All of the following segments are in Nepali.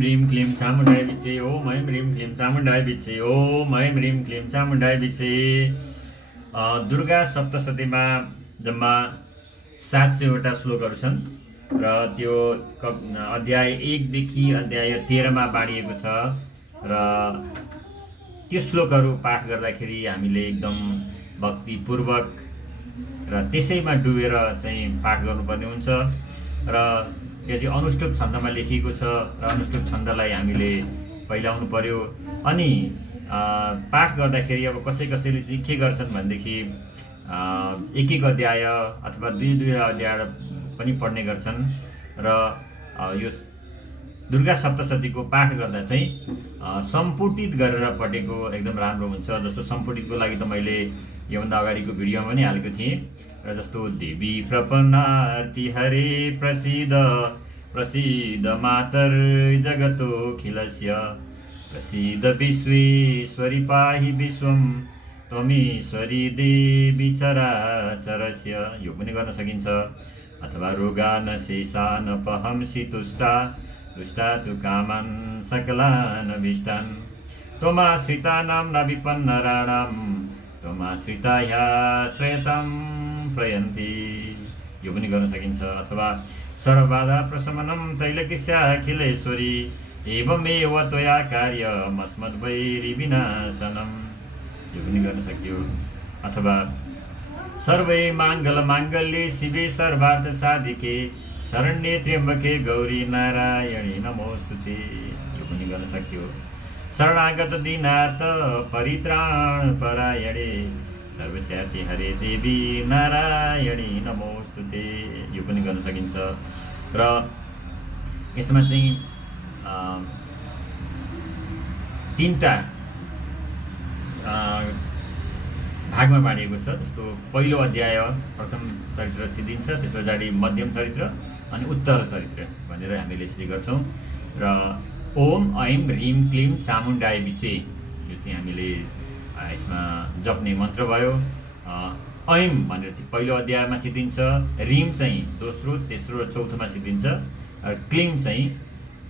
ह्रीं क्लीं चामुण्डाय विचे। ओम ऐं ह्रीं क्लीं चामुण्डाय विचे। ओम ऐं ह्रीं क्लीं चामुण्डाय विचे। दुर्गा सप्तशतीमा जम्मा 700वटा श्लोकहरू छन् र त्यो अध्याय 1 देखि अध्याय 13 मा बाँडिएको छ र त्यो श्लोकहरू पाठ गर्दाखेरि हामीले एकदम भक्तिपूर्वक र त्यसैमा डुबेर चाहिँ पाठ गर्नुपर्ने हुन्छ र त्यो चाहिँ अनुष्टुप छन्दमा लेखिएको छ र अनुष्टुप छन्दलाई हामीले पहिलाउनु पर्यो। अनि पाठ गर्दाखेरि अब कसैले चाहिँ के गर्छन् भनेदेखि एक एक अध्याय अथवा दुई अध्याय पनि पढ्ने गर्छन् र यो दुर्गा सप्तशतीको पाठ गर्दा चाहिँ सम्पुटित गरेर पढेको एकदम राम्रो हुन्छ। जस्तो सम्पुटितको लागि त मैले योभन्दा अगाडिको भिडियोमा पनि हालेको थिएँ र जस्तो देवी प्रपन्नार्ति हरे प्रसीद प्रसीद मातर जगतोऽखिलस्य प्रसीद विश्वेश्वरी पाहि विश्वं त्वमीश्वरी देवी चराचरस्य, यो पनि गर्न सकिन्छ। अथवा रोगान शेषान पहंसि तुष्टा तुष्टा तु कामान् सकलान् अभीष्टान् त्वमाश्रितानां न विपन्नराणां त्वमाश्रिता ह्याश्रयतां प्रयन्ति, यो पनि गर्न सकिन्छ। अथवा सर्वबाधा प्रशमनं तैलकिस्याखिलेश्वरी एवमेव त्वया कार्यमस्मद्वैरिविनाशनम्, यो पनि गर्न सक्यो। अथवा सर्वै माङ्गल्ये शिवे सर्वार्थ साधिके शरण्ये त्र्यम्बके गौरी नारायणी नमोस्तुते, यो पनि गर्न सक्यो। शरणागत दीनार्थ परित्राण परायणे सर्वस्याति हरे देवी नारायणी नमोस्तुते, यो पनि गर्न सकिन्छ। र यसमा चाहिँ 3टा भागमा बाँडिएको छ। जस्तो पहिलो अध्याय प्रथम चरित्र सिद्धिन्छ, त्यस पछाडि मध्यम चरित्र अनि उत्तर चरित्र भनेर हामीले यसरी गर्छौँ। र ओम ऐं ह्रीं क्लीं चामुण्डाय विचे, यो चाहिँ हामीले यसमा जप्ने मन्त्र भयो। ऐं भनेर चाहिँ पहिलो अध्यायमा सिद्धिन्छ, ह्रीं चाहिँ दोस्रो तेस्रो र चौथोमा सिद्धिन्छ, र क्लीं चाहिँ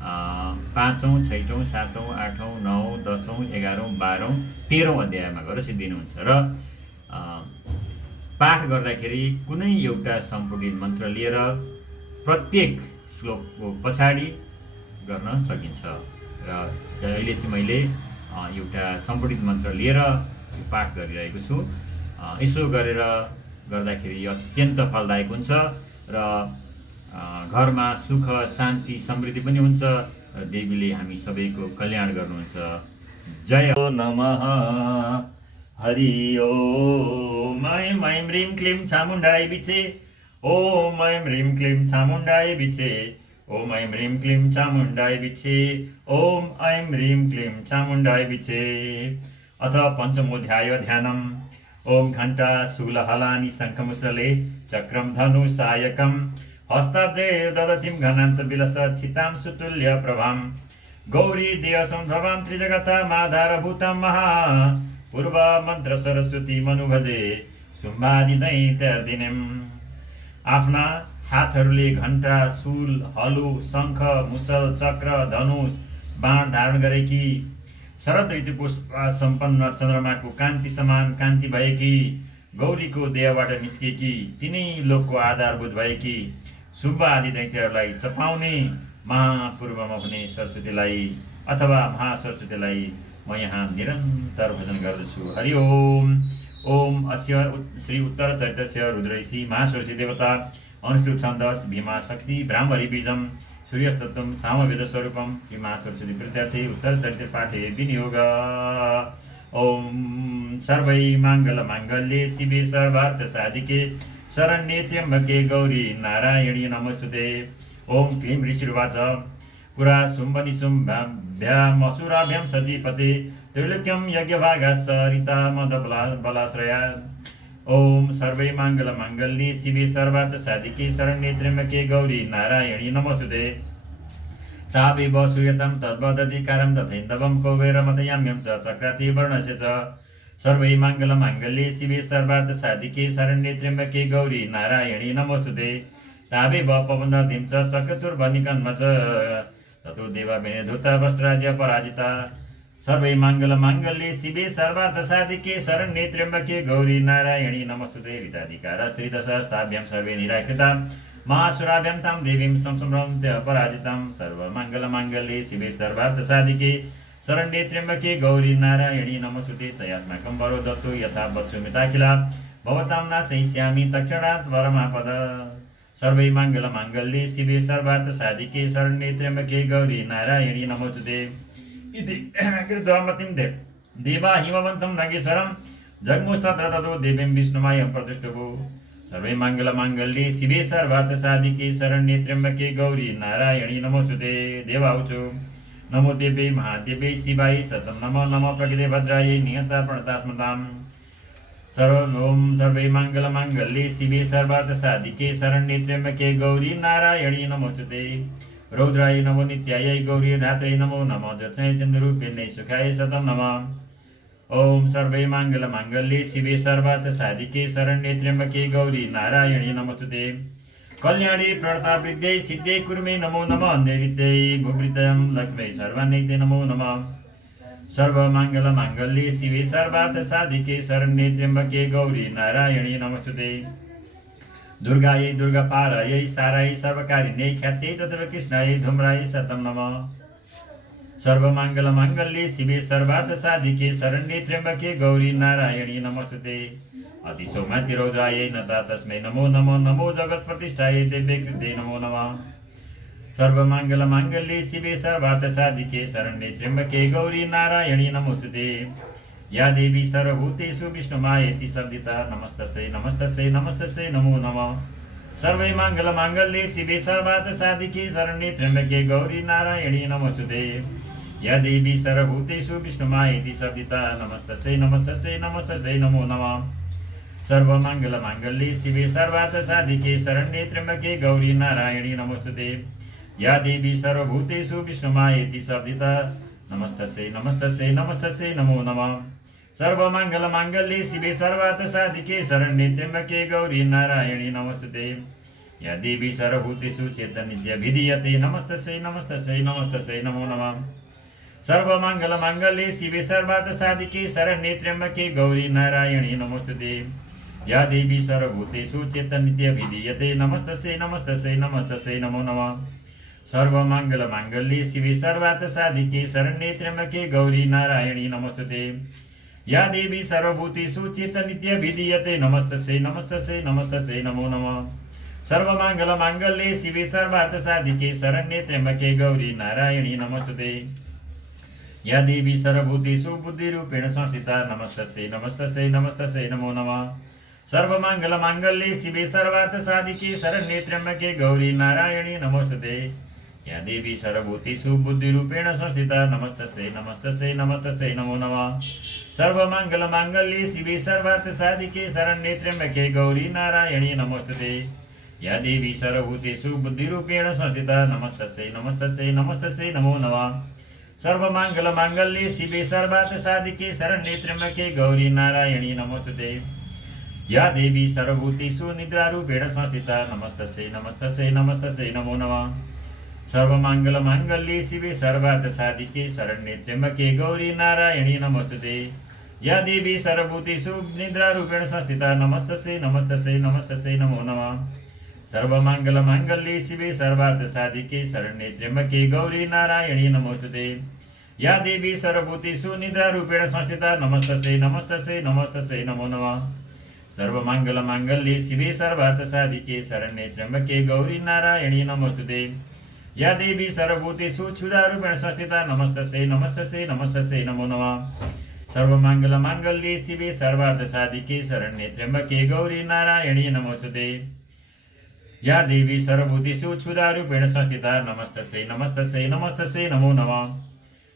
5औं 6औं 7औं 8औं 9औं 10औं 11औं 12औं 13औं अध्यायमा गएर सिद्धिनुहुन्छ। र पाठ गर्दाखेरि कुनै एउटा सम्पूर्ण मन्त्र लिएर प्रत्येक श्लोकको पछाडि गर्न सकिन्छ। र अहिले चाहिँ मैले एउटा सम्पूर्ण मन्त्र लिएर पाठ गरिरहेको छु। यसो गरेर गर्दाखेरि अत्यन्त फलदायक हुन्छ र घरमा सुख शान्ति समृद्धि पनि हुन्छ र देवीले हामी सबैको कल्याण गर्नुहुन्छ। जय नमः हरि ओम ऐं ह्रीं क्लीं चामुण्डाय विचे। ओम ऐं ह्रीं क्लीं चामुण्डाय विचे। ओम ऐं ह्रीं क्लीं चामुण्डाय विचे। ओम ऐं ह्रीं क्लीं चामुण्डाय विचे। अथ पञ्चमोऽध्याय ध्यानम्। ओम घण्टा शूलहलानि शङ्खमुसले चक्रं धनुसायकम् हस्ताब्दे ददतिं घनान्तविलस चितां सुतुल्य प्रभां गौरी देयसंभवां त्रिजगतामाधारभूतां महा पूर्वा मन्त्र सरस्वती मनुभजे शुम्भादिदैत्यर्दिनीम्। आफ्ना हातहरूले घण्टा शूल हलो शङ्ख मुसल चक्र धनुष बाण धारण गरेकी, शरद ऋतुको सम्पन्न चन्द्रमाको कान्ति समान कान्ति भएकी, गौरीको देहबाट निस्केकी, तिनै लोकको आधारभूत भएकी, शुम्भ आदि दैत्यहरूलाई चपाउने महापूर्वमा हुने सरस्वतीलाई अथवा महासरस्वतीलाई म यहाँ निरन्तर भजन गर्दछु। हरि ओम। ओम अस्य श्री उत्तर चरित्रस्य रुद्रैषि महासरस्वती देवता अनुष्टुप छन्द भीमा शक्ति ब्राह्मरी बीजम सूर्यस्तत्वं सामवेद स्वरूपम श्री महासरस्वती प्रत्यर्थे उत्तर चरित्र पाठे विनियोग। ओम सर्वै माङ्गल्ये शिवे सर्वार्थ साधिके शरण्ये त्र्यम्बके गौरी नारायणी नमोस्तुते। ओम क्लीं ऋषिर्वाच पुरा शुम्भनिशुम्भाभ्यामसुराभ्यां सतीपते त्रैलोक्यं यज्ञभागासरिता मदबलाश्रया। ओम सर्वै माङ्गल्ये शिवे सर्वार्थ साधिके शरण्ये त्र्यम्बके गौरी नारायणी नमोस्तुते। तावेव सूयतं तद्वदधिकारं तथैन्दवं कौबेरमतयाम्यं च चक्राति वर्णस्य च। सर्वै माङ्गल्ये शिवे सर्वार्थ साधिके शरण्ये त्र्यम्बके गौरी नारायणी नमोस्तुते। तावेव पवनदीं च चक्रतुर्भनिकन्म च ततो देवाभिने धूता वस्त्राज्य पराजिता। सर्वै मङ्गलमाङ्गल्ये शिवे सर्वार्थसाधिके शरण्ये त्र्यम्बके गौरी नारायणी नमोस्तुते। ऋताधिकारा स्त्रीदशस्ताभ्यां सर्वे निराकृता महासुराभ्यां तां देवीं संसम्भ्रमन्त्य पराजितां। सर्वमङ्गलमाङ्गल्ये शिवे सर्वार्थसाधिके शरण्ये त्र्यम्बके गौरी नारायणी नमोस्तुते। तयास्माकं वरो दत्तो यथा वत्सुमिताखिला भवतां नाशयिष्यामि तक्षणात् वरमापद। सर्वै मङ्गलमाङ्गल्ये शिवे सर्वार्थसाधिके शरण्ये त्र्यम्बके गौरी नारायणी नमोस्तुते। इति कृत्वा मतिं देवा हिमवन्तं नागेश्वरं जग्मुस्तत्र ततो देवीं विष्णुमायं प्रतिष्ठभू। सर्वे मङ्गलमाङ्गल्ये शिवे सर्वार्थसाधिके शरण्ये त्र्यम्बके गौरी नारायणी नमोस्तुते। देवाऊचु नमो देवे महादेवे शिवाय सतं नमो नमः प्रकृते भद्रायै नियता प्रणता स्मृताम्। सर्वे मङ्गलमाङ्गल्ये शिवे सर्वार्थसाधिके शरण्ये त्र्यम्बके गौरी नारायणी नमोस्तुते। रौद्राय नमो नित्याय गौरी धात्रे नमो नमः दक्षिणे चन्द्ररूपिण्यै सुखाय सतं नमः। ओम सर्वे मङ्गलमाङ्गल्ये शिवे सर्वार्थसाधिके शरण्ये त्र्यम्बके गौरी नारायणी नमोस्तुते। कल्याणी प्रणता वृद्ध्यै सिद्ध्यै कुर्मे नमो नमः। नैऋत्यै भूभृतां लक्ष्मै सर्वान्यैते नमो नमः। सर्वमङ्गलमाङ्गल्ये शिवे सर्वार्थसाधिके शरण्ये त्र्यम्बके गौरी नारायणी नमोस्तुते। दुर्गायै दुर्गापारायै सारायै सर्वकारिण्यै ख्यात्यै तत्र कृष्णायै धूम्रायै सतं नमः। सर्वमङ्गलमाङ्गल्ये शिवे सर्वार्थसाधिके शरण्ये त्र्यम्बके गौरी नारायणी नमोस्तुते। अतिसौमाति रौद्रायै नता तस्मै नमो नमः। नमो जगत्प्रतिष्ठायै दिव्ये कृते नमो नमः। सर्वमङ्गलमाङ्गल्ये शिवे सर्वार्थसाधिके शरण्ये त्र्यम्बके गौरी नारायणी नमोस्तुते। या देवी सर्वभूतेषु विष्णुमायेति शब्दिता नमस्तस्यै नमस्तस्यै नमस्तस्यै नमो नमः। सर्वै मङ्गलमाङ्गल्ये शिवे सर्वार्थसाधिके शरण्ये त्र्यम्बके गौरी नारायणी नमोस्तुते। या देवी सर्वभूतेषु विष्णुमायेति शब्दिता नमस्तस्यै नमस्तस्यै नमस्तस्यै नमो नमः। सर्वमङ्गलमाङ्गल्ये शिवे सर्वार्थसाधिके शरण्ये त्र्यम्बके गौरी नारायणी नमोस्तुते। या देवी सर्वभूतेषु विष्णुमायेति शब्दिता नमस्तस्यै नमस्तस्यै नमस्तस्यै नमो नमः। सर्वमङ्गलमाङ्गल्ये शिवे सर्वार्थसाधिके शरण्ये त्र्यम्बके गौरी नारायणी नमोस्तुते। या देवी सर्वभूतेषु चेतनित्यभिधीयते नमस्तस्यै नमस्तस्यै नमस्तस्यै नमो नमः। सर्वमङ्गलमाङ्गल्ये शिवे सर्वार्थसाधिके शरण्ये त्र्यम्बके गौरी नारायणी नमोस्तुते। या देवी सर्वभूतेषु चेतनित्यभिधीयते नमस्तस्यै नमस्तस्यै नमस्तस्यै नमो नमः। सर्वमङ्गलमाङ्गल्ये शिवे सर्वार्थसाधिके शरण्ये त्र्यम्बके गौरी नारायणी नमोस्तुते। या देवी सर्वभूतेषु चेतनित्यभिधीयते नमस्तस्यै नमस्तस्यै नमस्तस्यै नमो नमः। सर्वमङ्गलमाङ्गल्ये शिवे सर्वार्थसाधिके शरण्ये त्र्यम्बके गौरी नारायणी नमोस्तुते। या देवी सर्वभूतेषु बुद्धिरूपेण संस्थिता नमस्तस्यै नमस्तस्यै नमस्तस्यै नमो नमः। सर्वमङ्गलमाङ्गल्ये शिवे सर्वार्थसाधिके शरण्ये त्र्यम्बके गौरी नारायणी नमोस्तुते। या देवी सर्वभूतेषु बुद्धिरूपेण संस्थिता नमस्तस्यै नमस्तस्यै नमस्तस्यै नमो नमः। सर्वमङ्गलमाङ्गल्ये शिवे सर्वार्थसाधिके शरण्ये त्र्यम्बके गौरी नारायणी नमोस्तुते। या देवी सर्वभूतेषु बुद्धिरूपेण संस्थिता नमस्तस्यै नमस्तस्यै नमस्तस्यै नमो नमः। सर्वमङ्गलमाङ्गल्ये शिवे सर्वार्थसाधिके शरण्ये त्र्यम्बके गौरी नारायणी नमोस्तुते। या देवी सर्वभूतेषु निद्रारूपेण संस्थिता नमस्तस्यै नमस्तस्यै नमस्तस्यै नमो नमः। सर्वमङ्गलमाङ्गल्ये शिवे सर्वार्थसाधिके शरण्ये त्र्यम्बके गौरी नारायणी नमोस्तुते। या देवी सर्वभूतेषु निद्रारूपेण संस्थिता नमस्तस्यै नमस्तस्यै नमस्तस्यै नमो नमः। सर्वमङ्गलमाङ्गल्ये शिवे सर्वार्थसाधिके शरण्ये त्र्यम्बके गौरी नारायणी नमोस्तुते। या देवी सर्वभूतेषु निद्रारूपेण संस्थिता नमस्तस्यै नमस्तस्यै नमस्तस्यै नमो नमः। सर्वमङ्गलमाङ्गल्ये शिवे सर्वार्थसाधिके शरण्ये त्र्यम्बके गौरी नारायणी नमोस्तुते। या देवी सर्वभूतेषु क्षुधारूपेण संस्थिता नमस्तस्यै नमस्तस्यै नमस्तस्यै नमो नमः। सर्वमङ्गलमाङ्गल्ये शिवे सर्वार्थसाधिके शरण्ये त्र्यम्बके गौरी नारायणी नमोस्तुते। या देवी सर्वभूतेषु क्षुधारूपेण संस्थिता नमस्तस्यै नमस्तस्यै नमस्तस्यै नमो नमः।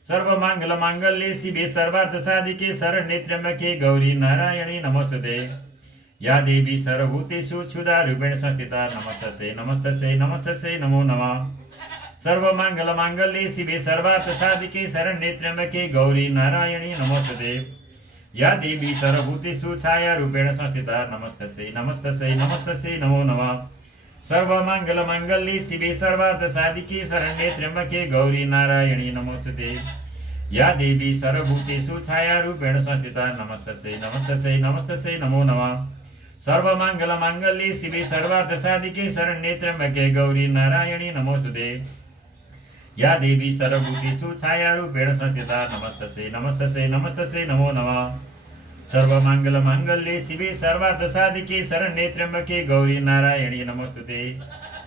सर्वमङ्गलमाङ्गल्ये शिवे सर्वार्थसाधिके शरण्ये त्र्यम्बके गौरी नारायणी नमोस्तुते। या देवी सर्वभूतेषु क्षुधारूपेण संस्थिता नमस्तस्यै नमस्तस्यै नमस्तस्यै नमो नमः। सर्वमङ्गलमाङ्गल्ये शिवे सर्वार्थसाधिके शरण्ये त्र्यम्बके गौरी नारायणी नमोस्तुते। या देवी सर्वभूतेषु छायारूपेण संस्थिता नमस्तस्यै नमस्तस्यै नमस्तस्यै नमो नमः। सर्वमङ्गलमाङ्गल्ये शिवे सर्वार्थसाधिके शरण्ये त्र्यम्बके गौरी नारायणी नमोस्तुते। या देवी सर्वभूतेषु छायारूपेण संस्थिता नमस्तस्यै नमस्तस्यै नमस्तस्यै नमो नमः। सर्वमङ्गलमाङ्गल्ये शिवे सर्वार्थसाधिके शरण्ये त्र्यम्बके गौरी नारायणी नमोस्तुते। या देवी सर्वभूतेषु छायारूपेण संस्थिता नमस्तस्यै नमस्तस्यै नमस्तस्यै नमो नमः। सर्वमङ्गलमाङ्गल्ये शिवे सर्वार्थसाधिके शरण्ये त्र्यम्बके गौरी नारायणी नमोस्तुते।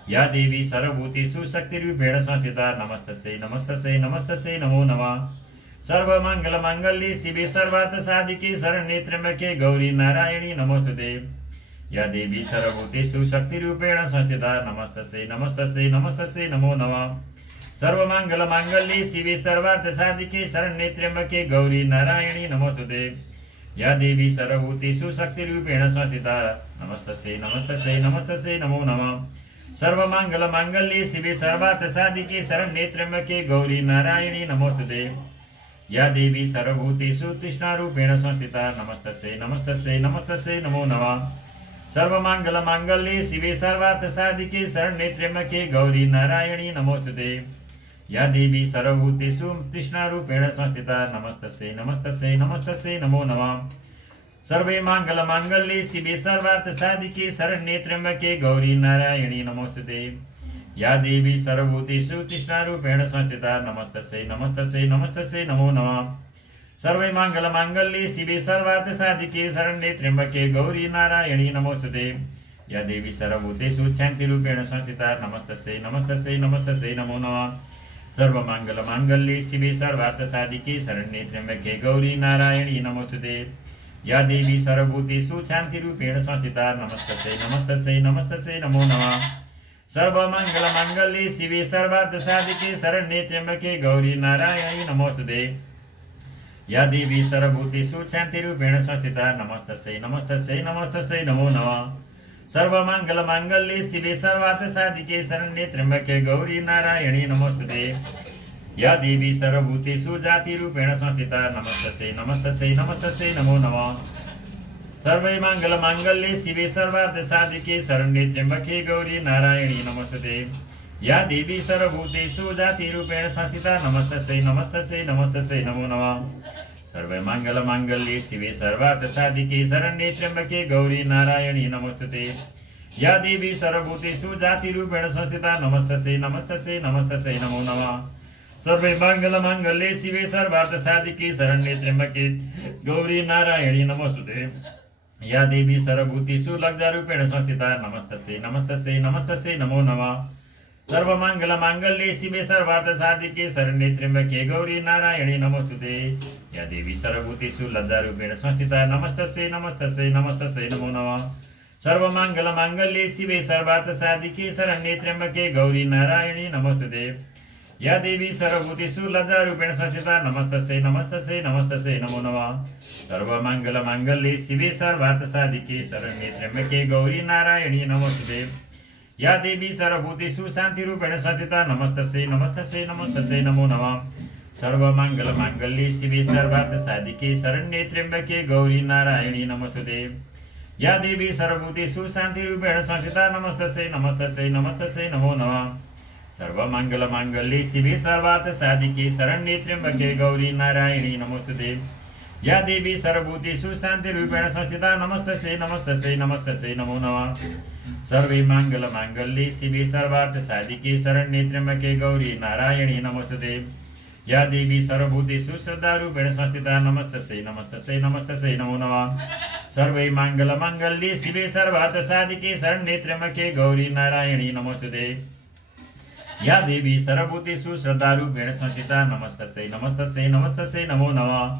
या देवी सर्वभूतेषु शक्तिरूपेण संस्थिता नमस्तस्यै नमस्तस्यै नमस्तस्यै नमो नमः। सर्वमङ्गलमाङ्गल्ये शिवे सर्वार्थसाधिके शरण्ये त्र्यम्बके गौरी नारायणी नमोस्तुते। या देवी सर्वभूतेषु शक्तिरूपेण संस्थिता नमस्तस्यै नमस्तस्यै नमस्तस्यै नमो नमः। सर्वमङ्गलमाङ्गल्ये शिवे सर्वार्थसाधिके शरण्ये त्र्यम्बके गौरी नारायणी नमोस्तुते। या देवी सर्वभूतेषु शक्तिरूपेण संस्थिता नमस्तस्यै नमस्तस्यै नमस्तस्यै नमो नमः। सर्वमङ्गलमाङ्गल्ये शिवे सर्वार्थसाधिके शरण्ये त्र्यम्बके गौरी नारायणी नमोस्तुते। या देवी सर्वभूतेषु तृष्णारूपेण संस्थिता नमस्तस्यै नमस्तस्यै नमस्तस्यै नमो नमः। सर्वमङ्गलमाङ्गल्ये शिवे सर्वार्थसाधिके शरण्ये त्र्यम्बके गौरी नारायणी नमोस्तुते। या देवी सर्वभूतेषु तृष्णारूपेण संस्थिता नमस्तस्यै नमस्तस्यै नमस्तस्यै नमो नमः। सर्वे मङ्गलमाङ्गल्ये शिवे सर्वार्थसाधिके शरण्ये त्र्यम्बके गौरी नारायणी नमोस्तुते। या देवी सर्वभूतेषु तृष्णारूपेण संस्थिता नमस्तस्यै नमस्तस्यै नमस्तस्यै नमो नमः। सर्वे मङ्गलमाङ्गल्ये शिवे सर्वार्थसाधिके शरण्ये त्र्यम्बके गौरी नारायणी नमोस्तुते। या देवी सर्वभूतेषु शान्तिरूपेण संस्थिता नमस्तस्यै नमस्तस्यै नमस्तस्यै नमो नमः। सर्वमङ्गलमाङ्गल्ये शिवे सर्वार्थसाधिके शरण्ये त्र्यम्बके गौरी नारायणी नमोस्तुते। या देवी सर्वभूतेषु शान्तिरूपेण संस्थिता नमस्तस्यै नमस्तस्यै नमस्तस्यै नमो नमः। सर्वमङ्गलमाङ्गल्ये शिवे सर्वार्थसाधिके शरण्ये त्र्यम्बके गौरी नारायणी नमोस्तुते। या देवी सर्वभूतेषु शान्तिरूपेण संस्थिता नमस्तस्यै नमस्तस्यै नमस्तस्यै नमो नमः। सर्वमङ्गलमाङ्गल्ये शिवे सर्वार्थसाधिके शरण्ये त्र्यम्बके गौरी नारायणी नमोस्तुते। या देवी सर्वभूतेषु जातिरूपेण संस्थिता नमस्तस्यै नमस्तस्यै नमस्तस्यै नमो नमः। सर्वमङ्गलमाङ्गल्ये शिवे सर्वार्थसाधिके शरण्ये त्र्यम्बके गौरी नारायणी नमोस्तुते। या देवी सर्वभूतेषु जातिरूपेण संस्थिता नमस्तस्यै नमस्तस्यै नमस्तस्यै नमो नमः। सर्वमङ्गलमाङ्गल्ये शिवे सर्वार्थसाधिके शरण्ये त्र्यम्बके गौरी नारायणी नमोस्तुते। या देवी सर्वभूतेषु जातिरूपेण संस्थिता नमस्तस्यै नमस्तस्यै नमस्तस्यै नमो नमः। सर्वमङ्गलमाङ्गल्ये शिवे सर्वार्थसाधिके शरण्ये त्र्यम्बके गौरी नारायणी नमोस्तुते। या देवी सर्वभूतेषु लज्जारूपेण संस्थिता नमस्तस्यै नमस्तस्यै नमस्तस्यै नमो नमः। सर्वमङ्गलमाङ्गल्ये शिवे सर्वार्थसाधिके शरण्ये त्र्यम्बके गौरी नारायणी नमोस्तुते। या देवी सर्वभूतेषु लज्जारूपेण संस्थिता नमस्तस्यै नमस्तस्यै नमस्तस्यै नमो नमः। सर्वमङ्गलमाङ्गल्ये शिवे सर्वार्थसाधिके शरण्ये त्र्यम्बके गौरी नारायणी नमोस्तुते। या देवी सर्वभूतेषु लज्जारूपेण संस्थिता नमस्तस्यै नमस्तस्यै नमस्तस्यै नमो नमः। सर्वमङ्गलमाङ्गल्ये शिवे सर्वार्थसाधिके शरण्ये त्र्यम्बके गौरी नारायणी नमोस्तुते। या देवी सर्वभूतेषु शान्तिरूपेण संस्थिता नमस्तस्यै नमस्तस्यै नमस्तस्यै नमो नमः। सर्वमङ्गलमाङ्गल्ये शिवे सर्वार्थसाधिके शरण्ये त्र्यम्बके गौरी नारायणी नमोस्तुते। या देवी सर्वभूतेषु शान्तिरूपेण संस्थिता नमस्तस्यै नमस्तस्यै नमस्तस्यै नमो नमः। सर्वमङ्गलमाङ्गल्ये शिवे सर्वार्थसाधिके शरण्ये त्र्यम्बके गौरी नारायणी नमोस्तुते। या देवी सर्वभूतेषु शान्तिरूपेण संस्थिता नमस्तस्यै नमस्तस्यै नमस्तस्यै नमो नमः। सर्वे मङ्गलमाङ्गल्ये शिवे सर्वार्थसाधिके शरण्ये त्र्यम्बके गौरी नारायणी नमोस्तुते। या देवी सर्वभूतेषु श्रद्धारूपेण संस्थिता नमस्तस्यै नमस्तस्यै नमस्तस्यै नमो नमः। सर्वे मङ्गलमाङ्गल्ये शिवे सर्वार्थसाधिके शरण्ये त्र्यम्बके गौरी नारायणी नमोस्तुते। या देवी सर्वभूतेषु श्रद्धारूपेण संस्थिता नमस्तस्यै नमस्तस्यै नमस्तस्यै नमो नमः।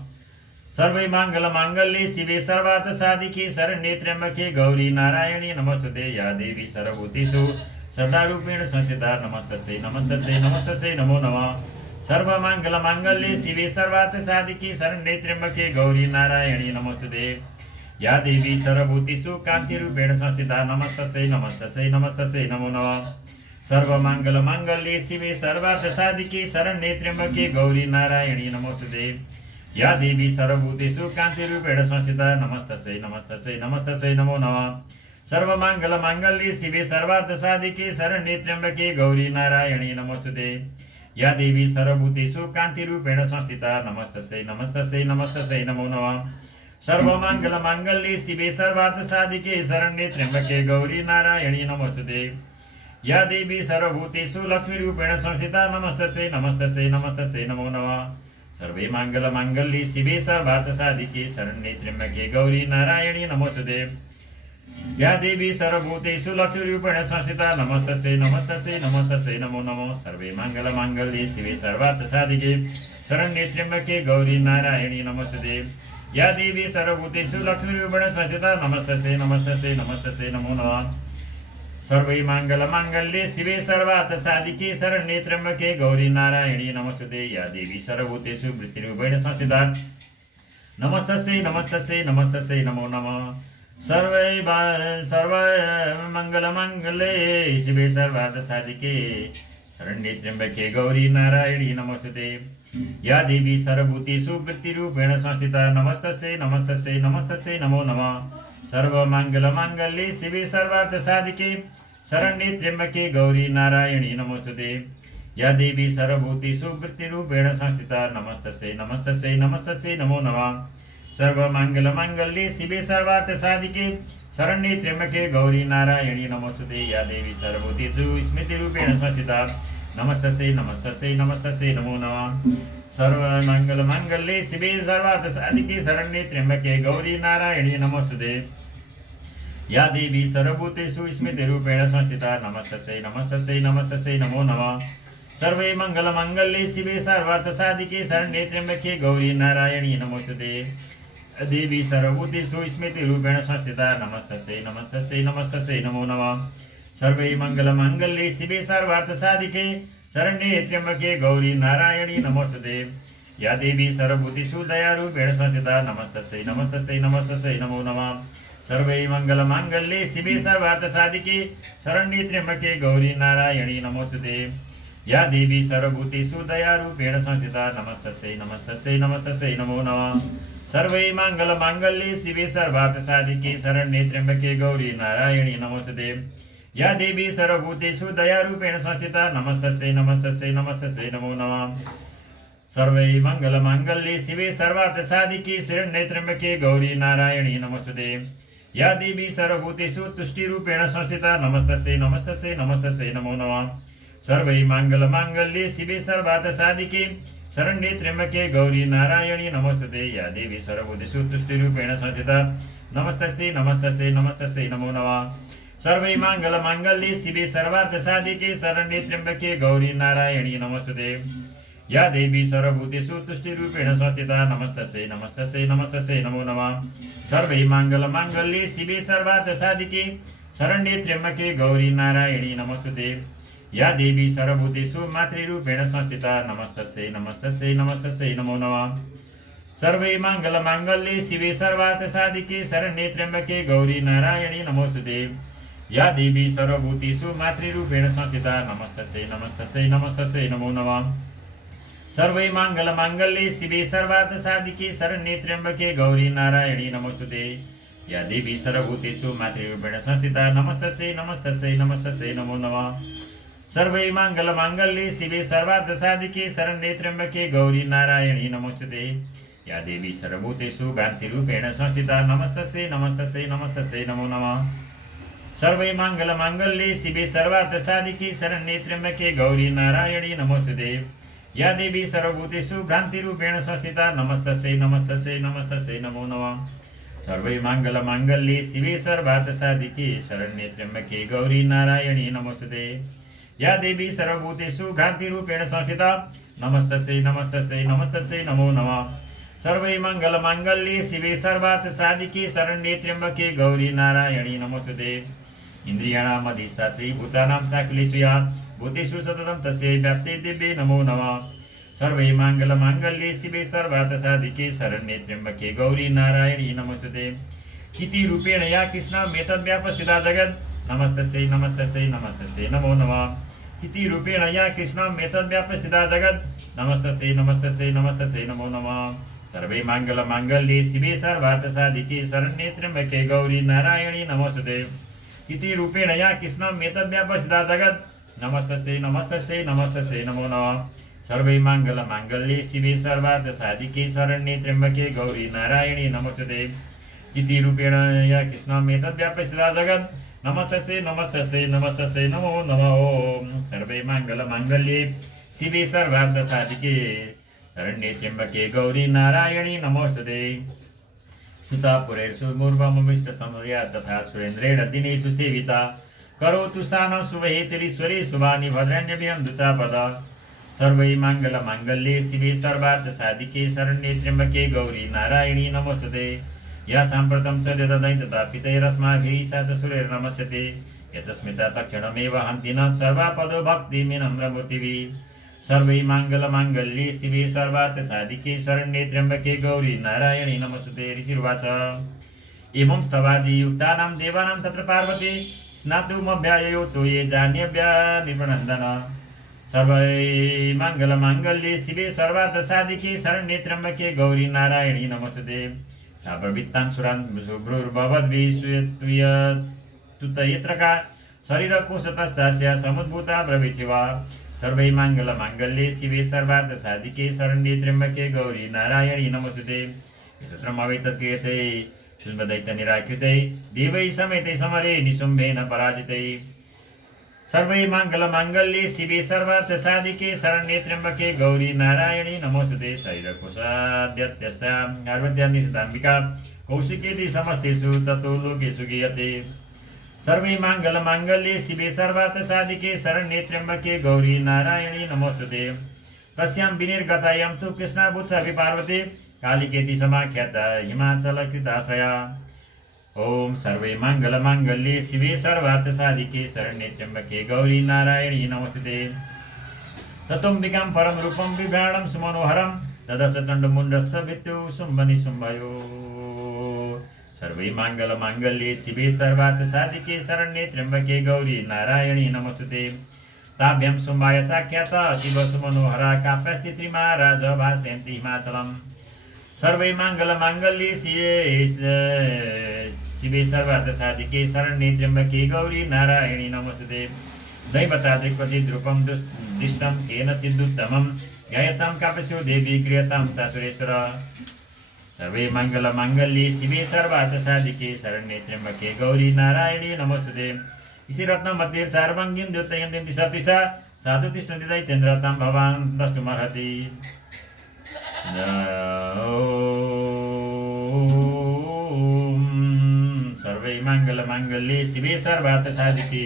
सर्वे मङ्गलमाङ्गल्ये शिवे सर्वार्थसाधिके शरण्ये त्र्यम्बके गौरी नारायणी नमोस्तुते। या देवी सर्वभूतेषु श्रद्धारूपेण संस्थिता नमस्तस्यै नमस्तस्यै नमस्तस्यै नमो नमः। सर्वमङ्गलमाङ्गल्ये शिवे सर्वार्थसाधिके शरण्ये त्र्यम्बके गौरी नारायणी नमोस्तुते। या देवी सर्वभूतेषु कान्तिरूपेण संस्थिता नमस्तस्यै नमस्तस्यै नमस्तस्यै नमो नमः। सर्वमङ्गलमाङ्गल्ये शिवे सर्वार्थसाधिके शरण्ये त्र्यम्बके गौरी नारायणी नमोस्तुते। या देवी सर्वभूतेषु कान्तिरूपेण संस्थिता नमस्तस्यै नमस्तस्यै नमस्तस्यै नमो नमः। सर्वमङ्गलमाङ्गल्ये शिवे सर्वार्थसाधिके शरण्ये त्र्यम्बके गौरी नारायणी नमोस्तुते। या देवी सर्वभूतेषु कान्तिरूपेण संस्थिता नमस्तस्यै नमस्तस्यै नमस्तस्यै नमो नमः। सर्वमङ्गलमाङ्गल्ये शिवे सर्वार्थसाधिके शरण्ये त्र्यम्बके गौरी नारायणी नमोस्तुते। या देवी सर्वभूतेषु लक्ष्मीरूपेण संस्थिता नमस्तस्यै नमस्तस्यै नमस्तस्यै नमो नमः। सर्वे मङ्गलमाङ्गल्ये शिवे सर्वार्थसाधिके शरण्ये त्र्यम्बके गौरी नारायणी नमोस्तुते। या देवी सर्वभूतेषु लक्ष्मीरूपेण संस्थिता नमस्तस्यै नमस्तस्यै नमस्तस्यै नमो नमः। सर्वे मङ्गलमाङ्गल्ये शिवे सर्वार्थसाधिके शरण्ये त्र्यम्बके गौरी नारायणी नमोस्तुते। या देवी सर्वभूतेषु लक्ष्मीरूपेण संस्थिता नमस्तस्यै नमस्तस्यै नमस्तस्यै नमो नमः। सर्वे मङ्गलमाङ्गल्ये शिवे सर्वार्थसाधिके शरण्ये त्र्यम्बके गौरी नारायणी नमोस्तुते। या देवी सर्वभूतेषु वृत्तिरूपेण संस्थिता नमस्तस्यै नमस्तस्यै नमस्तस्यै नमो नमः। सर्वे मङ्गलमाङ्गल्ये शिवे सर्वार्थसाधिके शरण्ये त्र्यम्बके गौरी नारायणी नमोस्तुते। या देवी सर्वभूतेषु वृत्तिरूपेण संस्थिता नमस्तस्यै नमस्तस्यै नमस्तस्यै नमो नमः। सर्वमङ्गलमाङ्गल्ये शिवे सर्वार्थसाधिके शरण्ये त्र्यम्बके गौरी नारायणी नमोस्तुते। या देवी सर्वभूतेषु वृत्तिरूपेण संस्थिता नमस्तस्यै नमस्तस्यै नमस्तस्यै नमो नमः। सर्वमङ्गलमाङ्गल्ये शिवे सर्वार्थसाधिके शरण्ये त्र्यम्बके गौरी नारायणी नमोस्तुते। या देवी सर्वभूतेषु स्मृतिरूपेण संस्थिता नमस्तस्यै नमस्तस्यै नमस्तस्यै नमो नमः। सर्वमङ्गलमाङ्गल्ये शिवे सर्वार्थसाधिके शरण्ये त्र्यम्बके गौरी नारायणी नमोस्तुते। या देवी सर्वभूतेषु स्मृतिरूपेण संस्थिता नमस्तस्यै नमस्तस्यै नमस्तस्यै नमो नमः। सर्वे मङ्गलमाङ्गल्ये शिवे सर्वार्थसाधिके शरण्ये त्र्यम्बके गौरी नारायणी नमोस्तुते। देवी सर्वभूतेषु स्मृतिरूपेण संस्थिता नमस्तस्यै नमस्तस्यै नमस्तस्यै नमो नमः। सर्वे मङ्गलमाङ्गल्ये शिवे सर्वार्थसाधिके शरण्ये त्र्यम्बके गौरी नारायणी नमोस्तुते। या देवी सर्वभूतेषु दयारूपेण संस्थिता नमस्तस्यै नमस्तस्यै नमस्तस्यै नमो नमः। सर्वे मङ्गलमाङ्गल्ये शिवे सर्वार्थसाधिके शरण्ये त्र्यम्बके गौरी नारायणी नमोस्तुते। या देवी सर्वभूतेषु दयारूपेण संस्थिता नमस्तस्यै नमस्तस्यै नमस्तस्यै नमो नमः। सर्वे मङ्गलमाङ्गल्ये शिवे सर्वार्थसाधिके शरण्ये त्र्यम्बके गौरी नारायणी नमोस्तुते। या देवी सर्वभूतेषु दयारूपेण संस्थिता नमस्तस्यै नमस्तस्यै नमस्तस्यै नमो नमः। सर्वे मङ्गलमाङ्गल्ये शिवे सर्वार्थसाधिके शरण्ये त्र्यम्बके गौरी नारायणी नमोस्तुते। या देवी सर्वभूतेषु तुष्टिरूपेण संस्थिता नमस्तस्यै नमस्तस्यै नमस्तस्यै नमो नमः। सर्वे मङ्गलमाङ्गल्ये शिवे सर्वार्थसाधिके शरण्ये त्र्यम्बके गौरी नारायणी नमोस्तुते। या देवी सर्वभूतेषु तुष्टिरूपेण संस्थिता नमस्तस्यै नमस्तस्यै नमस्तस्यै नमो नमः। सर्वे मङ्गलमाङ्गल्ये शिवे सर्वार्थसाधिके शरण्ये त्र्यम्बके गौरी नारायणी नमोस्तुते। या देवी सर्वभूतेषु तुष्टिरूपेण संस्थिता नमस्तस्यै नमस्तस्यै नमस्तस्यै नमो नमः। सर्वे मङ्गलमाङ्गल्ये शिवे सर्वार्थसाधिके शरण्ये त्र्यम्बके गौरी नारायणी नमोस्तुते। या देवी सर्वभूतेषु मातृरूपेण संस्थिता नमस्तस्यै नमस्तस्यै नमस्तस्यै नमो नमः। सर्वे मङ्गलमाङ्गल्ये शिवे सर्वार्थसाधिके शरण्ये त्र्यम्बके गौरी नारायणी नमोस्तुते। या देवी सर्वभूतेषु मातृरूपेण संस्थिता नमस्तस्यै नमस्तस्यै नमस्तस्यै नमो नमः। सर्वे मङ्गलमाङ्गल्ये शिवे सर्वार्थसाधिके शरण्ये त्र्यम्बके गौरी नारायणी नमोस्तुते। या देवी सर्वभूतेषु मातृरूपेण संस्थिता नमस्तस्यै नमस्तस्यै नमस्तस्यै नमो नमः। सर्वे मङ्गलमाङ्गल्ये शिवे सर्वार्थसाधिके शरण्ये त्र्यम्बके गौरी नारायणी नमोस्तुते। या देवी सर्वभूतेषु भ्रान्तिरूपेण संस्थिता नमस्तस्यै नमस्तस्यै नमस्तस्यै नमो नमः। सर्वे मङ्गलमाङ्गल्ये शिवे सर्वार्थसाधिके शरण्ये त्र्यम्बके गौरी नारायणी नमोस्तुते। या देवी सर्वभूतेषु भ्रान्तिरूपेण संस्थिता नमस्तस्यै नमस्तस्यै नमस्तस्यै नमो नमः। सर्वे मङ्गलमाङ्गल्ये शिवे सर्वार्थसाधिके शरण्ये त्र्यम्बके गौरी नारायणी नमोस्तुते। या देवी सर्वभूतेषु भ्रान्तिरूपेण संस्थिता नमस्तस्यै नमस्तस्यै नमस्तस्यै नमो नमः। सर्वे मङ्गलमाङ्गल्ये शिवे सर्वार्थसाधिके शरण्ये त्र्यम्बके गौरी नारायणी नमोस्तुते। इन्द्रियाणाम् अधिष्ठात्री भूतानां चाकुलेषु या भूतेषु सततं तस्यै व्याप्ते दिव्ये नमो नमः। सर्वे मङ्गलमाङ्गल्ये शिवे सर्वार्थसाधिके शरण्ये त्र्यम्बके गौरी नारायणी नमोस्तुते। कितिरूपेण या कृष्णामेतद्व्यापस्थिता जगत् नमस्तस्यै नमस्तस्यै नमस्तस्यै नमो नमः। चितिरूपेण या कृष्णामेतद्व्यापस्थिता जगत् नमस्तस्यै नमस्तस्यै नमस्तस्यै नमो नमः। सर्वे मङ्गलमाङ्गल्ये शिवे सर्वार्थसाधिके शरण्ये त्र्यम्बके गौरी नारायणी नमोस्तुते। चितिरूपेण या कृष्णं एतद्व्यापसिता जगत् नमस्तस्यै नमस्तस्यै नमस्तस्यै नमो नमः। सर्वै माङ्गल्ये शिवे सर्वार्थसाधिके शरण्ये त्र्यम्बके गौरी नारायणी नमोस्तुते। चितिरूपेण या कृष्णं एतद्व्यापसिता जगत् नमस्तस्यै नमस्तस्यै नमस्तस्यै नमो नमः। ओम सर्वै माङ्गल्ये शिवे सर्वार्थसाधिके शरण्ये त्र्यम्बके गौरी नारायणी नमोस्तुते। सुतापुरैर्सुमुर्वममिष्ट समर्या तथा सुरेन्द्रेण दिनेषु सेविता करोतु सानः शुभहेतिरीश्वरी शुभानि भद्राण्यभ्यं दुचापद। सर्वै माङ्गल्ये शिवे सर्वार्थसाधिके शरण्ये त्र्यम्बके गौरी नारायणी नमोस्तुते। या साम्प्रतं च दददै तथा पितैरस्माभिः सा च सुरैर्नमस्यते। यचस्मिता तक्षणमेव हन्ति न सर्वापदो भक्तिमिनम्रमूर्तिभिः। सर्वै माङ्गल्ये शिवे सर्वार्थसाधिके शरण्ये त्र्यम्बके गौरी नारायणी नमोस्तुते। ऋषिर्वाच एवं स्तवादियुक्तानां देवानां तत्र पार्वती स्नातुमभ्याययो तो ये जान्यभ्या निपनन्दन। सर्वै माङ्गल्ये शिवे सर्वार्थसाधिके शरण्ये त्र्यम्बके गौरी नारायणी नमोस्तुते। सा प्रवृत्तान् सुरान् शुभ्रुर्भवद्भिस्तुतयत्रका शरीरकोशतश्चास्या समुद्भूता प्रविचिवा। सर्वै माङ्गल्ये शिवे सर्वार्थसाधिके शरण्ये त्र्यम्बके गौरी नारायणी नमोस्तुते। सूत्रमवैतत्क्रियते शुम्भदैत्यनिराकृते देवै समेते समरे निशुम्भेन पराजिते। सर्वै माङ्गल्ये शिवे सर्वार्थसाधिके शरण्ये त्र्यम्बके गौरी नारायणी नमोस्तुते। शरीरकोशाद्यत्यस्यां पार्वत्यां निषिताम्बिका कौशिकेति समस्तेषु ततो लोकेषु गीयते। सर्वै माङ्गल्ये शिवे सर्वार्थसाधिके शरण्ये त्र्यम्बके गौरी नारायणी नमोस्तुते। तस्यां विनिर्गतायां तु कृष्णाभूत्सापि पार्वती कालिकेति समाख्याता हिमाचलकृताश्रया। ओम सर्वै माङ्गल्ये शिवे सर्वार्थसाधिके शरण्ये त्र्यम्बके गौरी नारायणी नमोस्तुते। ततोऽम्बिकां परं रूपं बिभ्राणं सुमनोहरं ददश चण्डमुण्डस्य भित्तौ शुम्भनिशुम्भयो। सर्वै माङ्गल्ये शिवे सर्वार्थसाधिके शरण्ये त्र्यम्बके गौरी नारायणी नमोस्तुते। ताभ्यां शुम्भाय चाख्याता अतीव सुमनोहरा काप्रास्ति श्रीमहाराज भासयन्ति हिमाचलम्। सर्वै माङ्गल्ये शिवे सर्वार्थसाधिके शरण्ये त्र्यम्बके गौरी नारायणी नमोस्तुते। दैवतादिक्वचिद्रूपं दिष्टं केनचिदुत्तमं ध्यायतां कापस्यो देवी क्रियतां चासुरेश्वर। सर्वै माङ्गल्ये शिवे सर्वार्थसाधिके शरण्ये त्र्यम्बके गौरी नारायणी नमोस्तुते। ऋषिरत्नमतिर्चार्वङ्गीं द्योतयन्तीं दिशा दिशा साधु तिष्ठन्ति दैत्येन्द्रतां भवान् द्रष्टुमर्हति। सर्वै माङ्गल्ये शिवे सर्वार्थसाधिके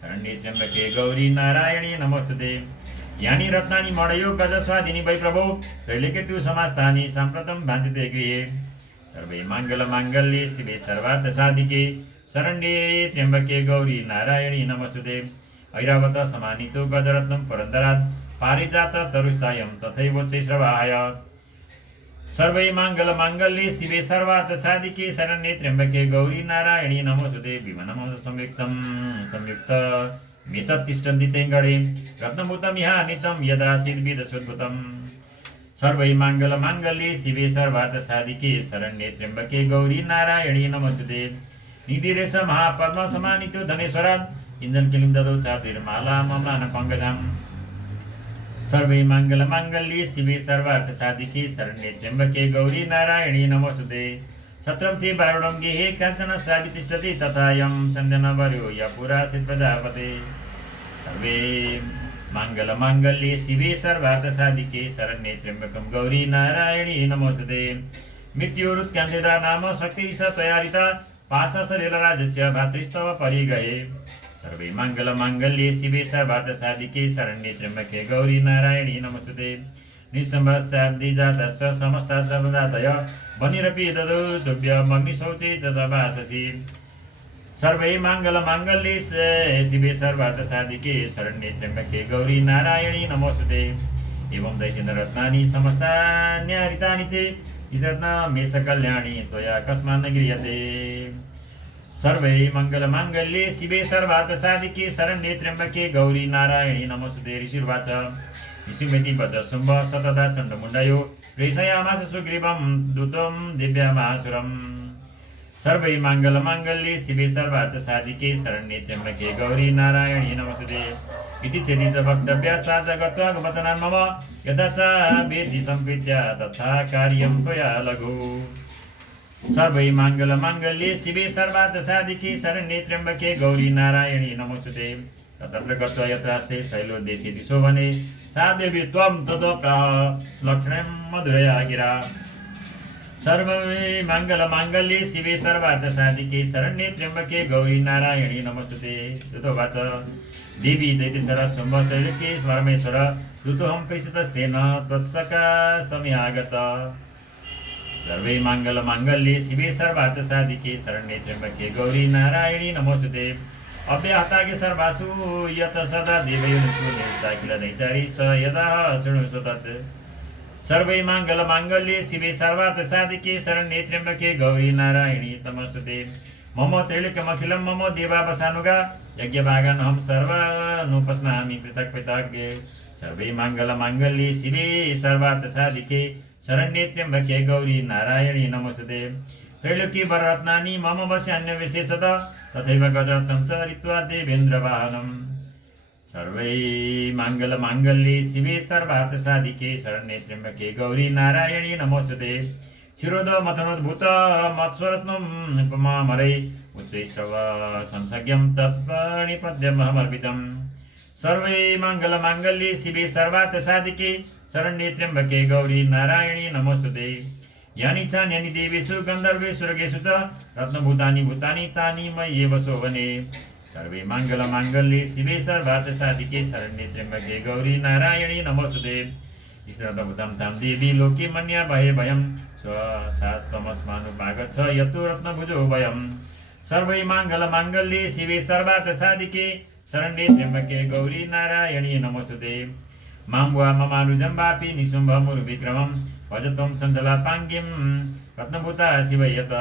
शरण्ये त्र्यम्बके गौरी नारायणी नमोस्तुते। यानि रत्नानि मणयो गजस्वादिनी वै प्रभो त्रैलोक्येषु समास्तानि साम्प्रतं भान्ति ते गृहे। सर्वै माङ्गल्ये शिवे सर्वार्थसाधिके शरण्ये त्र्यम्बके गौरी नारायणी नमोस्तुते। ऐरावत समानीतो गजरत्नं पुरन्दरात् पारिजात तरुसायं तथैवोच्चैश्रवाय। सर्वै माङ्गल्ये शिवे सर्वार्थसाधिके शरण्ये त्र्यम्बके गौरी नारायणी नमोस्तुते। विमानं संयुक्त मेतत्तिष्ठन्ति तेङ्गणे रत्नभूतं ह्यानितं यदासीद्विदशोद्भूतं। सर्वै माङ्गल्ये शिवे सर्वार्थसाधिके शरण्ये त्र्यम्बके गौरी नारायणी नमोस्तुते। निधिरेश महापद्मसमानितो धनेश्वरात् इन्द्रकिलिं ददौ चातिर्मालामम्लानपङ्कजम्। सर्वै माङ्गल्ये शिवे सर्वार्थसाधिके शरण्ये त्र्यम्बके गौरी नारायणी नमोस्तुते। छत्रं ते वारुणं गेहे काञ्चनश्रावि तिष्ठति तथायं सञ्जनवर्यो य पुरासित् प्रजापते। सर्वे माङ्गल्ये शिवे सर्वार्थसाधिके शरण्ये त्र्यम्बकं गौरी नारायणी नमोस्तुते। मृत्युरुत्क्रान्तिदा नाम शक्तिः स तयारिता पाशसलिलराजस्य भातृस्तव परिग्रहे। सर्वै माङ्गल्ये शिवे सर्वार्थसाधिके शरण्ये त्र्यम्बके गौरी नारायणी नमोस्तुते। निःसम्भश्चाब्दिजातश्च समस्ताश्च प्रदातय वनिरपि ददौ तुभ्यमग्निशौचे च वाससि। सर्वै माङ्गल्ये शिवे सर्वार्थसाधिके शरण्ये त्र्यम्बके गौरी नारायणी नमोस्तुते। एवं दैत्येन्द्ररत्नानि समस्तान्यहरितानि ते रत्नमेषकल्याणि त्वया कस्मान्न गृह्यते। सर्वै माङ्गल्ये शिवे सर्वार्थसाधिके शरण्ये त्र्यम्बके गौरी नारायणी नमोस्तुते। ऋषिर्वाच ऋषिमेति वच शुम्भ सतदा चण्डमुण्डयो प्रेषयामास सुग्रीवं दूतं दिव्यमासुरम्। सर्वै माङ्गल्ये शिवे सर्वार्थ साधिके शरण्ये त्र्यम्बके गौरी नारायणी नमोस्तुते इति चेति च वक्तव्या सा जगत्वा वचनान् मम यथा च वेदि सम्प्रीत्या तथा कार्यं त्वया लघु सर्वै माङ्गल्ये शिवे सर्वार्थ साधिके शरण्ये त्र्यम्बके गौरी नारायणी नमोस्तुते तत्र गत्वा यत्रास्ते शैलोदेशे दिशो भने सा देवी त्वं तदोप्राह श्लक्ष्णीं मधुरया गिरा सर्वै माङ्गल्ये शिवे सर्वार्थ साधिके शरण्ये त्र्यम्बके गौरी नारायणी नमोस्तुते ततोवाच देवी दैत्यशर शुम्भत्रैलोक्ये परमेश्वर ऋतुहं प्रेषितस्तेन त्वत्सका समयागत सर्वै माङ्गल्ये शिवे सर्वार्थ साधिके शरण्ये त्र्यम्बके गौरी नारायणी नमोस्तुते अव्याहतागे सर्वासु यत सदा देवयुनुषु निरुक्ता किल दैतारी स यदा शृणुषु तत् सर्वै माङ्गल्ये शिवे सर्वार्थ साधिके शरण्ये त्र्यम्बके गौरी नारायणी नमोस्तुते मम त्रैलोक्यमखिलं मम देवावसानुगा यज्ञभागानहं सर्वानुपश्नामि पृथक् पृथक् सर्वै माङ्गल्ये शिवे सर्वार्थ साधिके शरण्ये त्र्यम्बके गौरी नारायणी नमोस्तुते त्रैलोक्ये वररत्नानि मम वश्यान्यविशेषत तथैव गजरत्नं च ऋत्वा देवेन्द्रवाहनम् सर्वै माङ्गल्ये शिवे सर्वार्थ साधिके शरण्ये त्र्यम्बके गौरी नारायणी नमोस्तुते शिरोद मथनोद्भूत मत्स्वरत्नम् उपमामरै उच्चैश्रव संसज्ञं तत्प्रणिपद्यमहमर्पितम् सर्वै माङ्गल्ये शिवे सर्वार्थ साधिके शरण्ये त्र्यम्बके गौरी नारायणी नमोस्तुते यानि चान्यानि देवेषु गन्धर्वेषु स्वर्गेषु च रत्नभूतानि भूतानि तानि मय्येव शोभने सर्वै माङ्गल्ये शिवे सर्वार्थ साधिके शरण्ये त्र्यम्बके गौरी नारायणी नमोस्तुते ईश्वरभूतं तां देवी लोके मन्या भये भयं स्वसात्वमस्मानुभागच्छ यतो रत्नभुजो भयम् सर्वै माङ्गल्ये शिवे सर्वार्थ साधिके शरण्ये त्र्यम्बके गौरी नारायणी नमोस्तुते मां वा ममानुजं वापि निशुम्भमुरुविक्रमं भजत्वं चञ्चलापाङ्गिं रत्नभूता शिवयत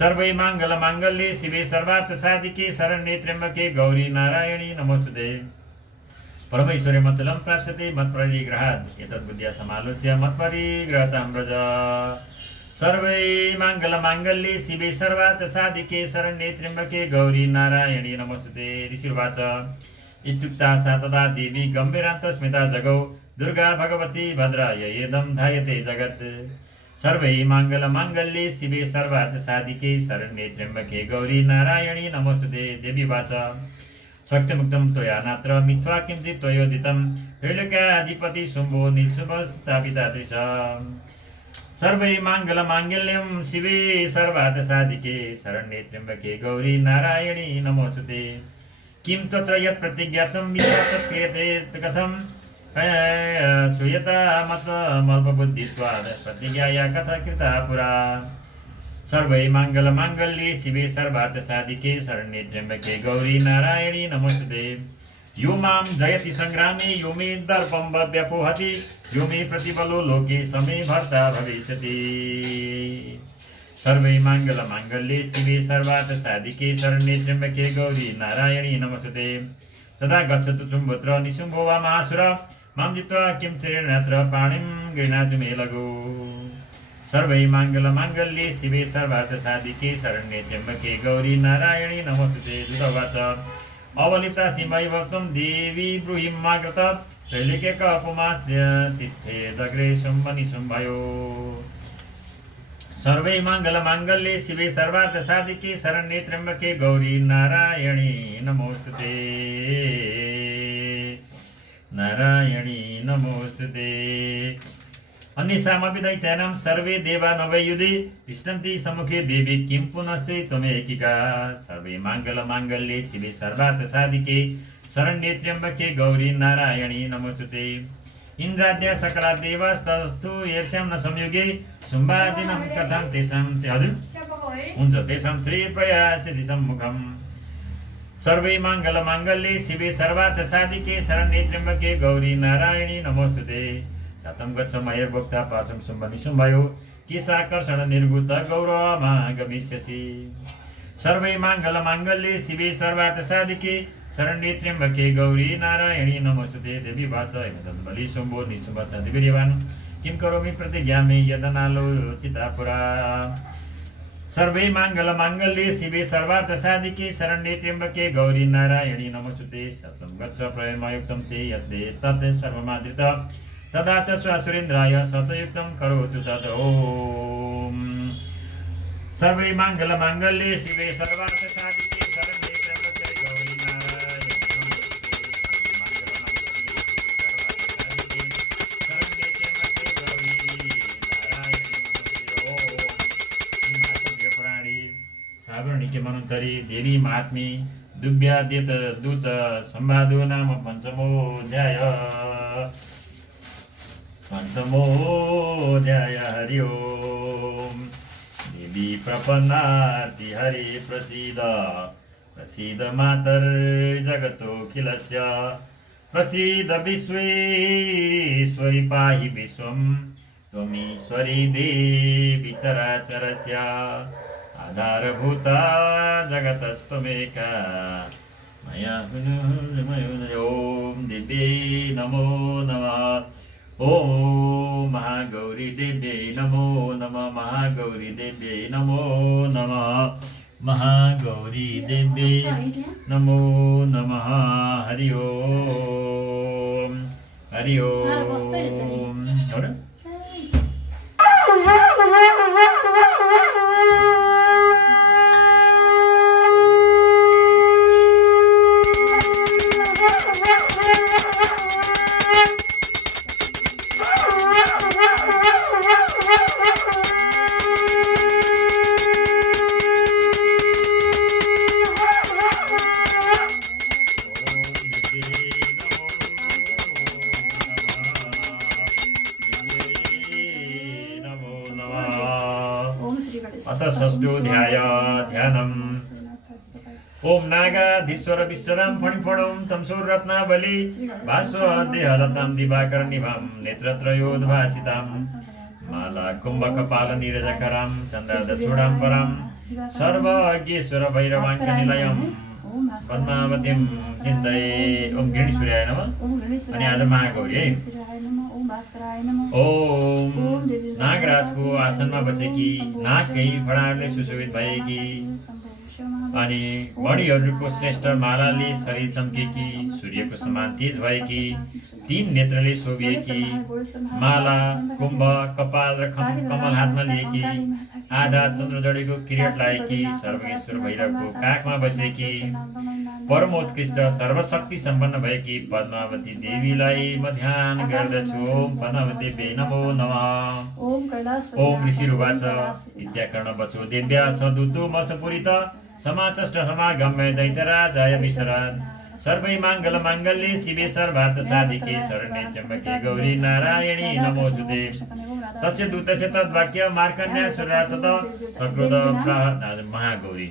सर्वै माङ्गल्ये शिवे सर्वार्थ साधिके शरण्ये त्र्यम्बके गौरी नारायणी नमोस्तुते परमेश्वरे मतलं प्राप्स्यते मत्परिग्रहात् एतद्बुद्ध्या समालोच्य मत्परिग्रहतां व्रज सर्वै माङ्गल्ये शिवे सर्वार्थ साधिके शरण्ये त्र्यम्बके गौरी नारायणी नमोस्तुते ऋषिर्वाच इत्युक्ता सा तदा देवी गम्भीरान्तस्मिता जगौ दुर्गा भगवती भद्राय येदं ध्यायते जगत् सर्वै माङ्गल्ये शिवे सर्वार्थ साधिके शरण्ये त्र्यम्बके गौरी नारायणी नमोस्तुते देवी वाच शक्तिमुक्तं त्वया नात्र मिथ्वा किञ्चित् त्वयोदितं त्रैलोक्याधिपति शुम्भो निशुभस्थापिता दृश सर्वै माङ्गल्यं शिवे सर्वार्थ साधिके शरण्ये त्र्यम्बके गौरी नारायणी नमोस्तुते किं तत्र यत् प्रतिज्ञातं विश्वासत् क्रियते कथं श्रूयता मत्वमल्पबुद्धित्वात् प्रतिज्ञाया कथा कृता पुरा सर्वै माङ्गल्ये शिवे सर्वार्थ साधिके शरण्ये त्र्यम्बके गौरी नारायणी नमोस्तुते यो मां जयति संग्रामे यो मे दर्पं व्यपोहति यो मे प्रतिबलो लोके समे भर्ता भविष्यति सर्वै माङ्गल्ये शिवे सर्वार्थ साधिके शरण्ये त्र्यम्बके गौरी नारायणी नमोस्तुते तदा गच्छतु शुम्भोऽत्र निशुम्भो वा महासुर मां जित्वा किं त्रिणत्र पाणिं गृह्णातु मे लघु सर्वै माङ्गल्ये शिवे सर्वार्थ साधिके शरण्ये त्र्यम्बके गौरी नारायणी नमोस्तुते दूतवाच अवलिप्ता शिवैव त्वं देवी ब्रूहि माकृत त्रैलोक्यकपुमास्तिष्ठेदग्रे शुम्भनिशुम्भयो सर्वै माङ्गल्ये शिवे सर्वार्थ साधिके शरण्ये त्र्यम्बके गौरी नारायणी नमोस्तुते नारायणी नमोस्तुते अन्येषामपि दैत्यानां सर्वे देवा नवयुधे तिष्ठन्ति सम्मुखे देवी किं पुनस्ते त्वमेकिका सर्वे माङ्गल्ये शिवे सर्वार्थ साधिके शरण्ये त्र्यम्बके गौरी नारायणी नमोस्तुते इन्द्राद्या सकला देवास्तस्तु येषां न संयुगे शुम्भादिनं कथं तेषां हजुर हुन्छ तेषां श्रीप्रयासति सम्मुखम् सर्वै माङ्गल्ये शिवे सर्वार्थ साधिके शरण्ये त्र्यम्बके गौरी नारायणी नमोस्तुते शतं गच्छ मयर्भोक्ता पाशं शुम्भनिशुम्भयो केशाकर्षण निर्गुत गौरवमा गमिष्यसि सर्वै माङ्गल्ये शिवे सर्वार्थ साधिके शरण्ये त्र्यम्बके गौरी नारायणी नमोस्तुते देवी वाच बलि शुम्भो निशुम्भ च किं करोमि प्रतिज्ञामि यदनालोचिता पुरा सर्वे मंगल मांगल्ये शिवे सर्वार्थ साधिके शरण्ये त्र्यंबके गौरी नारायणी नमोस्तुते। सत्यं गच्छ प्रयमयुक्तं ते यद्दे तत् सर्वमादृत तदा च स्वसुरेन्द्राय सचयुक्तं करोतु तत्। ओम सर्वे मंगल मांगल्ये शिवे सर्वार्थ साधिके शरण्ये त्र्यंबके गौरी नारायणी सावर्णिके मनुन्तरी देवी महात्मी दुव्याद्यत दूत संवादो नाम पंचमोऽध्याय। हरि ओम। देवी प्रपन्नार्ति हरि प्रसीद प्रसीद मातर जगतोऽखिलस्य प्रसीद विश्वेश्वरि पाहि विश्वं त्वमीश्वरी देवी चराचरस्य आधारभूता जगतस्त्वमेका मया ओम देव्यै नमो नमः। ओम महागौरी देव्यै नमो नमः। महागौरी देव्यै नमो नमः। महागौरी देव्यै नमो नमः। हरि ओम। हरि ओम। अथ षष्ठोऽध्याय ध्यानम्। ओम नागाधीश्वर विष्टराम फणिफणौं तं सुरत्नावली भास्वदेहलतां दिवाकरनिभां नेत्रत्रयोद्भासितां माला कुम्भकपाल नीरजकरां चन्द्रार्धचूडां परां सर्वज्ञेश्वर भैरवाङ्कनिलयं पद्मावतीं चिन्तये। ओम गणेश्वराय नमः। अनि आज महागौरी है। ओम नागराजको आसनमा बसेकी नागकै फडाहरूले सुशोभित भएकी अनि मणिहरूको श्रेष्ठ मालाले शरीर चम्केकी सूर्यको समान तेज भएकी तीन नेत्रले शोभिएकी माला कुम्भ कपाल र कमल हातमा लिएकी आधा चन्द्र जडेको किरीट लाएकी सर्वेश्वर भैरवको काखमा बसेकी परमोत्कृष्ट सर्वशक्ति सम्पन्न भएकी पद्मावती देवीलाई म ध्यान गर्दछु। ओम पद्मावती देवी नमो नमः। ओम ऋषिरुवाच इत्याकर्ण बचो देव्या सदुतु मर्षपुरित समाचष्ट समागम्य दैत्यराजाय विष्टरान् सर्वै माङ्गल माङ्गल्ये शिवे सर्वार्थ साधिके शरण्ये त्र्यम्बके गौरी नारायणी नमोस्तुते। तस्य दूतस्य तद्वाक्य मार्कण्डेयासुरा तत सक्रोध महागौरी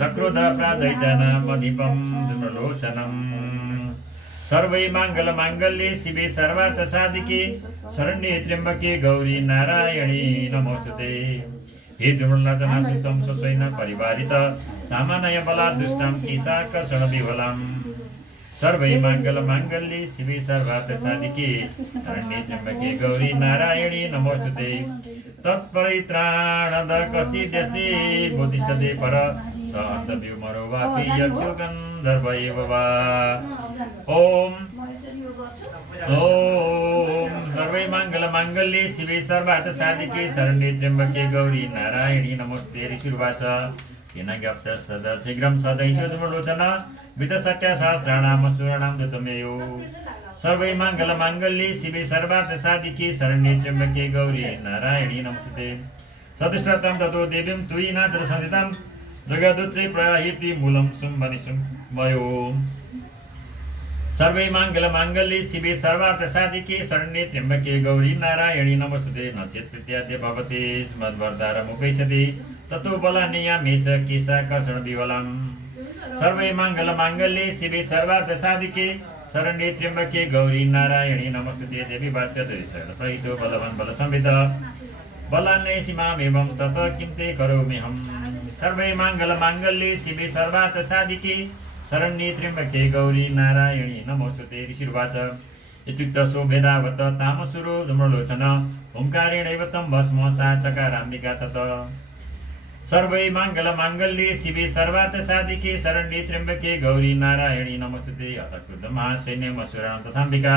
चक्रोध प्रादैत्यनामधिपं धूम्रलोचनम्। सर्वै माङ्गल माङ्गल्ये शिवे सर्वार्थ साधिके शरण्ये त्र्यम्बके गौरी नारायणी नमोस्तुते। हे धूम्रलोचना सुप्तं स्वस्वैन परिवारित तामानय बला दुष्टां किशाकर्षण विवलाम्। सर्वै माङ्गल माङ्गल्ये शिवे सर्वार्थ साधिके शरण्ये त्र्यम्बके गौरी नारायणी नमोस्तुते। तत्परित्राणद कसिद्यस्ते बोधिष्ठते पर सहन्तव्युमरो वापि यक्षो गन्धर्व एव वा। ओम ओम सर्वै माङ्गल माङ्गल्ये शिवे सर्वार्थ साधिके शरण्ये त्र्यम्बके गौरी नारायणी नमोस्तुते। ऋषिरुवाच येन ज्ञप्तस्तदा शीघ्रं सदैव धूम्रलोचना वितसट्या सहस्राणां सुराणां दुतमेयो। सर्वै माङ्गल माङ्गल्ये शिवे सर्वार्थ साधिके शरण्ये त्र्यम्बके गौरी नारायणी नमोस्तुते। सतिष्ठतां ततो देवीं तुयि नाचर संस्थितां जगदुच्चै प्रयाहिति मूलं शुम्भनिशुं मयो। सर्वै माङ्गल माङ्गल्ये शिवे सर्वार्थ साधिके शरण्ये त्र्यम्बके गौरी नारायणी नमोस्तुते। न चेत् प्रत्याद्य भवते स्मद्वरदारमुपैष्यति ततो बलान्यामेष केशाकर्षण विवलम्। सर्वै माङ्गल माङ्गल्ये शिवे सर्वार्थ साधिके शरण्ये त्र्यम्बके गौरी नारायणी नमोस्तुते। देवी वाच्यतो बलवान् बलसंविद बलान्यै सीमामेवं तत किं ते करोम्यहम्। सर्वै माङ्गल माङ्गल्ये शिवे सर्वार्थ साधिके शरण्ये त्र्यम्बके गौरी नारायणी नमोस्तुते। ऋषिर्वाच इत्युक्त शोभेदावत तामसुरो धूम्रलोचन ओंकारेणैव तं भस्म सा चकाराम्बिका तत। सर्वै मंगल मांगल्ये शिवे सर्वार्थ साधिके शरण्ये त्र्यंबके गौरी नारायणी नमोस्तुते। अथ क्रुद्ध महासैन्य मसूराणां तथाम्बिका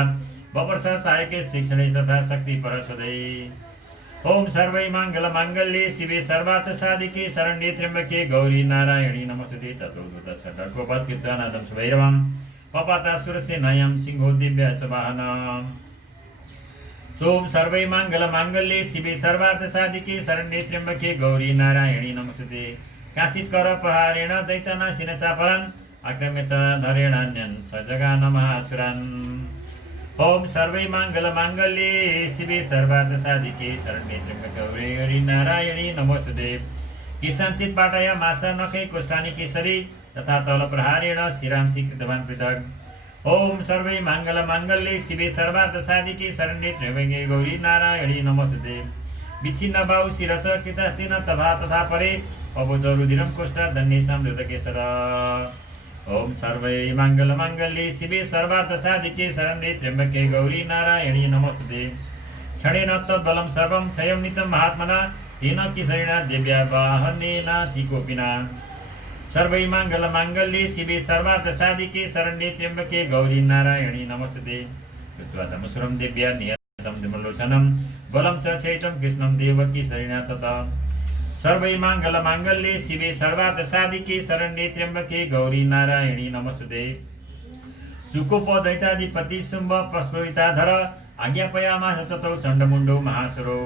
वपर्ष सहायके तीक्ष्णे तथा शक्ति परस्वदे। ओम सर्वै मंगल मांगल्ये शिवे सर्वार्थ साधिके शरण्ये त्र्यंबके गौरी नारायणी नमोस्तुते। ततोद्भूत षड्कोपत्कृतानादं सुभैरवं पपातासुरसेनायां सिंहो दिव्य सुवाहनम्। ओम सर्वै मंगल मांगल्ये शिवे सर्वार्थ साधिके शरण्ये त्र्यंबके गौरी नारायणी नमोस्तुते। काचित् कर प्रहारेण दैत्यनाशिन चापरन् आक्रम्य च धरेणान्यन् सजगान महासुरान्। ओम सर्वै मंगल मांगल्ये शिवे सर्वार्थ साधिके शरण्ये त्र्यंबके गौरी नारायणी नमोस्तुते। किसञ्चित् पाटय मासा नखै कुष्ठानि केसरी तथा तल प्रहारेण शिरांसि कृतवान् पृथक्। ओम सर्वै मंगल मांगल्ये शिवे सर्वार्थ साधिके शरण्ये त्र्यंबके गौरी नारायणी नमोस्तुते। विच्छिन्न बाहु शिरस कृतास्तेन तथा तथा परे अबोच रुधिरं कोष्ठा दन्येषां धृतकेसर। ओम सर्वै मंगल मांगल्ये शिवे सर्वार्थ साधिके शरण्ये त्र्यंबके गौरी नारायणी नमोस्तुते। क्षणेन तद्बलं सर्वं क्षयं नितं महात्मना तेन किशरिणा देव्या वाहनेन तिकोपिना। सर्वै मंगल मांगल्ये शिवे सर्वार्थ साधिके शरण्ये त्र्यंबके गौरी नारायणी नमोस्तुते। कृत्वा तमसुरं देव्या नियतं विमलोचनं बलं च चैतं कृष्णं देवकी शरणा तथा। सर्वै मंगल मांगल्ये शिवे सर्वार्थ साधिके शरण्ये त्र्यंबके गौरी नारायणी नमोस्तुते। चुकोप दैत्याधिपति शुंभ प्रस्फुरिताधर आज्ञापयामास चतौ चण्डमुण्डो महासुरो।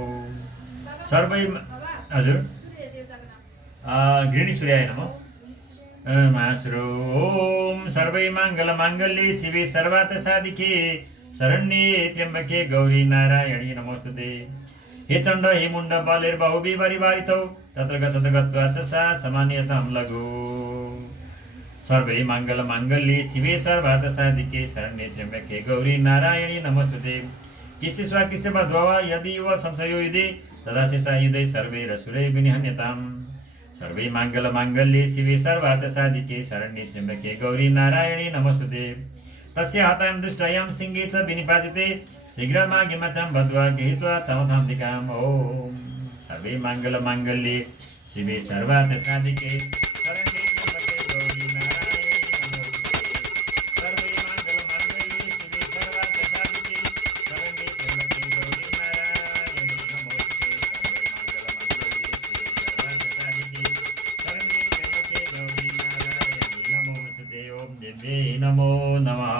सर्वै हजुर गृहिणी सूर्याय नमः महासुरो। ओम सर्वै मंगल मांगल्ये शिवे सर्वार्थ साधिके शरण्ये त्र्यंबके गौरी नारायणी नमोस्तुते। हे चण्ड हे मुण्ड बलिर्बाहुभिः परिवारितौ तत्र गच्छत गत्वा च सा समानीयतां लघु। सर्वै मंगल मांगल्ये शिवे सर्वार्थ साधिके शरण्ये त्र्यंबके गौरी नारायणी नमोस्तुते। किस्वा किस्वा यदि व संशयो युधे तदा शेषा युधे सर्वे रसुरै विनिहन्यताम्। सर्वै मंगल मांगल्ये शिवे सर्वार्थ साधिके शरण्ये त्र्यंबके गौरी नारायणी नमोस्तुते। तस्य हतां दुष्टायां सिंहे च विनिपातिते शीघ्रमागिमतां बद्ध्वा गृहीत्वा तमथाम्बिकाम्। ओम सर्वै मंगल मांगल्ये शिवे सर्वार्थ साधिके शरण्ये त्र्यंबके गौरी नारायणी नमोस्तुते। सर्वै मंगल मांगल्ये शिवे सर्वार्थ साधिके शरण्ये त्र्यंबके गौरी नारायणी नमोस्तुते। ओम देव्ये नमो नमः।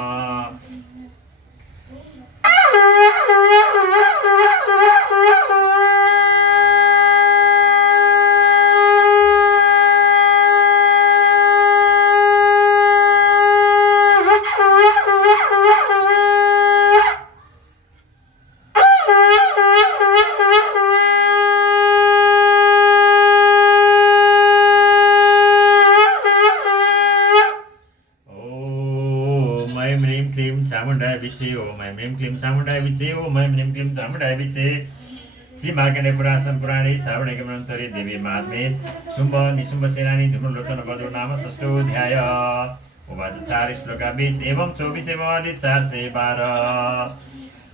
चामुंडाय विचे ओम ऐं ह्रीं क्लीं चामुंडाय विचे ओम ऐं ह्रीं क्लीं चामुंडाय विचे। श्री मार्कण्डेय पुराणे श्रावणे गमनान्तरे देवी महात्म्ये शुंभ निशुंभ सेनानी धनुर्लोचन वधू नाम षष्ठोऽध्याय। उवाच 4 श्लोका 20 एवं 24 एवं आदि 412।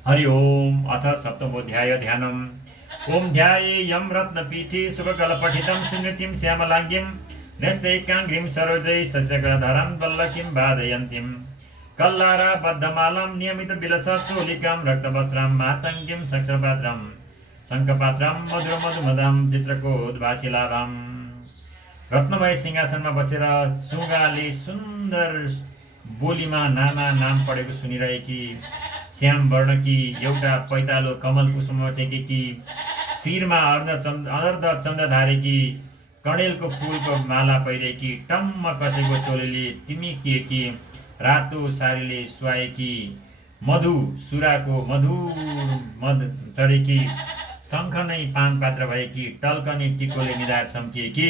हरि ओम। अथ सप्तमोऽध्याय ध्यानम्। ओम ध्यायेयं रत्नपीठे सुखकलपठितं सुनीतिं श्यामलाङ्गीं न्यस्तैकाङ्घ्रीं सरोजै सस्यकरधरं वल्लकीं वादयन्तीं कल्लाराबद्धमालं नियमितविलसचोलिकां रक्तवस्त्रां मातङ्गीं सक्षपात्रं शङ्खपात्रं मधुरमधुमदां चित्रकोद्भासिलाभां। रत्नमय सिंहासनमा बसेर सुगाले सुन्दर बोलीमा नाना नाम पढेको सुनिरहेकी श्याम वर्णकी एउटा पैतालो कमल कुसुम टेकेकी शिरमा अर्ध चन्द्रधारेकी कणेलको फुलको माला पहिरेकी टम्म कसेको चोलीले टिमिकिएकी रातो सारीले सुहाएकी मधु सुराको मधुर मध चढेकी शङ्ख नै पान पात्र भएकी टल्कने टिकोले निधार चम्किएकी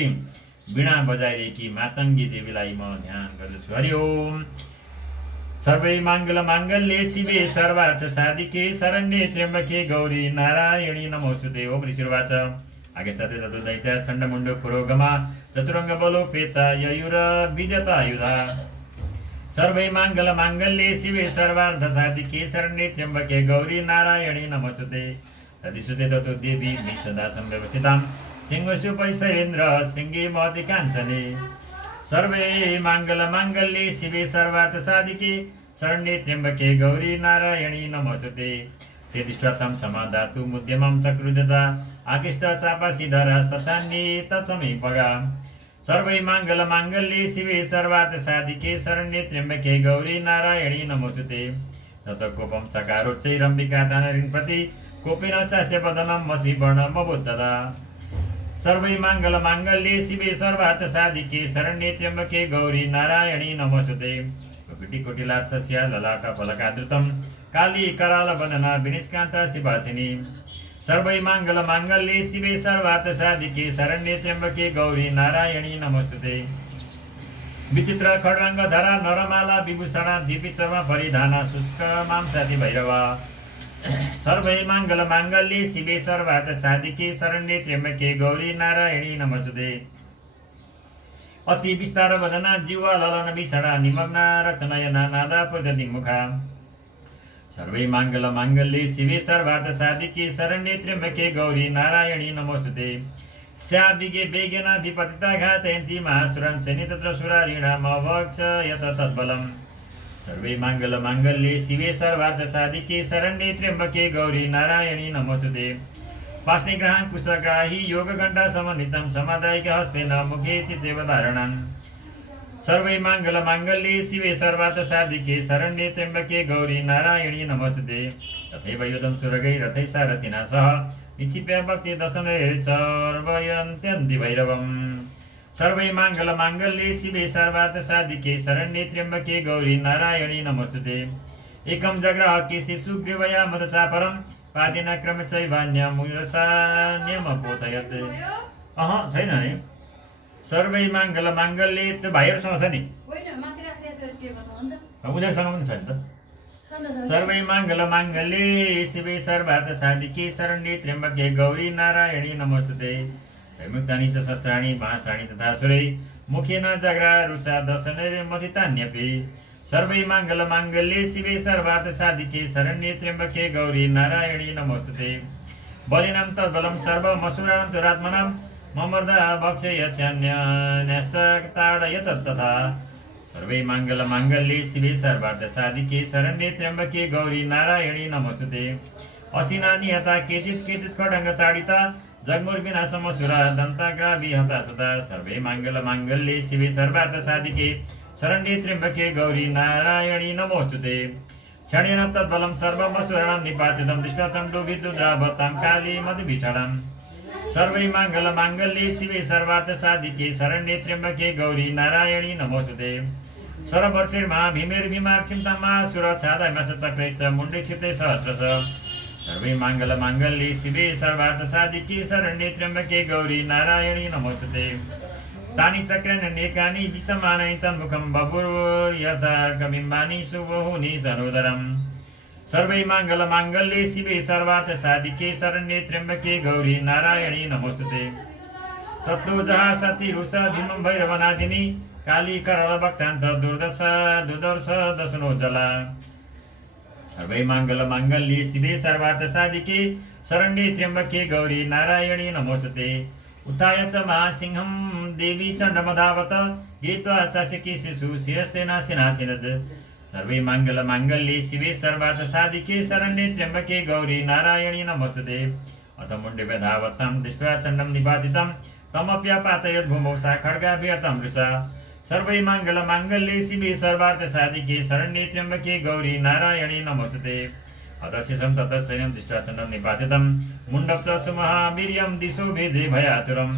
वीणा बजाइरहेकी मातङ्गी देवीलाई म ध्यान गर्दछु। हरि ओम। सर्वै मंगल मांगल्ये शिवे सर्वार्थ साधिके शरण्ये त्र्यंबके गौरी नारायणी नमोस्तुते। ओम ऋषिर्वाच आगच्छते ततो दैत्या चण्डमुण्डो पुरोगमा चतुरंग बलोपेता ययुर विद्यता युधा। सर्वै मंगल मांगल्ये शिवे सर्वार्थ साधिके शरण्ये त्र्यंबके गौरी नारायणी नमोस्तुते। तदिश्रुते ततो देवी सदा संव्यवस्थितां सिंहसुपरि शैलेन्द्र शृङ्गे महति काञ्चने सर्वे माङ्गल्ये शिवे सर्वार्थ साधिके शरण्ये त्र्यम्बके गौरी नारायणी नमोस्तुते ते दृष्ट्वा तं समादातु मुद्यमं चक्रुदता आकृष्ट चापासीधरास्तथान्ये तत्समीपगा सर्वै माङ्गल्ये शिवे सर्वार्थ साधिके शरण्ये त्र्यम्बके गौरी नारायणी नमोस्तुते तत कोपं चकारोच्चैरम्बिका तानरिं प्रति कोपेन चास्य वदनं मसी वर्णमबोद्धता सर्वै माङ्गल्ये शिवे सर्वार्थ साधिके शरण्ये त्र्यम्बके गौरी नारायणी नमोस्तुते कोटिकोटिलाक्षस्य ललाट फलकादृतं काली कराल वदना विनिष्कान्ता शिवासिनी सर्वै माङ्गल्ये शिवे सर्वार्थ साधिके शरण्ये त्र्यम्बके गौरी नारायणी नमोस्तुते विचित्र खड्वाङ्गधरा नरमाला विभूषणा दीपी चर्म परिधाना शुष्क मांसाति भैरवा सर्वै माङ्गल्ये शिवे सर्वार्थ साधिके शरण्ये त्र्यम्बके गौरी नारायणी नमोस्तुते अति विस्तार वदना जीवा ललन विषणा निमग्ना रक्तनयना नादा मुखा सर्वै माङ्गल्ये शिवे सर्वार्थ साधिके शरण्ये त्र्यम्बके गौरी नारायणी नमोस्तुते स्या विगे वेगेन विपतिता घातयन्ति महासुरांशनि तत्र सुरारीणामवक्ष यत तद्बलम् सर्वै माङ्गल्ये शिवे सर्वार्थ साधिके शरण्ये त्र्यम्बके गौरी नारायणी नमोस्तुते पाष्णिग्रहान् कुशग्राही योगघण्टा समन्वितं समादायिक हस्तेन मुखे चित्तेव धारणन् सर्वै माङ्गल्ये शिवे सर्वार्थ साधिके शरण्ये त्र्यम्बके गौरी नारायणी नमोस्तुते तथैव युधं सुरगै रथै सारथिना सह निक्षिप्य भक्ति दर्शनैर्चर्वयन्त्यन्ति भैरवम् सर्वै माङ्गल्ये शिवे सर्वार्थ साधिके शरण्ये त्र्यम्बके गौरी नारायणी नमोस्तुते एकं जग्राह केशे सुग्रीवया मदचापरम् पादिन क्रमचैवान्यमुसान्यमपोतयत् छैन नि सर्वै माङ्गल्ये त्यो भाइहरूसँग छ नि उनीहरूसँग पनि छ नि त सर्वै माङ्गल्ये शिवे सर्वार्थ साधिके शरण्ये त्र्यम्बके गौरी नारायणी नमोस्तुते मुक्तानि च शस्त्राणि महास्त्राणि तथा सुरै मुखेन जग्रा रुषा दर्शनैर्मथितान्यपि सर्वै माङ्गल्ये शिवे सर्वार्थ साधिके शरण्ये त्र्यम्बके गौरी नारायणी नमोस्तुते बलिनं तद्बलं सर्वमसुराणां दुरात्मनां ममर्दा भक्षयत्यन्यन्यस्ताडयत तथा सर्वै माङ्गल्ये शिवे सर्वार्थ साधिके शरण्ये त्र्यम्बके गौरी नारायणी नमोस्तुते असिना निहता केचित् खड्ग ताडिता जग्मुर्विनाशमसुरा दन्ताग्रावी हता सदा सर्वै माङ्गल्ये शिवे सर्वार्थ साधिके शरण्ये त्र्यम्बके गौरी नारायणी नमोस्तुते क्षणेन तद्बलं सर्वमसुराणां निपातितं दृष्ट्वा चण्डो विद्युद्रावतां काली मधुभीषणम् सर्वै माङ्गल्ये शिवे सर्वार्थ साधिके शरण्ये त्र्यम्बके गौरी नारायणी नमोस्तुते सरवर्षैर्महाभीमैर्भीमार्चिन्तं महासुरच्छादयमस चक्रैश्च मुण्डे क्षिप्ते सहस्रश सर्वै माङ्गल्ये शिवे सर्वार्थ साधिके शरण्ये त्र्यम्बके गौरी नारायणी नमोस्तुते तानि चक्राण्यनेकानि विषमानानि तन्मुखं बभूर्यथार्कबिम्बानि शुभहुनि तनोदरम् सर्वै माङ्गल्ये शिवे सर्वार्थ साधिके शरण्ये त्र्यम्बके गौरी नारायणी नमोस्तुते तत्तु जहासति रुषा भीमं भैरवनादिनी काली करल भक्तान्त दुर्दर्श दशनोज्जला सर्वै माङ्गल्ये शिवे सर्वार्थ साधिके शरण्ये त्र्यम्बके गौरी नारायणी नमोस्तुते उत्थाय च महासिंहं देवी चण्डमधावत गीत्वा चास्यके शिशु शिरस्ते नासिनाचिनद् सर्वै माङ्गल्ये शिवे सर्वार्थ साधिके शरण्ये त्र्यम्बके गौरी नारायणी नमोस्तुते अथ मुण्डे धावतां दृष्ट्वा चण्डं निपातितं तमप्यापातयत् भूमौ सा खड्गाभिहतं वृषा सर्वै माङ्गल्ये शिवे सर्वार्थ साधिके शरण्ये त्र्यम्बके गौरी नारायणी नमोस्तुते अथ शेषं ततः सैन्यं दृष्ट्वा चण्डं निपातितं मुण्डं च सुमहावीर्यं दिशो भेजे भयातुरम्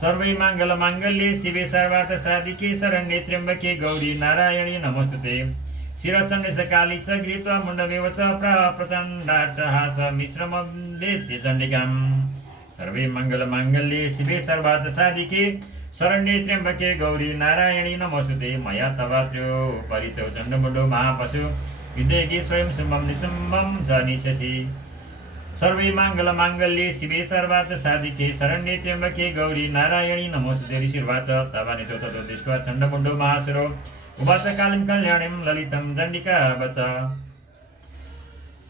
सर्वै माङ्गल्ये शिवे सर्वार्थ साधिके शरण्ये त्र्यम्बके गौरी नारायणी नमोस्तुते शिरश्चण्डेशकाली च गृहीत्वा मुण्डमेव च प्रचण्डाट्टहास मिश्रमं वेद्य चण्डिकाम् सर्वै माङ्गल्ये शिवे सर्वार्थ साधिके शरण्ये त्र्यम्बके गौरी नारायणी नमोस्तुते मया तवात्र्यो परितो चण्डमुण्डो महापशु विदेही स्वयं शुम्भं निशुम्भं च निशसि सर्वै माङ्गल्ये शिवे सर्वार्थ साधिके शरण्ये त्र्यम्बके गौरी नारायणी नमोस्तुते ऋषिर्वाच तवानितो ततो दृष्ट्वा चण्डमुण्डो महासुरो उवाच कालीं कल्याणीं ललितं चण्डिका वच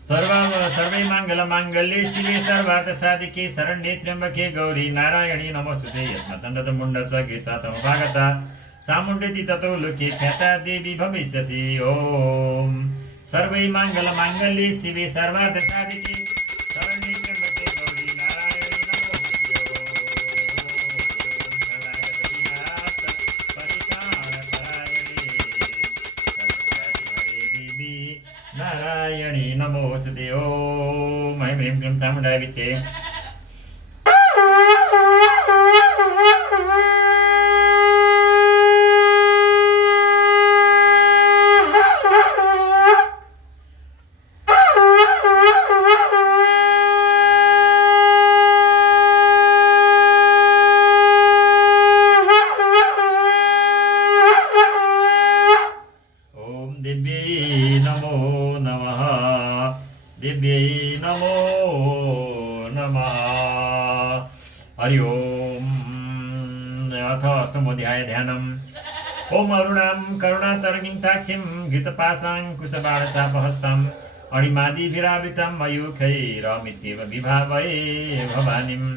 सर्वै मङ्गलमाङ्गल्ये शिवे सर्वार्थसाधिके शरण्ये त्र्यम्बके गौरी नारायणी नमोस्तुते। यस्मात् मुण्ड च गीता तमोभागता चामुण्डेति ततो लोके ख्याता देवी भविष्यसि। ओम सर्वै मङ्गलमाङ्गल्ये शिवे सर्वार्थसाधिके शरण्ये त्र्यम्बके गौरी नारायणी नमोस्तुते। नारायणी नमोस्तुते। ओम ऐं ह्रीं क्लीं चामुण्डाय विद्महे। दिव्यै नमो नमः। दिव्यै नमो नमः। हरि ओम। अथ अष्टमोऽध्याय ध्यानम्। ओम अरुणां करुणातरङ्गिताक्षीं घृतपाशाङ्कुशबाणचापहस्ताम् अणिमादिभिरावृतं मयूखैरमित्येव विभावये भवानीम्।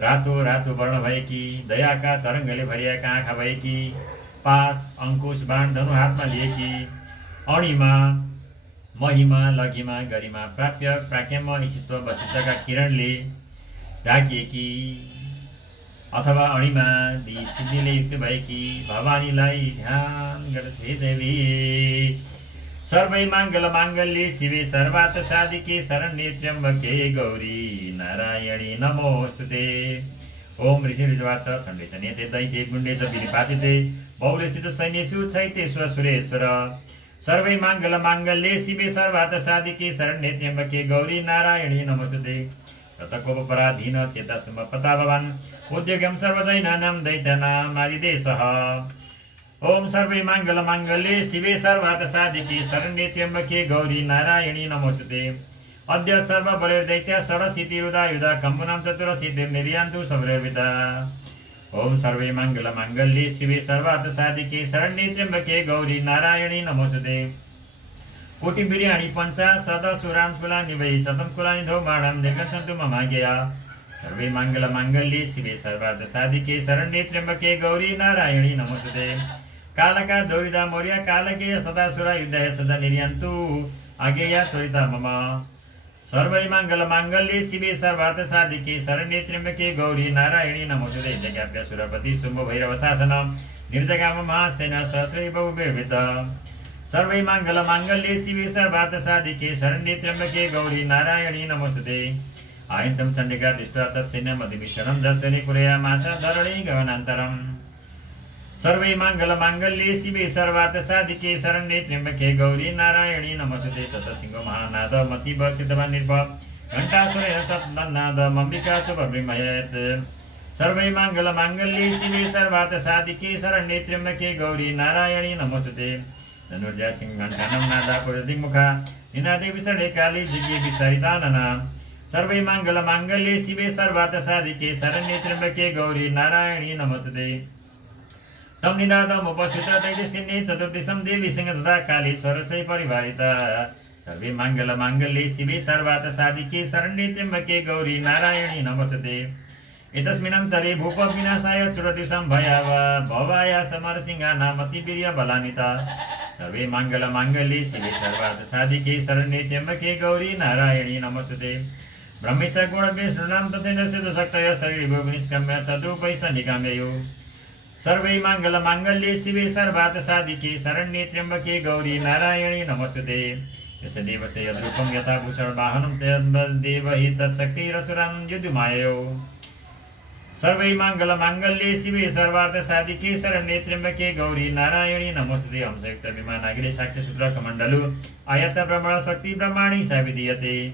रातो रातो वर्ण भएकी, दयाका तरङ्गले भरिएका आँखा भएकी, पास अंकुश बाण धनु हातमा लिएकी, अणिमा महिमा लघिमा गरिमा प्राप्य प्राक्यम निश्चित्व वसिष्ठका किरणले ढाकिएकी अथवा अणिमा दि सिद्धिले युक्त भएकी भवानीलाई ध्यान गर्छ हे देवी। सर्वै मङ्गलमाङ्गल्ये शिवे सर्वार्थसाधिके शरण्ये त्र्यम्बके गौरी नारायणी नमोस्तुते। ओम ऋषि ऋजुवाच छण्डे च नेते दैते गुण्डे च विनिपातिते बहुलेषु च सैन्येषु छैतेश्वर सुरेश्वर। सर्वै मङ्गलमाङ्गल्ये शिवे सर्वार्थसाधिके शरण्ये त्र्यम्बके गौरी नारायणी नमोस्तुते। ततकोपराधीन चेता सुमपता भवान् उद्योगं सर्वदैनानां दैत्यानाम् आदिदेशः। ओम सर्वै मङ्गलमाङ्गल्ये शिवे सर्वार्थसाधिके शरण्ये त्र्यम्बके गौरी नारायणी नमोस्तुते। अद्य सर्वबलैर्दैत्या षडशीतिरुदायुधा कम्बुनां चतुरशीतिर्निर्यान्तु सबलैर्विदा। ओम सर्वै मङ्गलमाङ्गल्ये शिवे सर्वार्थसाधिके शरण्ये त्र्यम्बके गौरी नारायणी नमोस्तुते। कोटिबिर्याणि पञ्चा सदसुरां कुलानि वै शतं कुलानि धौमाणं निर्गच्छन्तु ममाज्ञया। सर्वै मङ्गलमाङ्गल्ये शिवे सर्वार्थसाधिके शरण्ये त्र्यम्बके गौरी नारायणी नमोस्तुते। कालका दौरिदा मौर्या कालकेय सदासुरा युद्धाय सदा निर्यान्तु आज्ञेया त्वरिता मम। सर्वै मङ्गलमाङ्गल्ये शिवे सर्वार्थसाधिके शरण्ये त्र्यम्बके गौरी नारायणी नमोस्तुते। जज्ञाप्य सुरपति शुम्भ भैरव शासन निर्जगाम महासेन सहस्रै बहुभिर्भृत। सर्वै मङ्गलमाङ्गल्ये शिवे सर्वार्थसाधिके शरण्ये त्र्यम्बके गौरी नारायणी नमोस्तुते। आयन्तं चण्डिका दृष्ट्वा तत्सैन्यमधिमिश्रणं दर्शने कुरयामास धरणी गगनान्तरम्। सर्वै मङ्गलमाङ्गल्ये शिवे सर्वार्थसाधिके शरण्ये त्र्यम्बके गौरी नारायणी नमोस्तुते। ततः सिंहो महानाद मतिभक्तितवान् निर्भ घण्टासुरेण तन्नादमम्बिका च बभ्रिमयत्। सर्वै मङ्गलमाङ्गल्ये शिवे सर्वार्थसाधिके शरण्ये त्र्यम्बके गौरी नारायणी नमोस्तुते। धनुर्जा सिंहघण्टानं नादापुरदिङ्मुखा निनादे विसर्णे काली जिज्ञे विस्तारितानना। सर्वै मङ्गलमाङ्गल्ये शिवे सर्वार्थसाधिके शरण्ये त्र्यम्बके गौरी नारायणी नमोस्तुते। तम निनादमुपस्थित दैत्यसिन्ये चतुर्दिशं देवी सिंह तथा कालीश्वरसै परिवारिता। सर्वे मङ्गलमाङ्गल्ये शिवे सर्वार्थसाधिके शरण्ये त्र्यम्बके गौरी नारायणी नमोस्तुते। एतस्मिन्नन्तरे भूपविनाशाय सुरदिशं भवाय समरसिंहानामतिवीर्यबलान्विता। सर्वे मङ्गलमाङ्गल्ये शिवे सर्वार्थसाधिके शरण्ये त्र्यम्बके गौरी नारायणी नमोस्तुते। ब्रह्मेश गुणविष्णूनां तथेन्द्रस्य शक्तयः शरीरभोग निष्क्रम्य तद्रूपैः सन्निकाम्ययो। सर्वै मङ्गलमाङ्गल्ये शिवे सर्वार्थसाधिके शरण्ये त्र्यम्बके गौरी नारायणी नमोस्तुते। यस्य देवस्य यद्रूपं यथा भूषणवाहनं तद्देव हि तत्शक्तिरसुरां युद्धमाययो। सर्वै मङ्गलमाङ्गल्ये शिवे सर्वार्थसाधिके शरण्ये त्र्यम्बके गौरी नारायणी नमोस्तुते। हंसयुक्त विमानाग्रे साक्ष्यसूत्रकमण्डलु आयत ब्रह्मण शक्ति ब्रह्माणि सा विधीयते।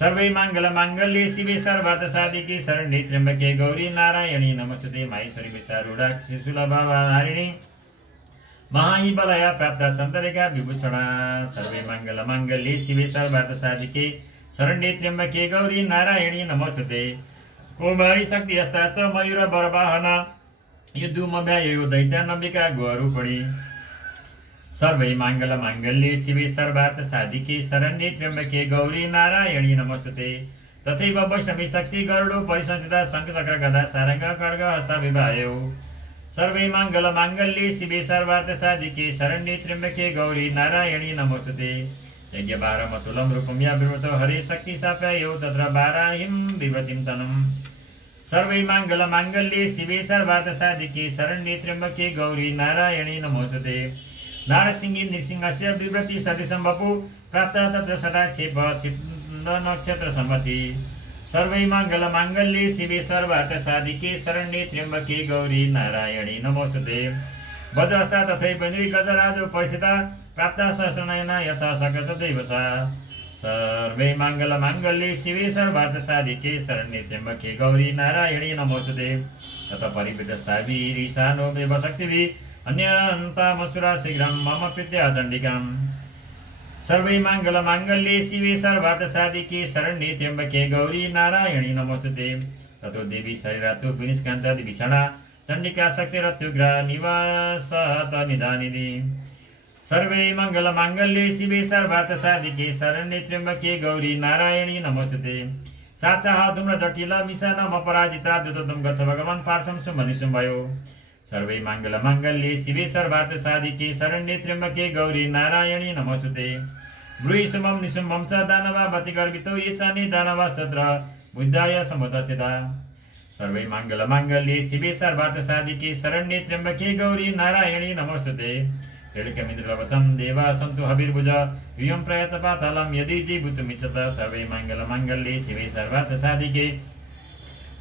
सर्वै मङ्गलमाङ्गल्ये शिवे सर्वार्थसाधिके शरण्ये त्र्यम्बके गौरी नारायणी नमोस्तुते। माहेश्वरी विशारूढा शिशुलभारिणी महाबलया प्राप्ता चन्द्ररेखा विभूषणा। सर्वे मङ्गलमाङ्गल्ये शिवे सर्वार्थसाधिके शरण्ये त्र्यम्बके गौरी नारायणी नमोस्तुते। कौमारी शक्तिहस्ता च मयूर वरवाहना युद्धुमभ्याययो दैत्यानम्बिका गोरूपिणी। सर्वै माङ्गल्ये शिवे सर्वार्थ साधिके शरण्ये त्र्यम्बके गौरी नारायणी नमोस्तुते। तथैव वैष्णवी शक्ति गरुडो परिसंस्थिता शङ्खचक्र गदा सारङ्ग खड्ग हस्त विवाहयो। सर्वै माङ्गल्ये शिवे सर्वार्थ साधिके शरण्ये त्र्यम्बके गौरी नारायणी नमोस्तुते। यज्ञ बारमतुलं रूपं या विवृतो हरे शक्ति साप्यायो तत्र बाराहिं विवृतिं तनुम्। सर्वै माङ्गल्ये शिवे सर्वार्थ साधिके शरण्ये त्र्यम्बके गौरी नारायणी नमोस्तुते। नारसिंही नृसिंहस्य विवृति सदृशं वपु प्राप्त तत्र सदाक्षेप नक्षत्र सम्मति। सर्वै माङ्गल्ये शिवे सर्वार्थ साधिके शरण्ये त्र्यम्बके गौरी नारायणी नमोस्तुते। वज्रहस्ता तथैव गजराजो परिस्थिता प्राप्त सहस्रनयना यथा शक्य तथैव सा। सर्वै माङ्गल्ये शिवे सर्वार्थ साधिके शरण्ये त्र्यम्बके गौरी नारायणी नमोस्तुते। ततः परिवृतस्था वीरिशानो देवशक्तिभिः अन्यन्तामसुरा शीघ्रं मम प्रीत्या चण्डिकाम्। सर्वै माङ्गल्ये शिवे सर्वार्थ साधिके शरण्ये त्र्यम्बके गौरी नारायणी नमोस्तुते। ततो देवी शरीरातु विनिष्कान्ता विषणा चण्डिका शक्तिरत्युग्रा निवासत निधानिधि। सर्वै माङ्गल्ये शिवे सर्वार्थ साधिके शरण्ये त्र्यम्बके गौरी नारायणी नमोस्तुते। साचाह धूम्र जटिल मिशन अपराजिता द्युतोदम गच्छ भगवान् पार्श्वं सुमनिषुं भयो। सर्वै माङ्गल्ये शिवे सर्वार्थ साधिके शरण्ये त्र्यम्बके गौरी नारायणी नमोस्तुते। ब्रूहि शुभं निशुम्भं च दानवा मतिगर्वितो ये चानि दानवास्तत्र बुद्धाय समुदस्थिता। सर्वै माङ्गल्ये शिवे सर्वार्थ साधिके शरण्ये त्र्यम्बके गौरी नारायणी नमोस्तुते। क्रीडकमिन्द्रलवतं देवा सन्तु हविर्भुज यूयं प्रयत पातालं यदि जीवितुमिच्छत। सर्वै माङ्गल्ये शिवे सर्वार्थ साधिके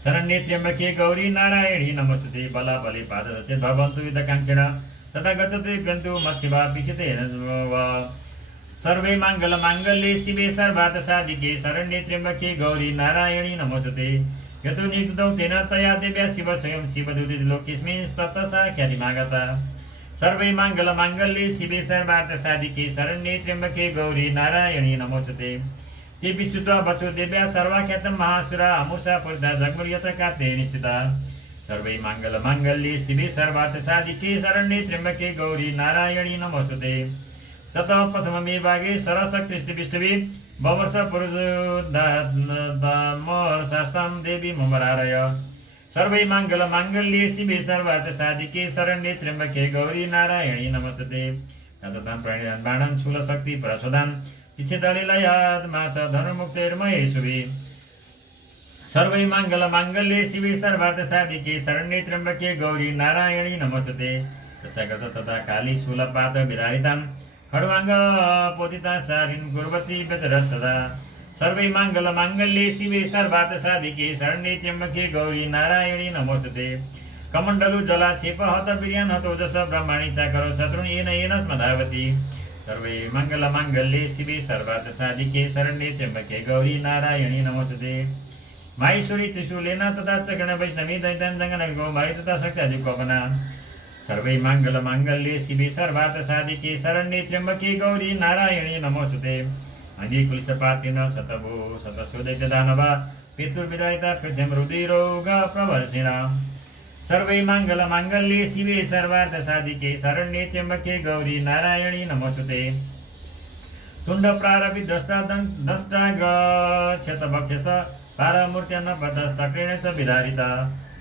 शरण्ये त्र्यम्बके गौरी नारायणी नमोस्तुते। बलाबले पादरचेत् भवन्तु युद्धकाङ्क्षिण तथा गच्छते प्यन्तु मत्स्यवा पिशितेन वा। सर्वै माङ्गल्ये शिवे सर्वार्थ साधिके शरण्ये त्र्यम्बके गौरी नारायणी नमोस्तुते। यतो नियुक्तौ तेन तया देव्या शिव स्वयं शिवदूतिः लोकेस्मिन् ततः सा ख्यातिमागता। सर्वै माङ्गल्ये शिवे सर्वार्थ साधिके शरण्ये त्र्यम्बके गौरी नारायणी नमोस्तुते। ते विश्रुत्वा वचो देव्या सर्वाख्यातं महासुरा अमूर्षा पूरिता जग्मुर्यत्र कात्ते निश्चिता। सर्वै माङ्गल्ये शिवे सर्वार्थ साधिके शरण्ये त्र्यम्बके गौरी नारायणी नमोस्तुते। ततः प्रथममेवाग्रे सरशक्तिष्टिविष्टुभिः ववर्ष पुरुषोद्धामहर्षास्तां देवी मुमरारय। सर्वै माङ्गल्ये शिवे सर्वार्थ साधिके शरण्ये त्र्यम्बके गौरी नारायणी नमोस्तुते। तततां प्रणिधान बाणं शूलशक्ति परशुदां चिच्छेदलिलयाद् माता धनुर्मुक्तेर्महेशुभिः। सर्वै माङ्गल्ये शिवे सर्वार्थ साधिके शरण्ये त्र्यम्बके गौरी नारायणी नमोस्तुते। तस्याकृत तथा काली शूलपात विधारितां खड्वाङ्ग पोतिता चारिन् कुर्वती व्यतिरस्तदा। सर्वै माङ्गल्ये शिवे सर्वार्थ साधिके शरण्ये त्र्यम्बके गौरी नारायणी नमोस्तुते। कमण्डलु जलाक्षेप हत वीर्यान् हतोजस ब्रह्माणि चाकरो शत्रुन् येन स्मधावति। सर्वै माङ्गल्ये शिवे सर्वार्थ साधिके शरण्ये त्र्यम्बके गौरी नारायणी नमोस्तुते। माहेश्वरी त्रिशूलेन तथा चक्रेण वैष्णवी दैत्यान् जङ्गनगोमारी तथा शक्त्यादिकोपना। सर्वै माङ्गल्ये शिवे सर्वार्थ साधिके शरण्ये त्र्यम्बके गौरी नारायणी नमोस्तुते। अङ्गीकुलिशपातेन शतभो शतशो दैत्यदानवा पितुर्विदायिता पृथ्वीं रुधिरोग प्रवर्षिणा। सर्वै माङ्गल्ये शिवे सर्वार्थ साधिके शरण्ये त्र्यम्बके गौरी नारायणी नमोस्तुते। तुण्ड प्रारभि दष्टाग्र क्षतभक्षस पारमूर्त्यन्नपतश्चक्रेण च विदारिता।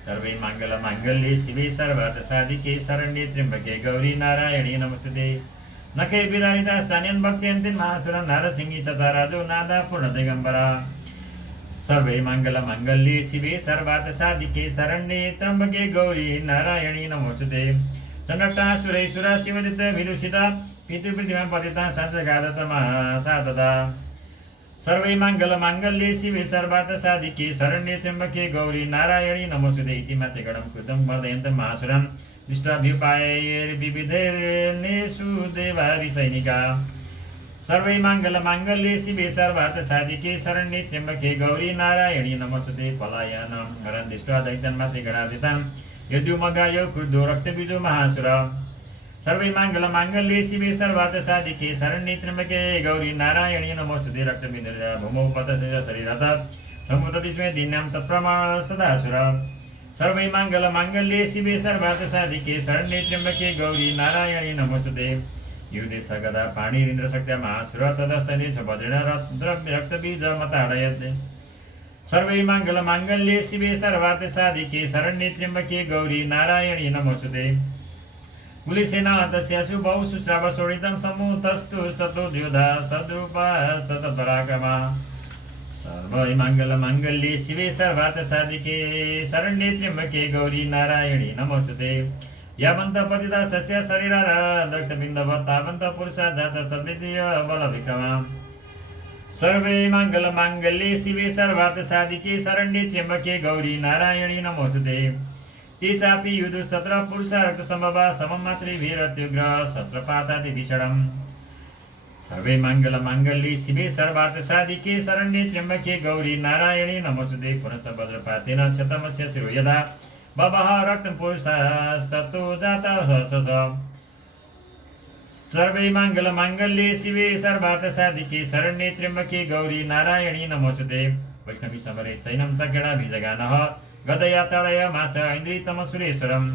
सर्वै माङ्गल्ये शिवे सर्वार्थ साधिके शरण्ये त्र्यम्बके गौरी नारायणी नमोस्तुते। नखै विदारिता स्थानीयन् भक्ष्यन्ति महासुरन् नारसिंही चचाराजो नादा पूर्ण दिगम्बरा। सर्वै माङ्गल्ये शिवे सर्वार्थ साधिके शरण्ये त्र्यम्बके गौरी नारायणी नमोस्तुते। चण्डट्टा सुरैसुरा शिवदित विदुषिता पितृपृथिव्यां पतिता तञ्चगादतमा सातदा। सर्वै माङ्गल्ये शिवे सर्वार्थ साधिके शरण्ये त्र्यम्बके गौरी नारायणी नमोस्तुते। इति मातृगणं कृतं वर्धयन्तं महासुरं दृष्ट्वा विविधैर्नेषु देवारिसैनिका। सर्वै माङ्गल्ये शिवे सर्वार्थ साधिके शरण्ये त्र्यम्बके गौरी नारायणी नमोस्तुते। पलायनं हरन् दृष्ट्वा दैत्यान् मातृगणादितान् यद्युमगायो क्रुद्धो रक्तबीजो महासुर। सर्वै माङ्गल्ये शिवे सर्वार्थ साधिके शरण्ये त्र्यम्बके गौरी नारायणी नमोस्तुते। रक्तबिन्दुर्या भूमौ पतस्य शरीरतः समुदति स्मे दीन्यां तत्प्रमाणस्तदासुर। सर्वै माङ्गल्ये शिवे सर्वार्थ साधिके शरण्ये त्र्यम्बके गौरी नारायणी नमोस्तुते। युदेश गदा पाणिरिन्द्र शक्त्या महासुर तदर्शने छ वज्रेण रक्तबीजमताडयत् सर्वै माङ्गल्ये शिवे सर्वार्थ साधिके शरण्ये त्र्यम्बके गौरी नारायणी नमोस्तुते कुलेसेना तस्य शुभौ शुश्राव शोणितं समूतस्तुस्ततो द्योधा तद्रूपस्तत्पराक्रमा सर्वै माङ्गल्ये शिवे सर्वार्थ साधिके शरण्ये त्र्यम्बके गौरी नारायणी नमोस्तुते यावन्त पतितस्य शरीरारक्तबिन्दवत् तावन्त पुरुषा जात तद्वितीय बलविक्रमा सर्वै माङ्गल्ये शिवे सर्वार्थ साधिके शरण्ये त्र्यम्बके गौरी नारायणी नमोस्तुते ते चापि युधुस्तत्र पुरुषारक्तसम्भवा समं मातृभिरत्युग्र शस्त्रपातादि भीषणम् सर्वे माङ्गल्ये शिवे सर्वार्थ साधिके शरण्ये त्र्यम्बके गौरी नारायणी नमोस्तुते पुनश्च वज्रपातेन क्षतमस्य शिरो यदा बभः रक्तं पुरुषास्ततो जातः सहस्रश सर्वे माङ्गल्ये शिवे सर्वार्थ साधिके शरण्ये त्र्यम्बके गौरी नारायणी नमोस्तुते वैष्णवी समरे चैनं चकेण भिजगानः गदया तडय मास ऐन्द्रितमसुरेश्वरम्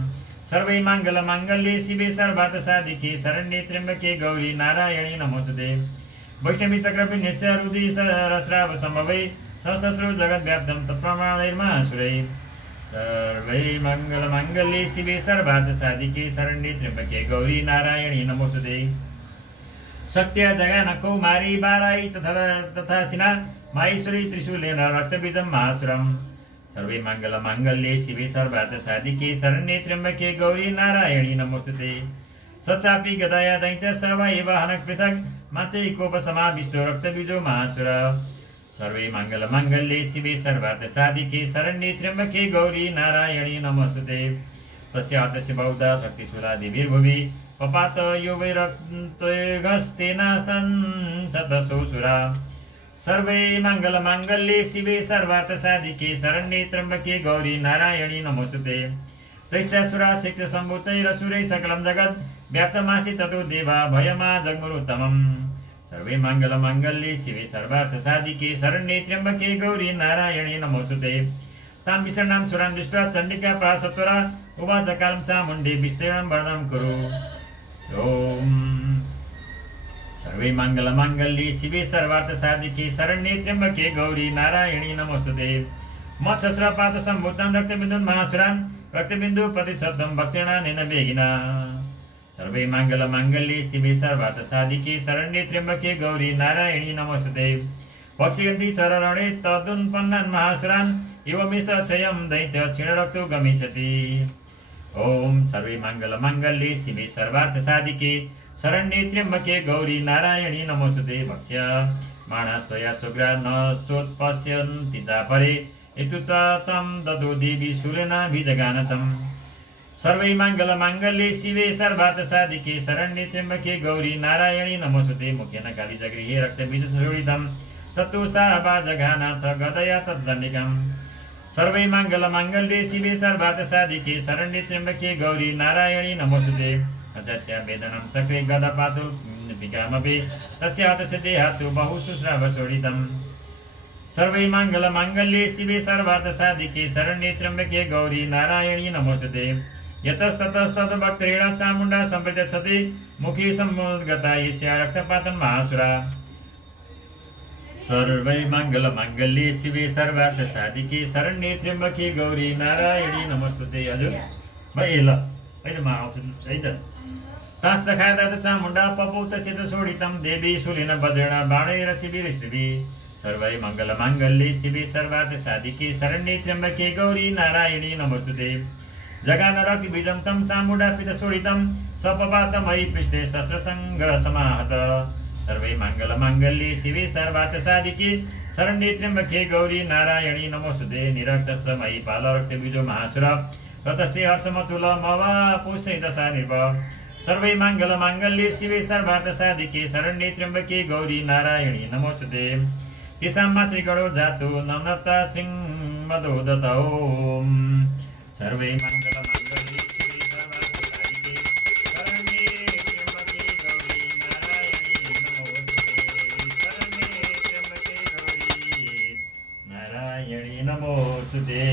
सर्वै माङ्गल्ये शिवे सर्वार्थ साधिके शरण्ये त्र्यम्बके गौरी नारायणी नमोस्तुते वैष्णवी चक्रपिण्यस्य रुदि सरस्राव सम्भवै सहस्रश्रु जगद्व्याप्तं तत्प्रमाणैर्महासुरै सर्वै माङ्गल्ये शिवे सर्वार्थ साधिके शरण्ये त्र्यम्बके गौरी नारायणी नमोस्तुते सत्य जगान कौमारी बाराई तथा सिना माहेश्वरी त्रिशूलेन रक्तबीजं महासुरम् सर्वे माङ्गल्ये शिवे सर्वार्थ साधिके शरण्ये त्र्यम्बके गौरी नारायणी नमोस्तुते सचापि गदाया दैत्य वाहनक पृथक् माते कोपसमाविष्टो रक्तबीजो महासुर सर्वे माङ्गल्ये शिवे सर्वार्थ साधिके शरण्ये त्र्यम्बके गौरी नारायणी नमोस्तुते तस्य हतस्य बौद्ध शक्तिशूलादिभिर्भुवि पपात यो वैरक्तेन सन्तसोऽसुरा सर्वे माङ्गल्ये शिवे सर्वार्थ साधिके शरण्ये त्र्यम्बके गौरी नारायणी नमोस्तुते तैस्यासुरा शक्तिसम्भूतैरसुरै सकलं जगत् व्याप्तमासीत् ततो देवा भयमा जग्मुरुत्तमम् सर्वे माङ्गल्ये शिवे सर्वार्थ साधिके शरण्ये त्र्यम्बके गौरी नारायणी नमोस्तुते तां विषण्णां सुरान् दृष्ट्वा चण्डिका प्रासत्वरा उवाच कालं चामुण्डे विस्तीर्णं वर्णनं कुरु सर्वे माङ्गल्ये शिवे सर्वार्थ साधिके शरण्ये त्र्यम्बके गौरी नारायणी नमोस्तुते मत्सहस्रपात सम्भूतं रक्तबिन्दुन् महासुरान् रक्तबिन्दु प्रतिशब्दं भक्तेनानेन वेगिना सर्वे माङ्गल्ये शिवे सर्वार्थ साधिके शरण्ये त्र्यम्बके गौरी नारायणी नमोस्तुते पक्षयन्ति चररणे तदुन्पन्नान् महासुरान् एवमेष क्षयं दैत्य क्षीणरक्तो गमिष्यति ॐ सर्वे माङ्गल्ये शिवे सर्वार्थ साधिके शरण्ये त्र्यम्बके गौरी नारायणी नमोस्तुते भक्ष्य मानस्त्वया चोग्रा न चोत्पश्यन्ति चापरे एतुतं ददो देवी शूलेनाभिजगानतम् सर्वै माङ्गल्ये शिवे सर्वार्थ साधिके शरण्ये त्र्यम्बके गौरी नारायणी नमोस्तुते मुखेन कालिजगृहे रक्तबीजशोणितं तत्तु सा वाजगानाथ गदया तद्दण्डिकम् सर्वै माङ्गल्ये शिवे सर्वार्थ साधिके शरण्ये त्र्यम्बके गौरी नारायणी नमोस्तुते अजस्य वेदनं चक्रे गदपातुल्पिकामपि तस्य हतस्य देहातु बहु शुश्राव शोणितम् सर्वै माङ्गल्ये शिवे सर्वार्थ साधिके शरण्ये त्र्यम्बके गौरी नारायणी नमोस्तुते यतस्ततस्तद्भक्तेन चामुण्डा सम्प्रत्यक्षते मुखे समुद्गता यस्या रक्तपातं महासुरा सर्वै माङ्गल्ये शिवे सर्वार्थ साधिके शरण्ये त्र्यम्बके गौरी नारायणी नमोस्तुते हजुर भाइ ल है त म आउँछु है त ताश्च खादा चामुण्डा पपौतस्य च शोणितं देवी शूलेन वज्रेण बाणैर शिबिरश्रीभि सर्वै माङ्गल्ये शिवे सर्वार्थ साधिके शरण्ये त्र्यम्बके गौरी नारायणी नमोस्तुते जगानरक्तबीजं तं चामुण्डापित शोणितं सपपातमयि पृष्ठे शस्त्रसङ्ग समाहत सर्वै माङ्गल्ये शिवे सर्वार्थ साधिके शरण्ये त्र्यम्बके गौरी नारायणी नमोस्तुते निरक्तश्च मयि पाल रक्तबीजो महासुर ततस्ते हर्षमतुल मवा पुष्टै दशा निर्भ सर्वै माङ्गल्ये शिवे सर्वार्थ साधिके शरण्ये त्र्यम्बके गौरी नारायणी नमोस्तुते तेषां मातृगणो जातो नवनता सिंहमदोदत ॐ सर्वै माङ्गल्ये शिवे सर्वार्थ साधिके शरण्ये त्र्यम्बके गौरी नारायणी नमोस्तुते शरण्ये त्र्यम्बके गौरी नारायणी नमोस्तुते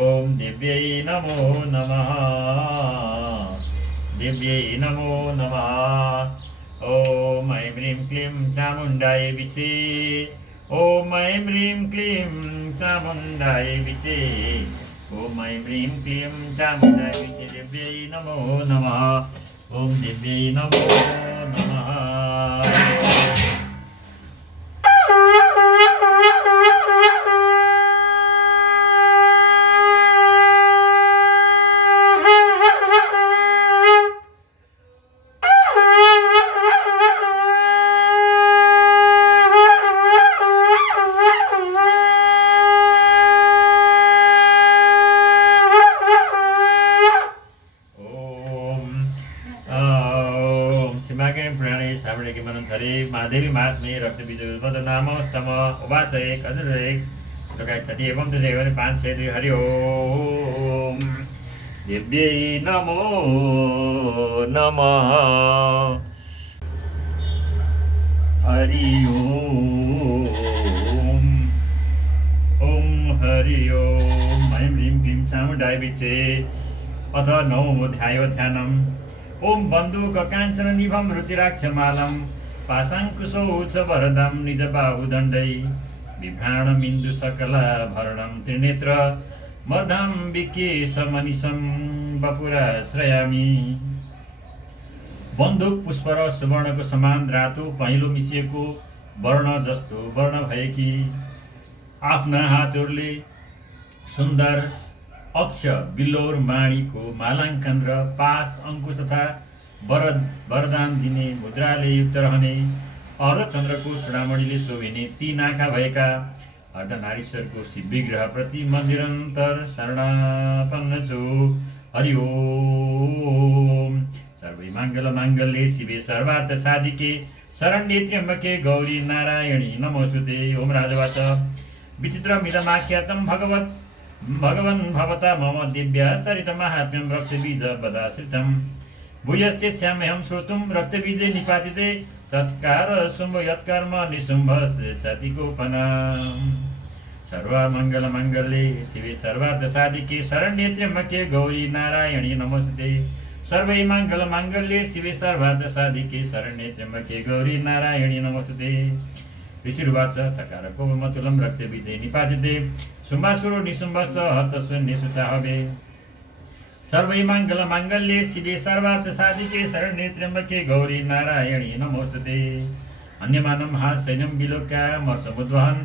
ॐ देव्यै नमो नमः देव्यै नमो नमः। ॐ ऐं ह्रीं क्लीं चामुण्डायै विचे। ॐ ऐं ह्रीं क्लीं चामुण्डायै विचे। ॐ ऐं ह्रीं क्लीं चामुण्डायै विचे। देव्यै नमो नमः। ॐ देव्यै नमो नमः। सावळेकी म्हणून हरे महादेवी महात्मे रक्तबीज नामस्तम उवाच एक अजून एक श्लोकासाठी एवं तुझे 502 हरि ओम। देव्यै नमो नमः। हरि ओम। ओम हरि ओम। ऐं ह्रीं क्लीं चामुण्डायै विचे। अथ 9 ध्यायो ध्यानम्। ओम बन्दुक काञ्चन निभं रुचिराक्षमालं पाशाङ्कुशौ च वरदं निजबाहुदण्डै बिभ्राणमिन्दु सकलाभरणं त्रिनेत्र मर्धां विकेशमनिशं वपुराश्रयामि। बन्दुक पुष्प र सुवर्णको समान रातो पहेँलो मिसिएको वर्ण जस्तो वर्ण भएकी आफ्ना हातहरूले सुन्दर अक्ष बिल्लोर माणीको मालाङ्कन र पास अङ्कुश तथा वरदान दिने मुद्राले युक्त रहने अर्धचन्द्रको चूडामणिले शोभिने तीन आँखा भएका अर्धनारीश्वरको शिवविग्रहप्रति म निरन्तर शरणापन्न छु। हरि ओम। सर्वै माङ्गल माङ्गल्ये शिवे सर्वार्थ साधिके शरण्ये त्र्यम्बके गौरी नारायणी नमोस्तुते। ओम राजवाच विचित्रमिदमाख्यातं भगवन् भवता मम दिव्या सरितमाहात्म्यं रक्तबीजवदाश्रितं भूयश्चेत्स्याम्यहं श्रोतुं रक्तबीजे निपातिते तत्कार शुम्भ यत्कर्म निशुम्भस्य चातिकोपनाम्। सर्वमङ्गलमाङ्गल्ये शिवे सर्वार्थसाधिके शरण्ये त्र्यम्बके गौरी नारायणी नमोस्तुते। सर्वै माङ्गलमाङ्गल्ये शिवे सर्वार्थसाधिके शरण्ये त्र्यम्बके गौरी नारायणी नमोस्तुते। ऋषिर्वाच चकार कोमतुलं रक्तबीजे निपातिते शुम्भासुरो निशुम्भश्च हतशून्येषु चाहवे। सर्वै माङ्गलमाङ्गल्ये शिवे सर्वार्थसाधिके शरण्ये त्र्यम्बके गौरी नारायणी नमोस्तुते। अन्यमानं हासैन्यं विलोक्य मर्षमुद्वहन्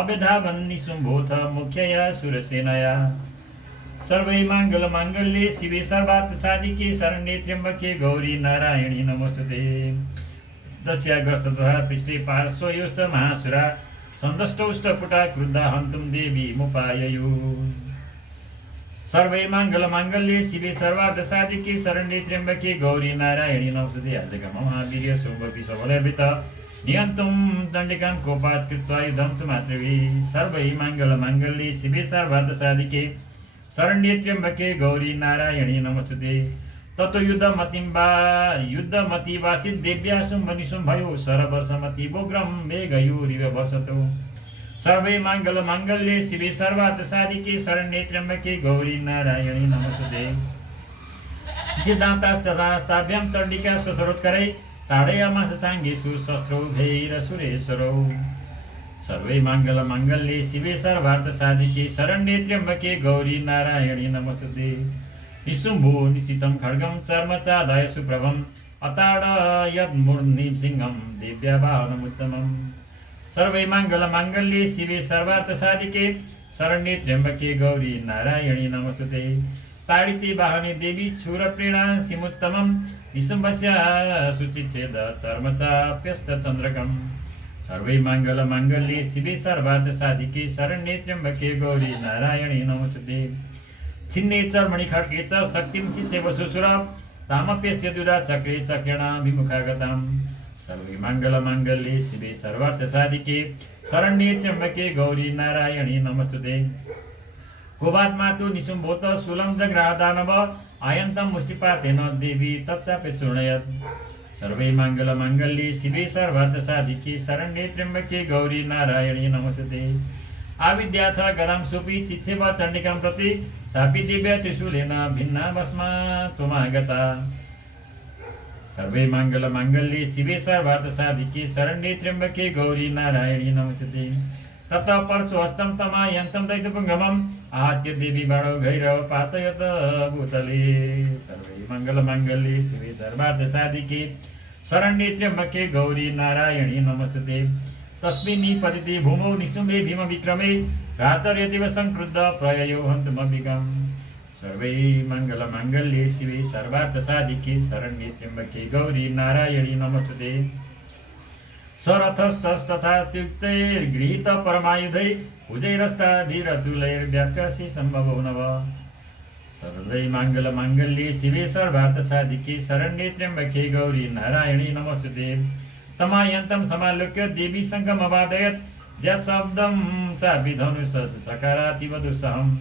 अव्यधावन् निशुम्भोऽथ मुख्यया सुरसेनया। सर्वै माङ्गलमाङ्गल्ये शिवे सर्वार्थसाधिके शरण्ये त्र्यम्बके गौरी नारायणी नमोस्तुते। दस्याग्रस्त तथा पृष्ठे पार्श्वयोश्च महासुरा सन्दष्टौष्टपुटा क्रुद्धा हन्तुं देवी मुपाययु। सर्वै माङ्गलमाङ्गल्ये शिवे सर्वार्थसाधिके शरण्ये त्र्यम्बके गौरी नारायणी नमोस्तुते। अजगमहावीर्य शुम्भविषबलैर्वृत नियन्तुं दण्डिकां कोपात् कृत्वा युद्धं तु मातृभिः। सर्वै माङ्गलमाङ्गल्ये शिवे सर्वार्थसाधिके शरण्ये त्र्यम्बके गौरी नारायणी नमोस्तुते। ततो युद्धमती वासित देव्या शुम्भ निशुम्भयो सरवर्षमती बोग्रं वेगयुरिव वर्षतो। सर्वै माङ्गलमाङ्गल्ये शिवे सर्वार्थसाधिके शरण्ये त्र्यम्बके गौरी नारायणी नमोस्तुते। चिदान्तास्ताभ्यां चण्डिका ससरोत्करै ताडयामास चाङ्गेषु शस्त्रौघैरसुरेश्वरौ। सर्वै माङ्गलमाङ्गल्ये शिवे सर्वार्थसाधिके शरण्ये त्र्यम्बके गौरी नारायणी नमोस्तुते। निशुम्भो निशितं खड्गं चर्मचादाय सुप्रभम् अताडयद्मूर्ध्नि सिंहं देव्या वाहनमुत्तमम्। सर्वै माङ्गलमाङ्गल्ये शिवे सर्वार्थसाधिके शरण्ये त्र्यम्बके गौरी नारायणी नमोस्तुते। ताडिते वाहने देवी शूरप्रेणा सिमुत्तमं निशुम्भस्य शुचिच्छेद चर्मचाप्यस्तचन्द्रकम्। सर्वै माङ्गलमाङ्गल्ये शिवे सर्वार्थसाधिके शरण्ये त्र्यम्बके गौरी नारायणी नमोस्तुते। छिन्ने चर्मणि खड्गे च शक्तिं चित्से वसुसुर तामप्यस्य दुधा चक्रे चक्रेणा विमुखागताम्। सर्वै माङ्गलमाङ्गल्ये शिवे सर्वार्थसाधिके शरण्ये त्र्यम्बके गौरी नारायणी नमोस्तुते। कोवात् मातु निशुम्भोत शूलं जग्राहदानव आयन्तं मुष्टिपातेन देवी तत्चाप्य चूर्णयत्। सर्वै माङ्गलमाङ्गल्ये शिवे सर्वार्थसाधिके शरण्ये त्र्यम्बके गौरी नारायणी नमोस्तुते। आविद्याथ गदां सुपि चिच्छेव चण्डिकां प्रति सापि दिव्य त्रिशूलेन भिन्ना भस्मा त्वमागता। सर्वे मंगल मांगल्ये शिवे सर्वार्थ साधिके शरण्ये त्र्यंबके गौरी नारायणी नमोस्तुते। ततः परशु हस्तं तमायन्तं दैत्यपुङ्गमम् आहत्य देवी बाणो घैरव पातयत भूतले। सर्वे मंगल मांगल्ये शिवे सर्वार्थ साधिके शरण्ये त्र्यंबके गौरी नारायणी नमोस्तुते। तस्मिन् निपतिते भूमौ निशुम्भे भीम विक्रमे रातर्यदिव संक्रुद्ध प्रययो हन्तमभिगम्। सर्वे मंगल मांगल्ये शिवे सर्वार्थ साधिके शरण्ये त्र्यंबके गौरी नारायणी नमोस्तुते। सरथस्तथा त्युक्तैर्गृहीत परमायुधै भुजैरष्टाभिरतुलैर्व्याप्यसि सम्भवो नव। सर्वे मंगल मांगल्ये शिवे सर्वार्थ साधिके शरण्ये त्र्यंबके गौरी नारायणी नमोस्तुते। तमायन्तं समालोक्य देवी शङ्खमवादयत् जशब्दं चापि धनुषचकारातिव दुस्सहम्।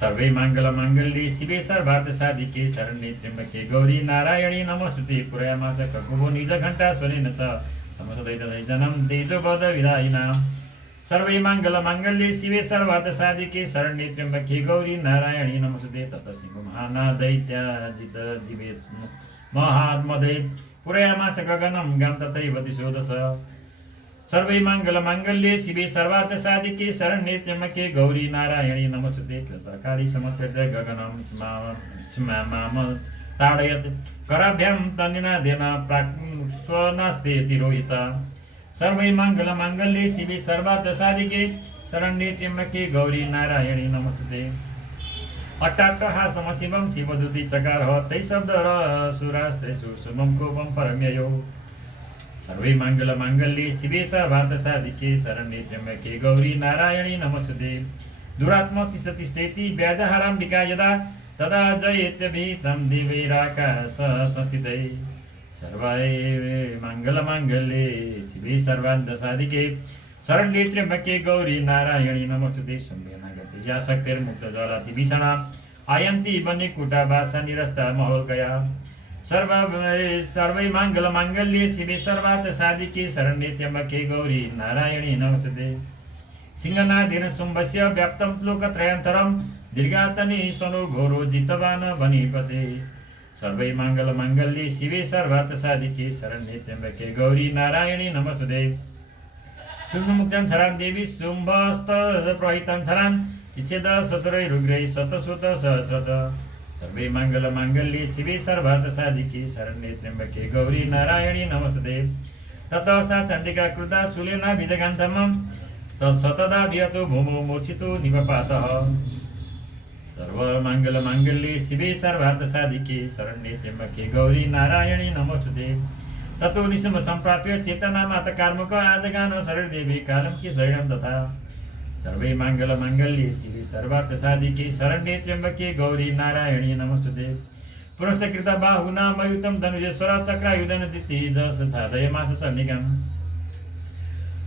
सर्वे मंगल मांगल्ये शिवे सर्वार्थ साधिके शरण्ये त्र्यंबके गौरी नारायणी नमोस्तुते। पुरयामास ककुभो निज घण्टा स्वरेण च समसदैतदैजनं तेजोबध विधायिना। सर्वे मंगल मांगल्ये शिवे सर्वार्थ साधिके शरण्ये त्र्यंबके गौरी नारायणी नमोस्तुते। ततः सिंह महानादैत्याजित जीवेत महात्मदे पुरयामास गगनं गां तथैव दिशो दश। सर्वे मंगल मांगल्ये शिवे सर्वार्थ साधिके शरण्ये त्र्यंबके गौरी नारायणी नमोस्तुते। कृतकाली समर्प्य गगनं स्माम ताडयत् कराभ्यां तन्निनादेन प्राक्स्वनास्ते तिरोहिता। सर्वे मंगल मांगल्ये शिवे सर्वार्थ साधिके शरण्ये त्र्यंबके गौरी नारायणी नमोस्तुते। अट्टाट्टहासम शिवं शिवदूती चकारः तै शब्दरसुरास्त्रेषु शुभं कोपं परम्ययो। सर्वे मंगल मांगल्ये शिवे सर्वार्थ साधिके शरण्ये त्र्यंबके गौरी नारायणी नमोस्तुते। दुरात्मतिष्ठति व्याजहाराम्बिका यदा तदा जयेत्यभिहितं देवैराकाशसंस्थितै। सर्वे मंगल मांगल्ये शिवे सर्वार्थ साधिके शरण्ये त्र्यंबके गौरी नारायणी नमोस्तुते। शुम्भेनागति या शक्तिर्मुक्तज्वालातिभीषणा आयन्ति वह्निकुटा भासा निरस्ता महोल्कया। सर्वे मंगल मांगल्ये शिवे सर्वार्थ साधिके शरण्ये त्र्यंबके गौरी नारायणी नमोस्तुते। सिंहनादेन शुम्भस्य व्याप्तं लोकत्रयान्तरं दीर्घातनि स्वनो घोरो जितवान् वनिपते। सर्वे मंगल मांगल्ये शिवे सर्वार्थ साधिके शरण्ये त्र्यंबके गौरी नारायणी नमोस्तुते। शुम्भमुक्तं शरान् देवी शुम्भस्त प्रहितं शरान् चिच्छेद ससुरैरुग्रैः शतसुत सहस्रत। सर्वे मंगल मांगल्ये शिवे सर्वार्थ साधिके शरण्ये त्र्यंबके गौरी नारायणी नमोस्तुते। ततः सा चण्डिका क्रुद्धा शूलेनाभिजगान्धर्मं तत्सतदा विहतो भूमौ मूर्छितो निपपातः। सर्वमंगल मांगल्ये शिवे सर्वार्थ साधिके शरण्ये त्र्यंबके गौरी नारायणी नमोस्तुते। ततो निशम संप्राप्य चेतना माता कार्मुक आजगानो शरीरदेवी कालं के शरीरं तथा। सर्वे मंगल मांगल्ये शिवे सर्वार्थ साधिके शरण्ये त्र्यंबके गौरी नारायणी नमोस्तुते। पुरस्कृत बाहुना मयुतं धनुजेश्वर चक्रायुधन दितिजस साधयमास चण्डिकाम्।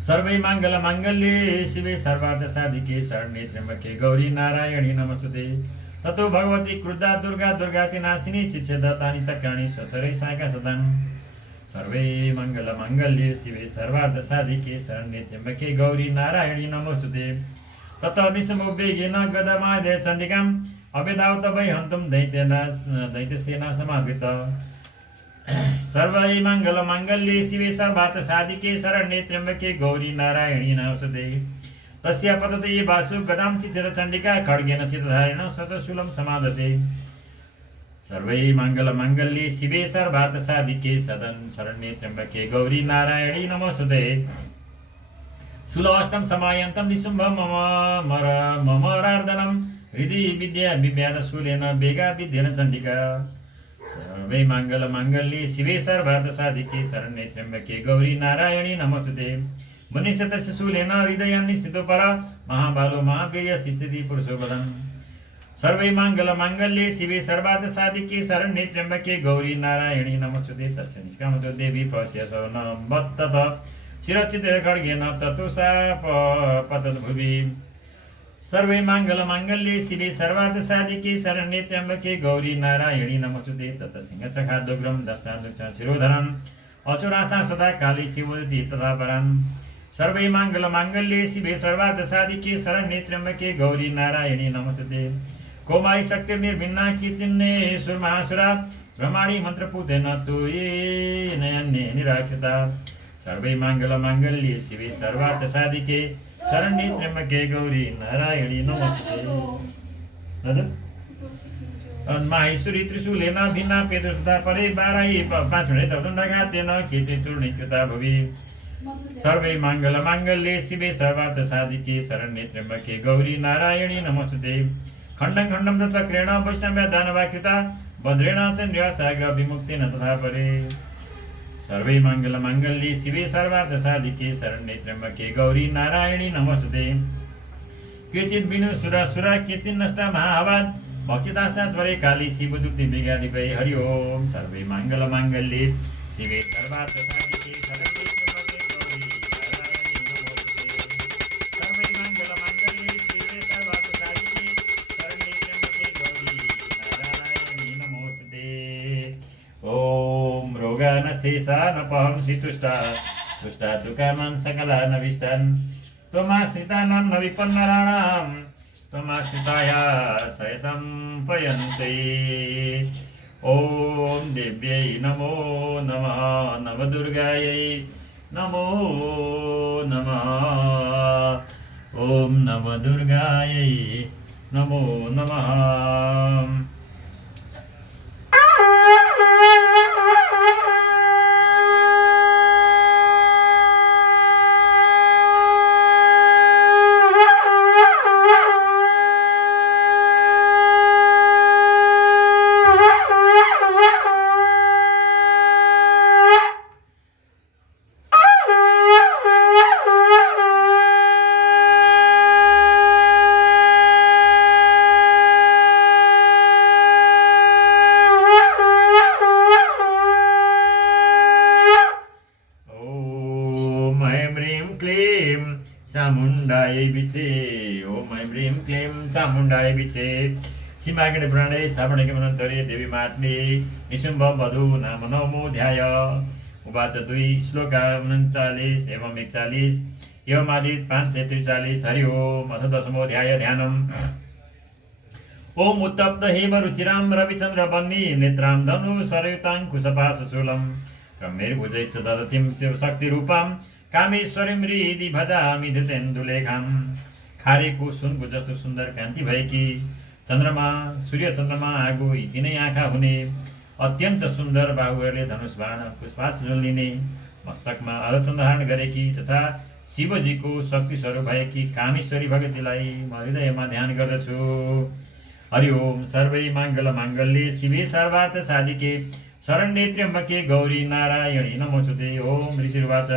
सर्वे मंगल मांगल्ये शिवे सर्वार्थ साधिके शरण्ये त्र्यंबके गौरी नारायणी नमोस्तुते। ततो भगवती क्रुद्धा दुर्गा दुर्गाति नाशिनी चिच्छेदतानि चक्राणि स्वशरै सायका सदाम्। सर्वे मंगल मांगल्ये शिवे सर्वार्थ साधिके शरण्ये त्र्यंबके गौरी नारायणी नमोस्तुते। ततः निशमोवेगेन गदामादय चण्डिकाम् अभेदावत वै हन्तुं दैत्यसेना समावृता। सर्वे मंगल मांगल्ये शिवे सर्वार्थ साधिके शरण्ये त्र्यंबके गौरी नारायणी नमोस्तुते। तस्या पतते वासु गदां चिच्छेद चण्डिका खड्गेन शिरधारेण शतशूलं समादते। सर्वे मंगल मांगल्ये शिवे सर्वार्थ साधिके सदन शरण्ये त्र्यंबके गौरी नारायणी नमोस्तुते। शूलहस्तं समायन्तं निशुम्भं ममरार्दनं हृदि विद्या विव्याध शूलेन वेगा विद्येन चण्डिका। सर्वे मंगल मांगल्ये शिवे सर्वार्थ साधिके शरण्ये त्र्यंबके गौरी नारायणी नमोस्तुते। मनीषतस्य शूलेन हृदयान् निश्चितो पर महाबालो महावीर्य स्थितिः पुरुषो वदन्। सर्वे मंगल मांगल्ये शिवे सर्वार्थ साधिके शरण्ये त्र्यंबके गौरी नारायणी नमोस्तुते। तस्य निष्कामतो देवी पश्य सौनवत्तत शिरश्चिते खड्गेन ततो सा पतत् भुवि। सर्वे मंगल मांगल्ये शिवे सर्वार्थ साधिके शरण्ये त्र्यंबके गौरी नारायणी नमोस्तुते। ततः सिंहचखादुग्रं दस्तानुच शिरोधरन् असुरास्ता सदा काली शिवोदिति तथा परान्। सर्वे मंगल मांगल्ये शिवे सर्वार्थ साधिके शरण्ये त्र्यंबके गौरी नारायणी नमोस्तुते। कौमारी शक्तिर्निर्भिन्ना कीर्तिन्ने सुरमासुरा ब्रह्माणी मन्त्रपूते न तुयि नयन्ये निराकृता सर्वै माङ्गल्ये शिवे सर्वार्थ साधिके शरण्ये त्र्यम्बके गौरी नारायणी नमोस्तुते। हजुर माहेश्वरी त्रिशूलेन भिन्ना पेतुर्धा परे बाराई पाँच मिनट दण्डघातेन केचे चूर्णी कृता भवि सर्वै माङ्गल्ये शिवे सर्वार्थ साधिके शरण्ये त्र्यम्बके गौरी नारायणी नमोस्तुते। खण्डं खण्डं च चक्रेण वैष्णव्या दानवाकृता वज्रेण चन्द्रस्ताग्र विमुक्तेन तथा परे सर्वै माङ्गल्ये शिवे सर्वार्थ साधिके शरण्ये त्र्यम्बके गौरी नारायणी नमोस्तुते। केचित् बिनु सुरा केचित् नष्टा महाहवाद भक्तिदासा त्वरे काली शिव दुक्ति विज्ञाधिपै हरि ओम। सर्वै माङ्गल्ये शिवे सर्वार्थ साधिके शरण्ये त्र्यम्बके गौरी नारायणी नमोस्तुते। सर्वै माङ्गल्ये शिवे सर्वार्थ साधिके शरण्ये त्र्यम्बके गौरी नारायणी नमोस्तुते। ओम रोगानशेषानपहंसि तुष्टा दुःखामान् सकलानविष्टान् त्वमाश्रितानां न विपन्नराणां त्वमाश्रिताया सहितं पयन्ते। ॐ देव्यै नमो नमः नवदुर्गायै नमो नमः। ॐ नवदुर्गायै नमो नमः। चामुण्डायै बिचे ओम ऐं ह्रीं क्लीं चामुण्डायै बिचे। सीमागणे पुराणे श्रावणे मनन्तरे देवी महात्म्ये निशुम्भ वधू नाम नवमोऽध्याय। उवाच 2 श्लोक 39 एवं 41 एवमादित 543 हरि ओम। अथ 10मोऽध्याय ध्यानम्। ओम उत्तप्त हेम रुचिरां रविचन्द्र बन्नी नेत्रां धनु सरयुताङ्कुशपाशशूलं ब्रह्मैर्भुजैश्च ददतीं शिवशक्तिरूपां कामेश्वरीं हृदि भजामि धृतेन्दुलेखां। खारेको सुनको जस्तो सुन्दर कान्ति भएकी चन्द्रमा सूर्य चन्द्रमा आगो यी तिनै आँखा हुने अत्यन्त सुन्दर बाहुहरूले धनुष बाण पुष्पास जुल्लिने मस्तकमा अधचन्द्र धारण गरेकी तथा शिवजीको शक्ति स्वरूप भएकी कामेश्वरी भगवतीलाई म हृदयमा ध्यान गर्दछु। हरि ओम। सर्वै माङ्गल्ये शिवे सर्वार्थ साधिके शरण्ये त्र्यम्बके गौरी नारायणी नमोस्तुते। ओम। ऋषिर्वाच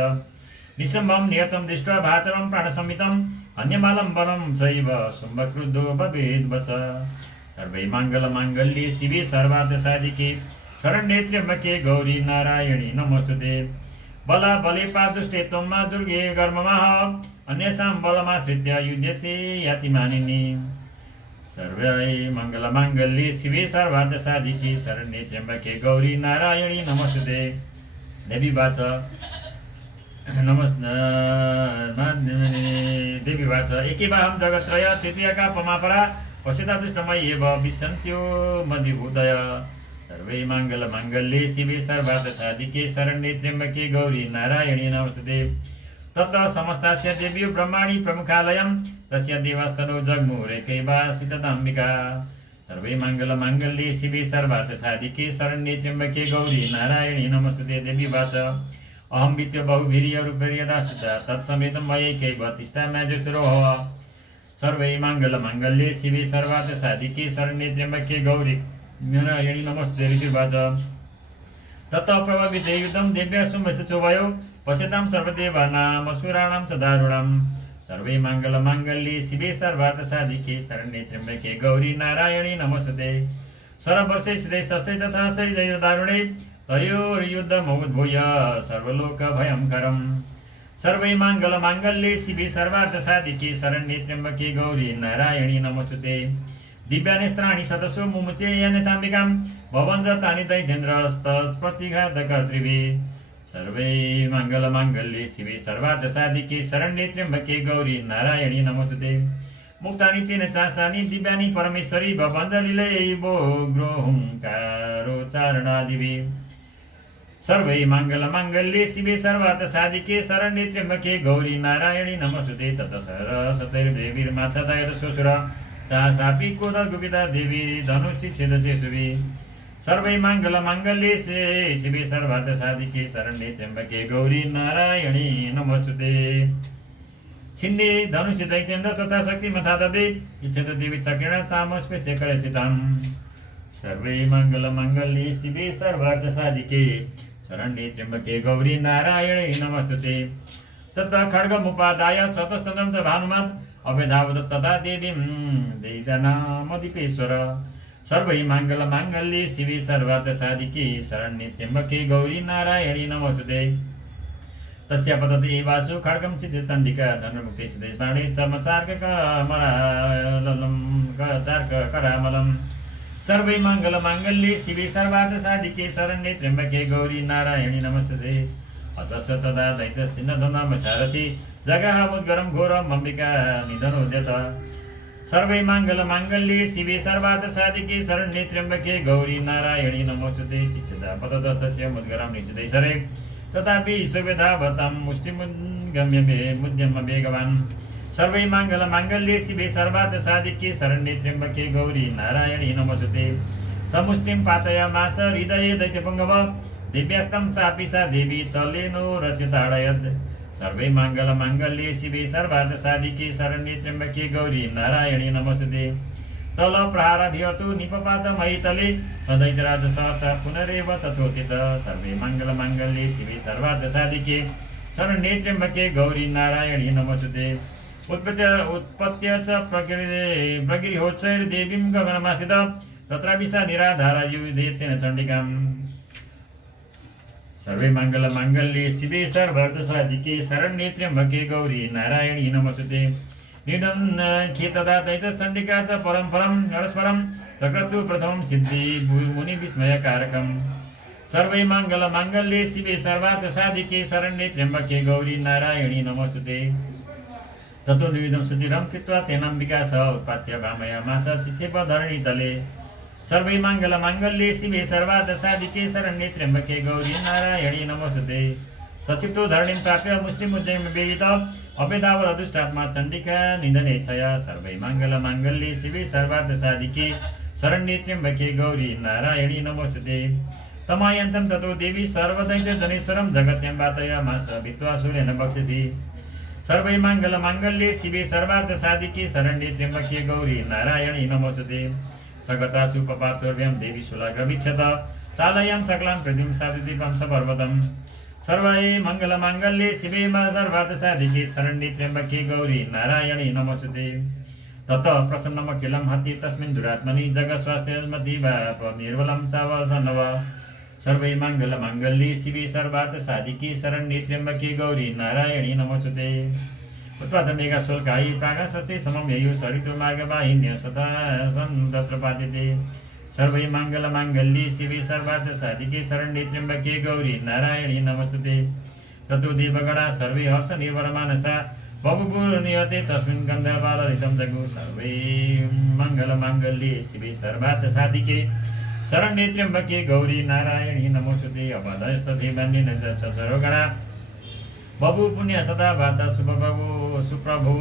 निशम्भं नियतं दृष्ट्वा भातरं प्राणसंहितं अन्यमालं बलं चैव शुम्भक्रुद्धो भवेद्वच। सर्वै माङ्गल्ये शिवे सर्वार्थ साधिके शरण्ये त्र्यम्बके गौरी नारायणी नमोस्तुते। बला बले पादुष्टे त्वं दुर्गे गर्ममाह अन्येषां बलमाश्रित्य युध्यसे याति मानिनी। सर्वै माङ्गल्ये शिवे सर्वार्थ साधिके शरण्ये त्र्यम्बके गौरी नारायणी नमोस्तुते। देवी वाच देवी वाच एकेवाहं जगत्त्रय तृतीयका पमापरा पश्यता दुष्टमयी एव विशन्त्यो मदिभूतय। सर्वै माङ्गल्ये शिवे सर्वार्थ साधिके शरण्ये त्र्यम्बके गौरी नारायणी नमोस्तुते। तत्र समस्तास्य देव्यो ब्रह्माणि प्रमुखालयं तस्य देवास्तनो जग्मुरेकैवासितदाम्बिका। सर्वै माङ्गल्ये शिवे सर्वार्थ साधिके शरण्ये त्र्यम्बके गौरी नारायणी नमोस्तुते। देवी वाच अहं वित्य बहुवीर्यरूपैर्यदास्थिता तत्समेतं मयैकैव तिष्ठाम्याजुषुरोः। सर्वै माङ्गल्ये शिवे सर्वार्थ साधिके शरण्ये त्र्यम्बके गौरी नारायणी नमोस्तुते। ऋषिर्वाच ततः प्रभविते युद्धं देव्या सुमस्य चोभयो पश्यतां सर्वदेवानां असुराणां च दारुणम्। सर्वै माङ्गल्ये शिवे सर्वार्थ साधिके शरण्ये त्र्यम्बके गौरी नारायणी नमोस्तुते। सरवर्षे सिद्धै शस्त्रै तथा अस्त्रै दारुणे तयोर्युद्धमुद्भूय सर्वलोकभयङ्करम्। सर्वै माङ्गल्ये शिवे सर्वार्थ साधिके शरण्ये त्र्यम्बके गौरी नारायणी नमोस्तुते। दिव्यानेस्त्राणि सदसो मुमुचे यन्यताम्बिकां भवन्त दैत्येन्द्रस्तत्प्रतिघातकर्तृभिः। सर्वै माङ्गल्ये शिवे सर्वार्थ साधिके शरण्ये त्र्यम्बके गौरी नारायणी नमोस्तुते। मुक्तानी तीन चास्तानी दिव्यानी परमेश्वरी भवञ्जलिलै बोग्रो हुङ्कारो चारणादिवी सर्वै मङ्गलमाङ्गल्ये शिवे सर्वार्थ साधिके शरण्ये त्र्यम्बके गौरी नारायणी नमोस्तुते तत सरस्वतीर्देवीर्माछदाय स्वसुर चासापि कोद गुपिता देवी धनुषि छेदचेसुवी सर्वै मङ्गलमाङ्गल्ये शिवे सर्वार्थ साधिके शरण्ये त्र्यम्बके गौरी नारायणी नमोस्तुते छिन्ने धनुषि दैत्येन्द्र तथा शक्ति मथा ददे इच्छेद देवी चक्रेण तामस्मे शेखरचिताम् सर्वै मङ्गलमाङ्गल्ये शिवे सर्वार्थ साधिके शरण्ये त्र्यम्बके गौरी नारायणी नमोस्तुते तत्र खड्गमुपादाय शतश्चन्द्रं च भानुमत् अभेदावत तथा देवीं देदनामदीपेश्वर सर्वै मङ्गलमाङ्गल्ये शिवे सर्वार्थ साधिके शरण्ये त्र्यम्बके गौरी नारायणी नमोस्तुते तस्या पतते वासु खड्गं चित्ते चण्डिका धनुर्मुक्ते सिद्धे बाणे करामलम् सर्वै मङ्गलमाङ्गल्ये शिवे सर्वार्थ साधिके शरण्ये त्र्यम्बके गौरी नारायणी नमोस्तुते अतस्य तदा दैत्यश्चिन्नधनम सारथि जग्राहमुद्गरं घोरम् अम्बिका निधनोद्यत सर्वै मङ्गलमाङ्गल्ये शिवे सर्वार्थ साधिके शरण्ये त्र्यम्बके गौरी नारायणी नमोस्तुते चिच्छेदा पततस्तस्य मुद्गरं निषिद्धे सरे तथापि सुवेधावतं मुष्टिमुद्गम्य मुद्यम वेगवान् सर्वै मङ्गलमाङ्गल्ये शिवे सर्वार्थ साधिके शरण्ये त्र्यम्बके गौरी नारायणी नमोस्तुते समुष्टिं पातयामास हृदये दैत्यपुङ्गव दिव्यास्तं चापि सा देवी तलेनो रचिताडयत् सर्वै मङ्गलमाङ्गल्ये शिवे सर्वार्थ साधिके शरण्ये त्र्यम्बके गौरी नारायणी नमोस्तुते तल प्रहारभियतु निपपातमहितले सदैत्यराज सहसा पुनरेव तथोथित सर्वे मङ्गलमाङ्गल्ये शिवे सर्वार्थ साधिके शरण्ये त्र्यम्बके गौरी नारायणी नमोस्तुते उत्पत्य च प्रगिरिहोच्चैर्देवीं गगनमासित तत्रापि सा निराधारा युधेतेन चण्डिकाम् सर्वे मङ्गलमाङ्गल्ये शिवे सर्वार्थ साधिके शरण्ये त्र्यम्बके गौरी नारायणी नमोस्तुते निधन खेतदा दैत चण्डिका च परम्परं नरस्वरं चक्रतु प्रथमं सिद्धि मुनि विस्मयकारकम् सर्वै मङ्गलमाङ्गल्ये शिवे सर्वार्थ साधिके शरण्ये त्र्यम्बके गौरी नारायणी नमोस्तुते ततो निविदं सुचिरं कृत्वा तेनाम्बिका स उत्पात्य वामयामास चिक्षेप धरणीतले सर्वै मङ्गलमाङ्गल्ये शिवे सर्वार्थ साधिके शरण्ये त्र्यम्बके गौरी नारायणी नमोस्तुते सक्षिप्तो धरणीं प्राप्य मुष्टिमुद्यम वेदित अभेदावत दुष्टात्मा चण्डिका निधने छय सर्वै मङ्गलमाङ्गल्ये शिवे सर्वार्थ साधिके शरण्ये त्र्यम्बके गौरी नारायणी नमोस्तुते तमायन्तं ततो देवी सर्वदैत्य जनेश्वरं जगत्यम्बातयामास विद्वासुरेण बक्षसि सर्वै मङ्गलमाङ्गल्ये शिवे सर्वार्थ साधिके शरण्ये त्र्यम्बके गौरी नारायणी नमोस्तुते सगता सुपपातुर्भ्यं देवी शूलाग्रवीक्षत चालयन् सकलां पृथिवीं साधुदीपं सपर्वतम् सर्वै मङ्गलमाङ्गल्ये शिवे सर्वार्थ साधिके शरण्ये त्र्यम्बके गौरी नारायणी नमोस्तुते ततः प्रसन्नमखिलं हति तस्मिन् दुरात्मनि जगत्स्वास्थ्यमतीव चावसन्नव सर्वै मङ्गलमाङ्गल्ये शिवे सर्वार्थ साधिके शरण्ये त्र्यम्बके गौरी नारायणी नमोस्तुते उत्पादमेघशुल्कायि प्रागस्वस्ति समं ययु सरितुमार्गवाहिन्य तथा तत्र पातिते सर्वै मङ्गलमाङ्गल्ये शिवे सर्वार्थ साधिके शरण्ये त्र्यम्बके गौरी नारायणी नमोस्तुते ततो देवगणा सर्वे हर्षनिर्भरमानसा बहुपूर्णीयते तस्मिन् गन्धर्वाललितं जगु सर्वै मङ्गलमाङ्गल्ये शिवे सर्वार्थ साधिके शरण्ये त्र्यम्बके गौरी नारायणी नमोस्तुते अपदस्तदेवान्येन चरोगणा बभु पुण्य तथा वाता सुप्रभु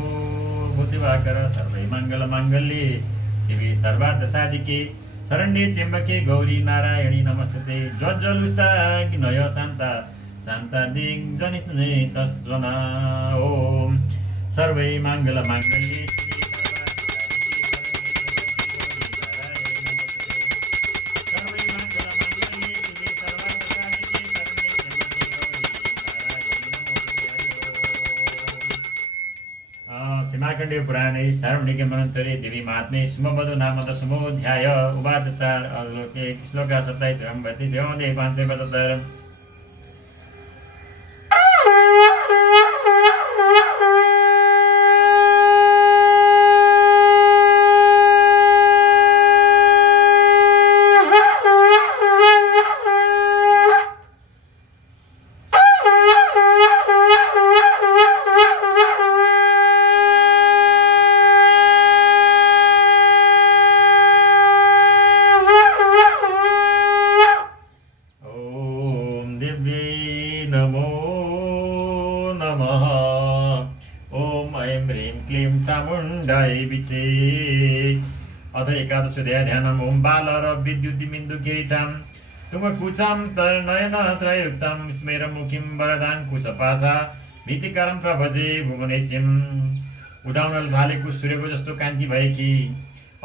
बुद्धिवाकर सर्वै मङ्गलमाङ्गल्ये शिवे सर्वार्थ साधिके शरण्ये त्र्यम्बके गौरी नारायणी नमोस्तुते ज्वज्वलुषाग्नय शान्ता शान्ता दिग्जनिस्ने तस्त्वना ओम सर्वै मङ्गलमाङ्गल्ये मार्कण्डेय पुराणे सार्वणिके मनन्तरे देवी महात्म्ये सुमवधु नाम दशमोऽध्याय उवाच 4 श्लोक 27 एवं 32 एवं 572 अथ एकादशोदया ध्यानम् ओम बाल र विद्युतिमिन्दु किरीटम् तुङ्गकुचां नयनत्रयुक्तं स्मेरमुखीं वरदां कुशपाशा भीतिकारं प्रभजे भुवनेश्यम् उदाउन भालेको सूर्यको जस्तो कान्ति भएकी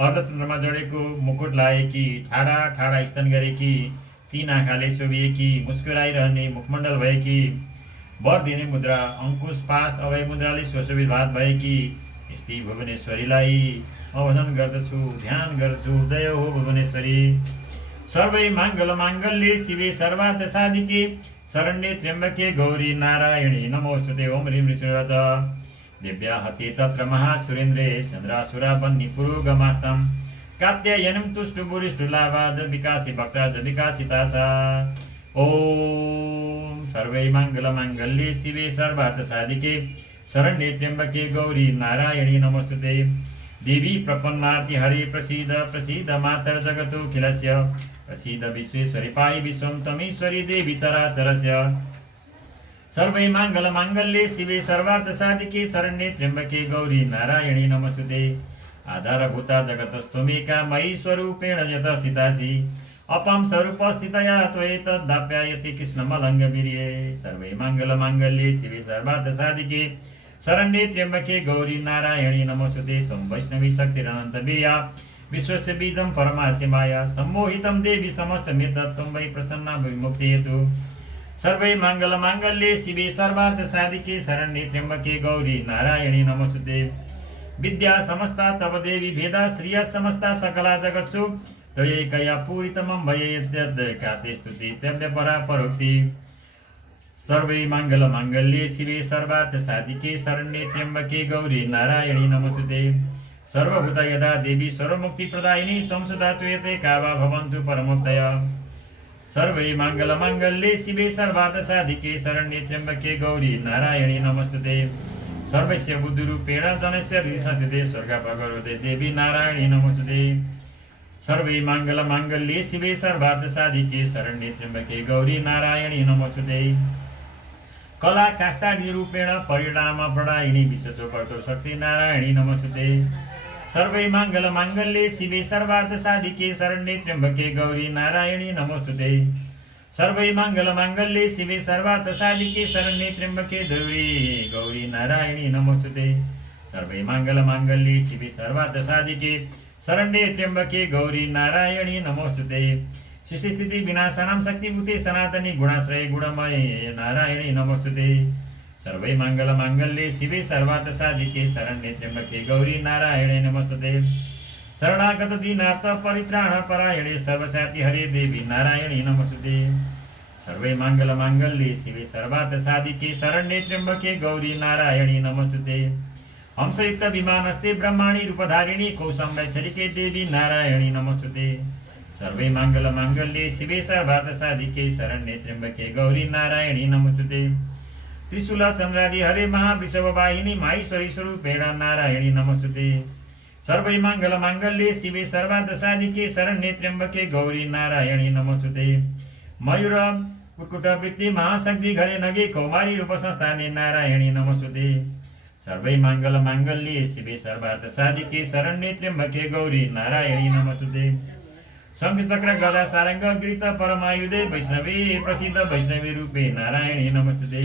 अर्धचन्द्रमा जडेको मुकुट लाएकी ठाडा ठाडा स्तन गरेकी तीन आँखाले शोभिएकी मुस्कुराइरहने मुखमण्डल भएकी वर दिने मुद्रा अङ्कुश पास अभय मुद्राले सुशोभित भात भएकी यस्ती भुवनेश्वरीलाई म भजन गर्दछु ध्यान गर्दछु जय हो भुवनेश्वरी। सर्वै माङ्गल माङ्गल्ये शिवे सर्वार्थ साधिके शरण्ये त्र्यम्बके गौरी नारायणी नमोस्तुते ओम ह्रीं ऋषिराज दिव्या हते तत्र महासुरेन्द्रे चन्द्रासुरा वह्नि पुरोगमास्तं कात्यायनं तुष्टुभुरिष्टुलाभाद विकासी भक्ताद विकासितासा। ओम सर्वै माङ्गल माङ्गल्ये शिवे सर्वार्थ साधिके शरण्ये त्र्यम्बके गौरी नारायणी नमोस्तुते। देवी प्रपन्नार्ति हरे प्रसीद प्रसीद मातर जगतोऽखिलस्य प्रसीद विश्वेश्वरी पाहि विश्वं तमीश्वरी देवी चराचरस्य। सर्वै माङ्गल माङ्गल्ये शिवे सर्वार्थ साधिके शरण्ये त्र्यम्बके गौरी नारायणी नमोस्तुते। आधारभूता जगतस्त्वमेका मयि स्वरूपेण यतः स्थितासि अपां स्वरूपस्थितया त्वयेतद्दाप्यायते कृष्णमलङ्गवीर्ये। सर्वै माङ्गल माङ्गल्ये शिवे सर्वार्थ साधिके शरण्ये त्र्यम्बके गौरी नारायणी नमोस्तुते। त्वं वैष्णवी शक्तिरनन्तवीर्या विश्वस्य बीजं परमास्य माया सम्मोहितं देवी समस्तमिदं त्वं वै प्रसन्ना विमुक्तिहेतु। सर्वै माङ्गल माङ्गल्ये शिवे सर्वार्थ साधिके शरण्ये त्र्यम्बके गौरी नारायणी नमोस्तुते। विद्या समस्ता तव देवी भेदा स्त्रियः समस्ता सकला जगत्सु त्वयैकया पूरितमं भयेद्यद्काते स्तुति त्यव्यपरा परोक्ति। सर्वै माङ्गल माङ्गल्ये शिवे सर्वार्थ साधिके शरण्ये त्र्यम्बके गौरी नारायणी नमोस्तुते। सर्वभूत यदा देवी सर्वमुक्ति प्रदायिनी त्वं सदा त्वयते कावा भवन्तु परमोक्तयः। सर्वै माङ्गल माङ्गल्ये शिवे सर्वार्थ साधिके शरण्ये त्र्यम्बके गौरी नारायणी नमोस्तुते। सर्वस्य बुद्धिरूपेण धनस्य हृदि स्वर्गापगरोदे देवी नारायणी नमोस्तुते। सर्वै माङ्गल माङ्गल्ये शिवे सर्वार्थ साधिके शरण्ये त्र्यम्बके गौरी नारायणी नमोस्तुते। कला काष्ठादि रूपेण परिणाम प्रदायिनी विश्वचोपर्तो शक्ति नारायणी नमोस्तुते। सर्वै माङ्गल माङ्गल्ये शिवे सर्वार्थ साधिके शरण्ये त्र्यम्बके गौरी नारायणी नमोस्तुते। सर्वै माङ्गल माङ्गल्ये शिवे सर्वार्थ साधिके शरण्ये त्र्यम्बके गौरी नारायणी नमोस्तुते। सर्वै माङ्गल माङ्गल्ये शिवे सर्वार्थ साधिके शरण्ये त्र्यम्बके गौरी नारायणी नमोस्तुते। सृष्टिस्थिति विनाशानां शक्तिभूते सनातनी गुणाश्रये गुणमये नारायणी नमोस्तुते। सर्वै माङ्गल माङ्गल्ये शिवे सर्वार्थ साधिके शरण्ये त्र्यम्बके गौरी नारायणी नमोस्तुते। शरणागत दीनार्थ परित्राण परायणे सर्वशाति हरे देवी नारायणी नमोस्तुते। सर्वै माङ्गल माङ्गल्ये शिवे सर्वार्थ साधिके शरण्ये त्र्यम्बके गौरी नारायणी नमोस्तुते। हंसयुक्त विमानस्ते ब्रह्माणी रूपधारिणी कौसम्यच्छरिके देवी नारायणी नमोस्तुते। सर्वै माङ्गल माङ्गल्ये शिवे सर्वार्थ साधिके शरण्ये त्र्यम्बके गौरी नारायणी नमोस्तुते। त्रिशूल चन्द्रादि हरे महावृषभवाहिनी माहेश्वरी स्वरूपेण नारायणी नमोस्तुते। सर्वै माङ्गल माङ्गल्ये शिवे सर्वार्थ साधिके शरण्ये त्र्यम्बके गौरी नारायणी नमोस्तुते। मयूर कुक्कुट वृत्ति महाशक्ति घरे नगे कौमारी रूप संस्थाने नारायणी नमोस्तुते। सर्वै माङ्गल माङ्गल्ये शिवे सर्वार्थ साधिके शरण्ये त्र्यम्बके गौरी नारायणी नमोस्तुते। शङ्ख चक्र गदा सारङ्ग गृहीत परमायुधे वैष्णवी प्रसिद्ध वैष्णवी रूपे नारायणी नमोस्तुते।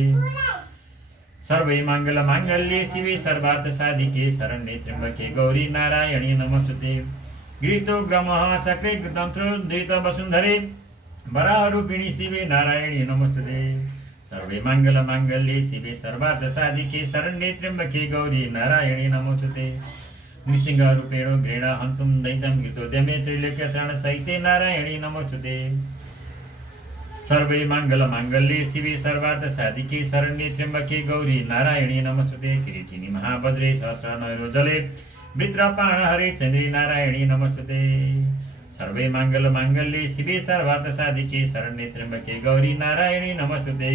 सर्वै माङ्गल माङ्गल्ये शिवे सर्वार्थ साधिके शरण्ये त्र्यम्बके गौरी नारायणी नमोस्तुते। गृहीतो ग्रमः चक्रे दन्त्रो धृत वसुन्धरे वराहरूपिणी शिवे नारायणी नमोस्तुते। सर्वै माङ्गल माङ्गल्ये शिवे सर्वार्थ साधिके शरण्ये त्र्यम्बके गौरी नारायणी नमोस्तुते। नृसिंह रूपेण घृण हन्तुं दैतं गीतोद्यमे त्रिलोक्य त्राण सहिते नारायणी नमोस्तुते। सर्वै माङ्गल माङ्गल्ये शिवे सर्वार्थ साधिके शरण्ये त्र्यम्बके गौरी नारायणी नमोस्तुते। किरीटिनी महावज्रे सहस्रनयनो जले वृत्रपाण हरे चन्द्रे नारायणी नमोस्तुते। सर्वै माङ्गल माङ्गल्ये शिवे सर्वार्थ साधिके शरण्ये त्र्यम्बके गौरी नारायणी नमोस्तुते।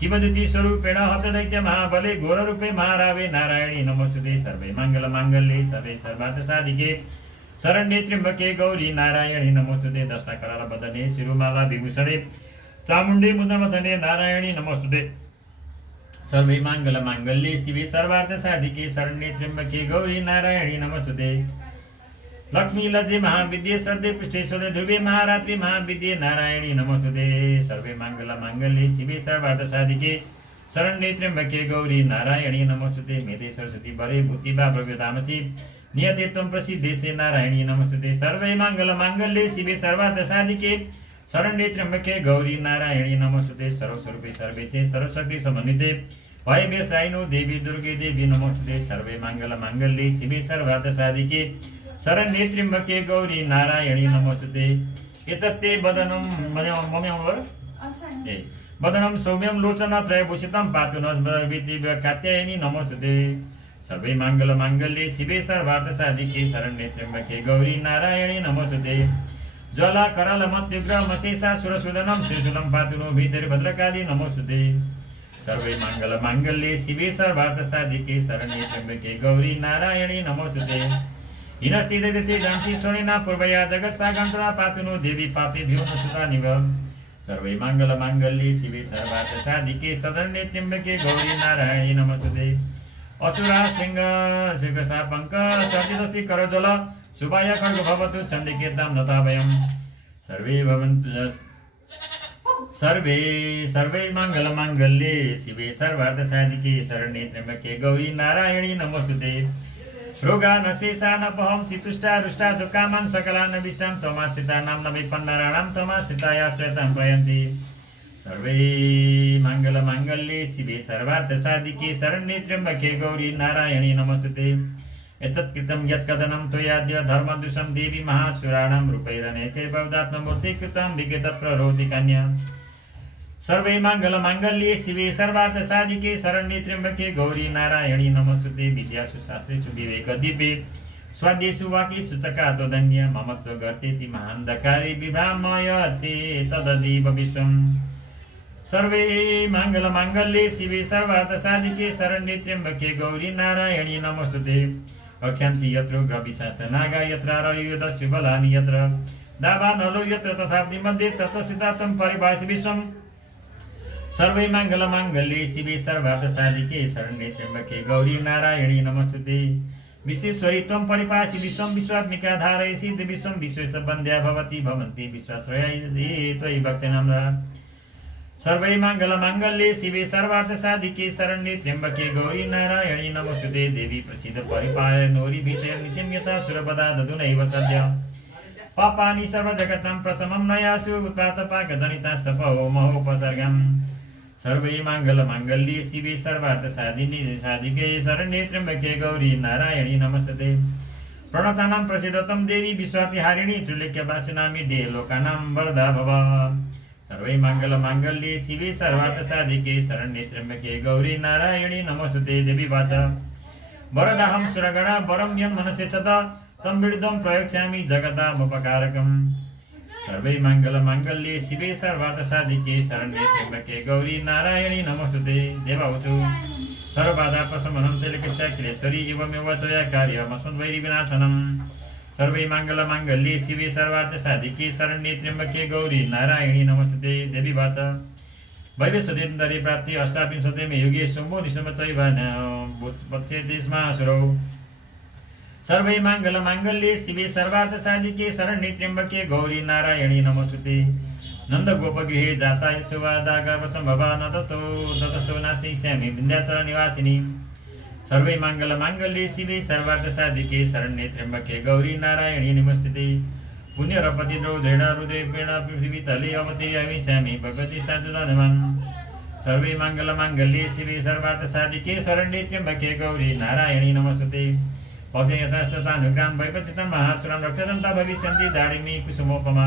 शिवदूती स्वरूपेण हतदैत्य महाबले घोर रूपे महारावे नारायणी नमोस्तुते। सर्वै माङ्गल माङ्गल्ये शिवे सर्वार्थ साधिके शरण्ये त्र्यम्बके गौरी नारायणी नमोस्तुते। दशना कराल बदने शिरोमाला विभूषणे चामुण्डे मुद्रमथने नारायणी नमोस्तुते। सर्वे मांगल मांगल्ये शिवे सर्वार्थ साधिके शरण्ये त्र्यंबके गौरी नारायणी नमोस्तुते। लक्ष्मी लज्जे महाविद्ये श्रद्धे पृष्ठे स्वदे ध्रुवे महारात्रि महाविद्ये नारायणी नमोस्तुते। सर्वे मांगल मांगल्ये शिवे सर्वार्थ साधिके शरण्ये त्र्यंबके गौरी नारायणी नमोस्तुते। मेधे सरस्वती वरे बुद्धिवा प्रभृतामसि नियते त्वं प्रसीदेशे नारायणी नमोस्तुते। सर्वे मांगल मांगल्ये शिवे सर्वार्थ साधिके शरण्ये त्र्यंबके गौरी नारायणी नमोस्तुते। सर्वस्वरूपे सर्वेशे सर्वशक्ति समन्विते भय व्यस्तायिनो देवी दुर्गे देवी नमोस्तुते। सर्वे मांगल मांगल्ये शिवे सर्वार्थ साधिके शरण्ये त्र्यंबके गौरी नारायणी नमोस्तुते। एतत्ते वदनं वदनं सौम्यं लोचनत्रयभूषितं पातु नः कात्यायनी नमोस्तुते। सर्वे मांगल मांगल्ये शिवे सर्वार्थ साधिके शरण्ये त्र्यंबके गौरी नारायणी नमोस्तुते। ज्वाला कराल मत्युग्र मशेषा सुरसुदनं त्रिशूलं पातु नो भद्रकाली नमोस्तुते। सर्वे मांगल मांगल्ये शिवे सर्वार्थ साधिके शरण्ये त्र्यंबके गौरी नारायणी नमोस्तुते। हिनस्तिदेते झांसी सोनिना पूर्वया जगत्सागंतरा पातु नो देवी पापेभ्यो न सुता निव। सर्वे मांगल मांगल्ये शिवे सर्वार्थ साधिके शरण्ये त्र्यंबके गौरी नारायणी नमोस्तुते। असुरा सिंह शापंक चर्चितस्ति करजल शुभाय खड्ग भवतु चंडिकेतां नताभयम्। सर्वे मंगल मांगल्ये शिवे सर्वार्थ साधिके शरण्ये त्र्यंबके गौरी नारायणी नमोस्तुते। रोगा नशेषा नपहं सितुष्टा रुष्टा दुःखामान् सकलान् अभीष्टान् त्वमाश्रितानां न विपन्नराणां त्वमाश्रिताया श्वेतां प्रयन्ति। सर्वे मंगल मांगल्ये शिवे सर्वार्थ साधिके शरण्ये त्र्यंबके गौरी नारायणी नमोस्तुते। एतत्कृतं यत्कदनं त्वयाद्य धर्मदृशं देवी महासुराणां रूपैरनेके बहुदात्ममूर्ति कृतं विगतप्ररोधि कन्या। सर्वे मंगल मांगल्ये शिवे सर्वार्थ साधिके शरण्ये त्र्यंबके गौरी नारायणी नमोस्तुते। विद्यासु शास्त्रेषु विवेकदीपे स्वाद्येषु वाक्येषु चकातो धन्य ममत्व गर्तेति महान्धकारे विभ्रामयते तददेव विश्वम्। सर्वे मंगल मांगल्ये शिवे सर्वार्थ साधिके शरण्ये त्र्यंबके गौरी नारायणी नमोस्तुते। रक्षांसि यत्र ग्रविशासनागा यत्र रयुदस्यु बलानि यत्र दावानलो यत्र तथाब्दि मध्ये तत्र सिद्धार्थं परिभाषि विश्वम्। सर्वे मंगल मांगल्ये शिवे सर्वार्थ साधिके शरण्ये त्र्यंबके गौरी नारायणी नमोस्तुते। विश्वेश्वरी त्वं परिपासि विश्वं विश्वात्मिका धारयसि विश्वं विश्वेश वन्द्या भवति भवन्ति विश्वाश्रये त्वयि भक्तिनाम्रा। सर्वे मंगल मांगल्ये शिवे सर्वार्थ साधिके शरण्ये त्र्यंबके गौरी नारायणी नमोस्तुते। देवी प्रसीद परिपालनोरि भीतेर नित्यं यथा सुरपदा दधुनैव सद्य। पापानि सर्वजगतां प्रशमं नयासु उत्पातपाकजनितास्तपो महोपसर्गम्। सर्वे मंगल मांगल्ये शिवे सर्वार्थ साधिके शरण्ये त्र्यंबके गौरी नारायणी नमोस्तुते। प्रणतानां प्रसीदतं देवी विश्वार्थिहारिणी त्रिलोक्यवासिनामि डे लोकानां वरदा भव। सर्वे मंगल मांगल्ये शिवे सर्वार्थ साधिके शरण्ये त्र्यंबके गौरी नारायणी नमोस्तुते। देवी वाच वरदाहं सुरगणा वरं यन्मनसे च तं विरुद्धं प्रयच्छामि जगदामुपकारकम्। सर्वे मंगल मांगल्ये शिवे सर्वार्थ साधिके शरण्ये त्र्यंबके गौरी नारायणी नमोस्तुते। देवावचु सर्वबाधा प्रशमनं त्रिलोक्यशाकिलेश्वरी एवमेव त्वया कार्यमस्मद्वैरि विनाशनम्। सर्वे मंगल मांगल्ये शिवे सर्वार्थ साधिके शरण्ये त्र्यंबके गौरी नारायणी नमोस्तुते। देवी वाच वैवस्वतेन्दरे प्राप्ति अष्टाविंशतिमे युगे शुम्भो निशमचैवत्स्यते स्मासुरौ। सर्वे मंगल मांगल्ये शिवे सर्वार्थ साधिके शरण्ये त्र्यंबके गौरी नारायणी नमोस्तुते। नंद गोपगृहे जाता यशोवादा गर्भसंभवा ततस्तो नाशयिष्यामि विन्ध्याचल निवासिनी। सर्वे मंगल मांगल्ये शिवे सर्वार्थ साधिके शरण्ये त्र्यंबके गौरी नारायणी नमोस्तुते। पुण्यरपति द्रौधेण हृदयेण पृथिवीतले अवतीर्यामिष्यामि भगवती स्थातुधनवान्। सर्वे मंगल मांगल्ये शिवे सर्वार्थ साधिके शरण्ये त्र्यंबके गौरी नारायणी नमोस्तुते। पथे यथास्ततानुग्राम वैपचितं महासुरं रक्तदन्ता भविष्यन्ति दाडिमी कुसुमोपमा।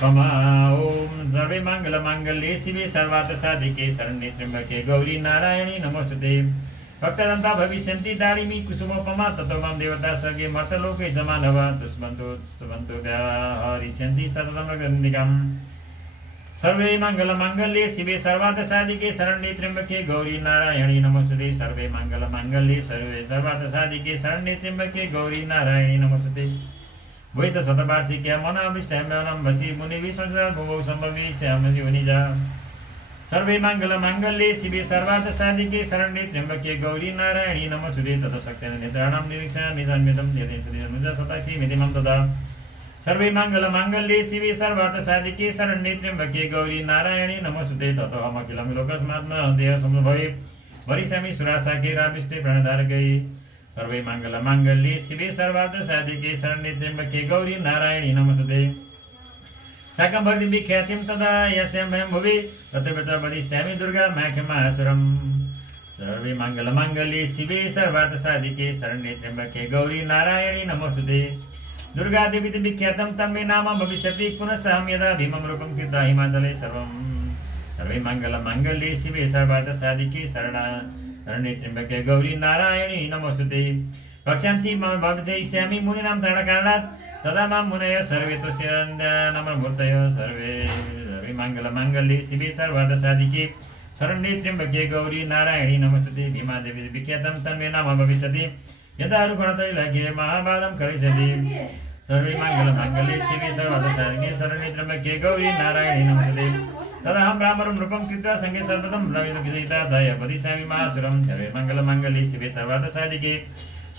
ओम सर्वे मंगल मांगल्ये शिवे सर्वार्थ साधिके शरण्ये त्र्यंबके गौरी नारायणी नमोस्तुते। भक्तदन्ता भविष्यन्ति दाडिमी कुसुमोपमा ततो मां देवता स्वर्गे मर्तलोके च मानवा तुष्मन्तु हरिष्यन्ति सततं रघुनन्दिकाम्। सर्वे मंगल मांगल्ये शिवे सर्वार्थ साधिके शरण्ये त्र्यंबके गौरी नारायणी नमोस्तुते। सर्वे मंगल मांगल्ये सर्वे सर्वार्थ साधिके शरण्ये त्र्यंबके गौरी नारायणी नमोस्तुते। वैश शतवार्षिक्या मनाभिष्टाम्यानं वशी मुनिभिः संसार भूमौ सम्भविष्यामि योनिजा। सर्वे मङ्गलमाङ्गल्ये शिवे सर्वार्थसाधिके शरण्ये त्र्यम्बके गौरी नारायणी नमोस्तुते ततशक्तेन नेत्राणां निरीक्षामि सन्मितं सताक्षि मितिमं तदा सर्वे मङ्गलमाङ्गल्ये शिवे सर्वार्थसाधिके शरण्ये त्र्यम्बके गौरी नारायणी नमोस्तुते ततोऽहमखिलं लोकस्मात्मदेहसमभवे वरिष्यामि सुरासाके रामिष्टे प्रणधारकै सर्वे मङ्गलमाङ्गल्ये शिवे सर्वार्थसाधिके शरण्ये त्र्यम्बके गौरी नारायणी नमोस्तुते शाकम्भर्ति विख्यातिं तदा यस्यां भुवि तत्रैव च वदिष्यामि दुर्गा माखमासुरम् सर्वे मङ्गलमाङ्गल्ये शिवे सर्वार्थसाधिके शरण्ये त्र्यम्बके गौरी नारायणी नमोस्तुते दुर्गादेवी विख्यातं तन्मे नाम भविष्यति पुनस्ताहं यदा भीमं रूपं कृत्वा हिमाचले सर्वे मङ्गलमाङ्गल्ये शिवे सर्वार्थसाधिके शरण्ये त्र्यम्बके गौरी नारायणी नमोस्तुते रक्षांसि भविष्यिष्यामि मुनीनां तरणकारणात् तदा मां मुनयः सर्वे तुष्यन्त्यानमूर्तय सर्वे मङ्गलमाङ्गल्ये शिवे सर्वार्थसाधिके शरण्ये त्र्यम्बके गौरी नारायणी नमोस्तुते भीमादेवी विख्यातं तन्मे नाम भविष्यति यदा रुग्णतैलके महाभारतं करिष्यति सर्वे मङ्गलमाङ्गल्ये शिवे सर्वार्थसाधिके शरण्ये त्र्यम्बके गौरी नारायणी नमोस्तुते तदाहं रामं रूपं कृत्वा सङ्गे सततं रविसहिताय वदिष्यामि महासुरं सर्वे मङ्गलमाङ्गल्ये शिवे सर्वार्थसाधिके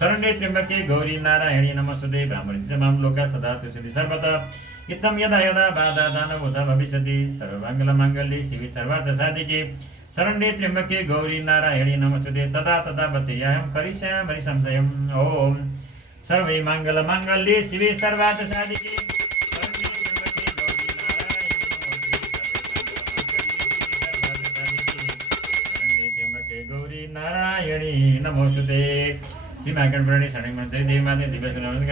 शरण्ये त्र्यम्बके गौरी नारायणी नमोस्तुते ब्राह्मणी मां लोका सदा तुष्यति सर्वतः इत्थं यदा यदा बाधा दानभूता भविष्यति सर्वमङ्गलमाङ्गल्ये शिवे सर्वार्थसाधिके शरण्ये त्र्यम्बके गौरी नारायणी नमोस्तुते तदा तदा बतेयाहं करिष्यामि संशयम् ॐ सर्वे मङ्गलमाङ्गल्ये शिवे सर्वार्थसाधिके शरण्ये त्र्यम्बके गौरी नारायणी नमोस्तुते श्रीमाकण्पुराणे शरणैर्मध्ये देवमाते दिव्यसुनामस्ते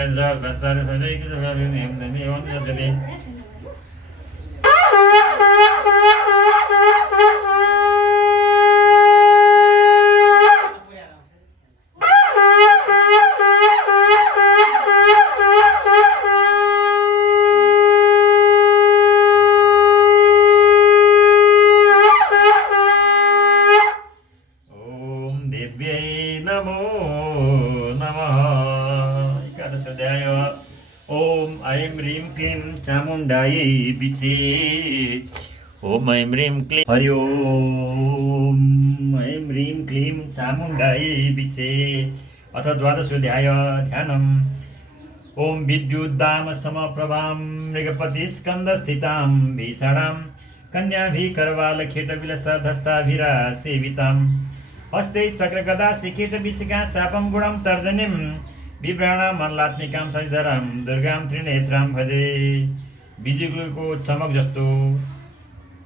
ओम ऐं ह्रीं क्लीं चामुण्डायै विचे ओम ऐं ह्रीं क्लीं हरि ओम ऐं ह्रीं क्लीं चामुण्डायै विचे अथ द्वादशोऽध्याय ध्यानम् ओम विद्युद्दाम समप्रभां मृगपतिस्कन्दस्थितां भीषणां कन्याभिकरवालखेटविलसधस्ताभिरा सेविताम् हस्ते चक्रगदा शिखेटविशिखा चापं गुणं तर्जनीं विभ्राणां मल्लात्मिकां शशिधरां दुर्गां त्रिनेत्रां भजे बिजुलीको चमक जस्तो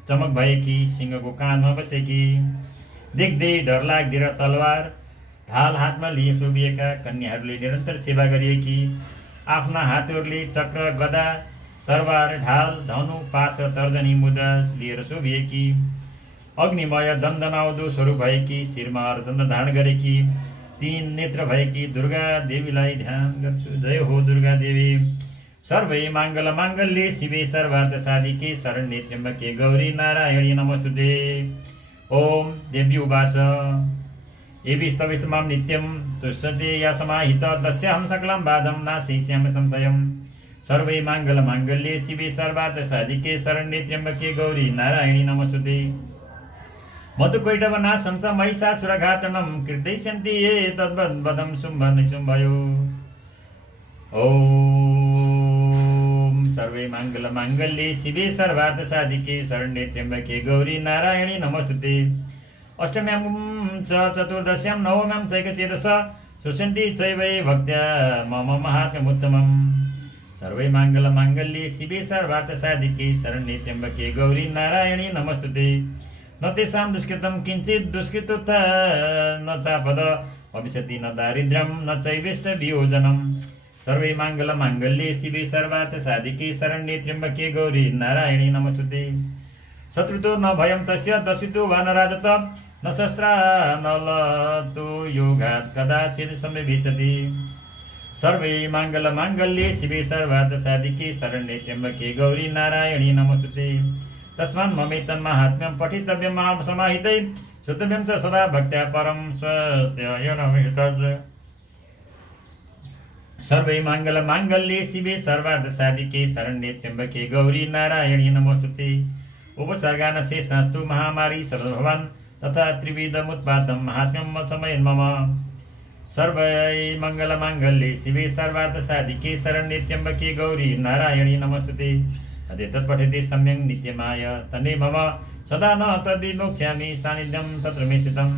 चमक भएकी सिंहको काँधमा बसेकी देख्दै डरलाग्दी र तलवार ढाल हातमा लिए शोभिएका कन्याहरूले निरन्तर सेवा गरिएकी आफ्ना हातहरूले चक्र गदा तरवार ढाल धनु पास र तर्जनी मुद्रा लिएर शोभिएकी अग्निमय दन्दनाउँदो स्वरूप भएकी शिरमा अर्धन्द धारण गरेकी तीन नेत्र भएकी दुर्गा देवीलाई ध्यान गर्छु जय हो दुर्गा देवी सर्वै मङ्गलमाङ्गल्ये शिवे सर्वार्थसाधिके शरण्ये त्र्यम्बके गौरी नारायणी नमोस्तुते ओम देवी उवाच एवि स्तवस्तु मां नित्यं तुष्यते या समाहित दस्याहं सकलं बाधं नाशयिष्यामि संशयम् सर्वै मङ्गलमाङ्गल्ये शिवे सर्वार्थसाधिके शरण्ये त्र्यम्बके गौरी नारायणी नमोस्तुते मधुकैटवनाशं च महिषासुरघातनं कृतयिष्यन्ति ये तद्वद्वदं शुम्भनिशुम्भयो ॐ सर्वे मङ्गलमाङ्गल्ये शिवे सर्वार्थसाधिके शरण्ये त्र्यम्बके गौरी नारायणी नमोस्तुते अष्टम्यां च चतुर्दश्यां नवम्यां चैकचेतस शुष्यन्ति चैवै भक्त्या मम महात्म्यमुत्तमम् सर्वे मङ्गलमाङ्गल्ये शिवे सर्वार्थसाधिके शरण्ये त्र्यम्बके गौरी नारायणी नमोस्तुते न तेषां दुष्कृतं किञ्चित् दुष्कृतोत्थ न चापद भविष्यति न दारिद्र्यं न चैवेष्टवियोजनम् सर्वे मङ्गलमाङ्गल्ये शिवे सर्वार्थसाधिके शरण्ये त्र्यम्बके गौरी नारायणी नमोस्तुते शत्रुतो न भयं तस्य दर्शितो वा न राजत न शस्त्रा न लतो योगात् कदाचित् सम्भविष्यति सर्वे मङ्गलमाङ्गल्ये शिवे सर्वार्थसाधिके शरण्ये त्र्यम्बके गौरी नारायणी नमोस्तुते तस्मान् ममेतन्माहात्म्यं पठितव्यं मां समाहितै श्रोतव्यं च सदा भक्त्या परं स्वस्य यनमितज सर्वे मङ्गलमाङ्गल्ये शिवे सर्वार्थसाधिके शरण्ये त्र्यम्बके गौरी नारायणी नमोस्तुते उपसर्गान् शेषास्तु महामारी सर्वभवान् तथा त्रिविधमुत्पादं महात्म्यं समयन् मम। सर्वै मङ्गलमाङ्गल्ये शिवे सर्वार्थसाधिके शरण्ये त्र्यम्बके गौरी नारायणी नमोस्तुते। तत्पठति सम्यक् नित्यमाय तन्मे मम सदा न तद्विमोक्ष्यामि सान्निध्यं तत्र मे स्थितम्।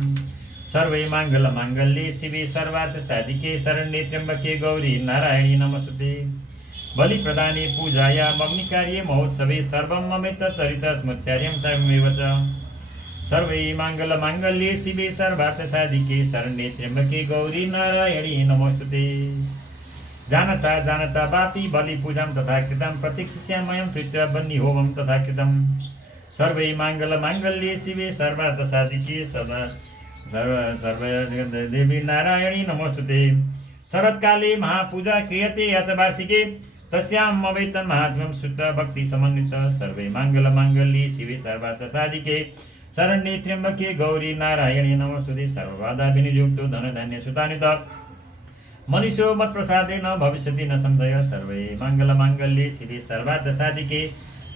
सर्वै मङ्गलमाङ्गल्ये शिवे सर्वार्थसाधिके शरण्ये त्र्यम्बके गौरी नारायणी नमोस्तुते। बलिप्रदाने पूजाया मग्निकार्ये महोत्सवे सर्वं ममेतच्चरितस्मृत्यार्यं सर्वमेव च। सर्वै मङ्गलमाङ्गल्ये शिवे सर्वार्थसाधिके शरण्ये त्र्यम्बके गौरी नारायणी नमोस्तुते। जानता जानता वापि बलि पूजां तथा कृतं प्रतीक्षिष्याम्यहं प्रीत्या बन्नि होमं तथा कृतं। सर्वै मङ्गलमाङ्गल्ये शिवे सर्वार्थसाधिके देवी नारायणी नमोस्तुते। शरत्काले महापूजा क्रियते याचवार्षिके तस्यां मवेतन् महात्म्यं शुद्ध भक्ति समन्वित। सर्वै मङ्गलमाङ्गल्ये शिवे सर्वार्थसाधिके शरण्ये त्र्यम्बके गौरी नारायणी नमोस्तुते। सर्वबाधा विनियुक्तो धनधान्य सुतान्वित मनुष्यो मत्प्रसादेन भविष्यति न संशय। सर्वै मङ्गलमाङ्गल्ये शिवे सर्वार्थसाधिके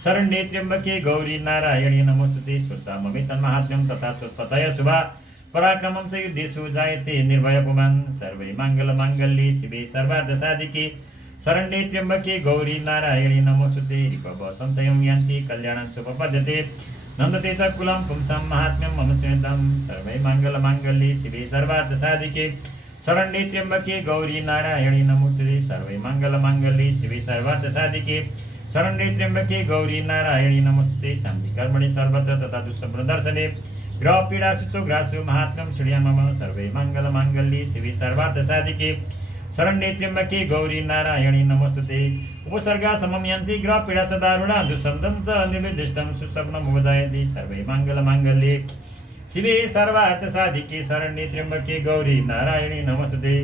शरण्ये त्र्यम्बके गौरी नारायणी नमोस्तुते। श्रुता ममेतन् महात्म्यं तथा चोत्पतय शुभा पराक्रमं च युद्धेषु जायते निर्भय पुमान्। सर्वै मङ्गलमाङ्गल्ये शिवे सर्वार्थसाधिके शरण्ये त्र्यम्बके गौरी नारायणी नमोस्तुते। रिपव संशयं यान्ति कल्याणं सुपपद्यते नन्दते च कुलं पुंसां महात्म्यं मम श्रेयताम्। सर्वै मङ्गलमाङ्गल्ये शिवे सर्वार्थसाधिके शरण्ये त्र्यम्बके गौरी नारायणी नमोस्तुते। सर्वै मङ्गलमाङ्गल्ये शिवे सर्वार्थसाधिके शरण्ये त्र्यम्बके गौरी नारायणी नमोस्तुते। शान्ति कर्मणि सर्वत्र तथा दुष्टप्रदर्शने ग्रह पीडा सुचोग्रासु महात्म्यं श्रेयान् मम। सर्वै मङ्गलमाङ्गल्ये शिवे सर्वार्थसाधिके शरण्ये त्र्यम्बके गौरी नारायणी नमोस्तुते। उपसर्गा समं यान्ति ग्रह पीडा च दारुणा दुःशब्दं च निर्दिष्टं सुशब्दमुपजायते। सर्वै मङ्गलमाङ्गल्ये शिवे सर्वार्थसाधिके शरण्ये त्र्यम्बके गौरी नारायणी नमोस्तुते।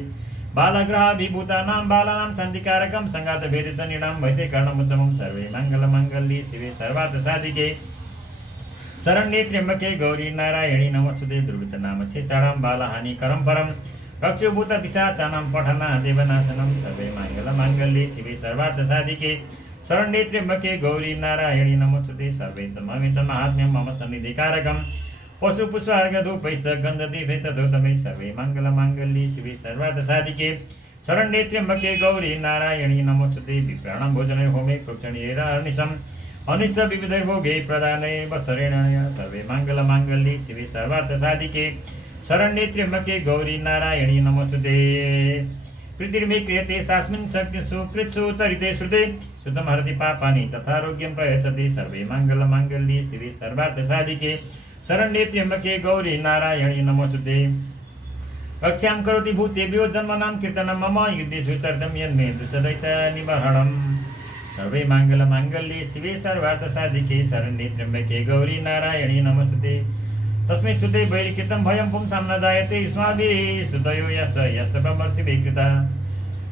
बालग्रहाभिभूतानां बालानां शान्तिकारकं सङ्गातभेदितनिडां वैते कर्णमुत्तमं। सर्वै मङ्गलमाङ्गल्ये शिवे सर्वार्थसाधिके शरण्ये त्र्यम्बके गौरी नारायणी नमोस्तुते। दुर्वृत्तनाम शेषाणां बालहानिकरं परं रक्षोभूतपिशाचानां पठना देवनाशनं। सर्वै मङ्गलमाङ्गल्ये शिवे सर्वार्थसाधिके शरण्ये त्र्यम्बके गौरी नारायणी नमोस्तुते। सर्वै तन्महात्म्यं मम सन्निधिकारकं पशुपुष्पार्घधूपैश्च गन्धदीपै तदोतमै। सर्वै मङ्गलमाङ्गल्ये शिवे सर्वार्थसाधिके शरण्ये त्र्यम्बके गौरी नारायणी नमोस्तुते। विप्राणां भोजने होमे प्रोक्षणीयेन अनिशम् अनिश विविधैर्भोगे प्रदाने वत्सरेण। सर्वै मङ्गलमाङ्गल्ये शिवे सर्वार्थसाधिके शरण्ये त्र्यम्बके गौरी नारायणी नमोस्तुते। प्रीतिर्मे क्रियते सास्मिन् शक्तिषु कृत्सु चरिते श्रुते श्रुतं हरति पापानि तथारोग्यं प्रयच्छति। सर्वै मङ्गलमाङ्गल्ये शिवे सर्वार्थसाधिके शरण्ये त्र्यम्बके गौरी नारायणी नमोस्तुते। रक्षां करोति भूतेभ्यो जन्मनां कीर्तनं मम युद्धेषु चरितं यन्मे दुष्टदैत्यनिबर्हणम्। सर्वै मङ्गलमाङ्गल्ये शिवे सर्वार्थसाधिके शरण्ये त्र्यम्बके गौरी नारायणी नमोस्तुते। तस्मै च्युते वैरिकृतं भयं पुंसां न जायते युष्माभिः स्तुतयो यश्च ब्रह्मर्षिभिः कृता।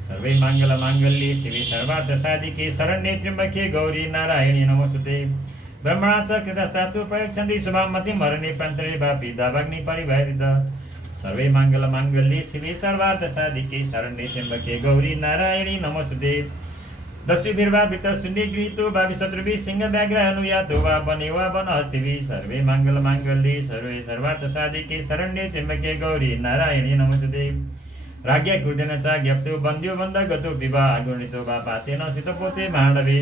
सर्वै मङ्गलमाङ्गल्ये शिवे सर्वार्थसाधिके शरण्ये त्र्यम्बके गौरी नारायणी नमोस्तुते। ब्रह्मणा च कृतस्तास्तु प्रयच्छन्ति शुभां मतिं मरणे प्रान्तरे वापि दावाग्नि परिवारित। सर्वै मङ्गलमाङ्गल्ये शिवे सर्वार्थसाधिके शरण्ये त्र्यम्बके गौरी नारायणी नमोस्तुते। दस्युभिर्वापितः शून्ये गृहीतो वापि शत्रुभिः सिंहव्याघ्रः अनुयातो वा वने वा वनहस्तिभिः। सर्वै मङ्गलमाङ्गल्ये सर्वे सर्वार्थसाधिके शरण्ये त्र्यम्बके गौरी नारायणी नमोस्तुते। राज्ञा क्रोधेन च ज्ञप्तो बन्द्यो बन्धगतो विवाह गुणितो वा पातेन शीतपोते माणवे।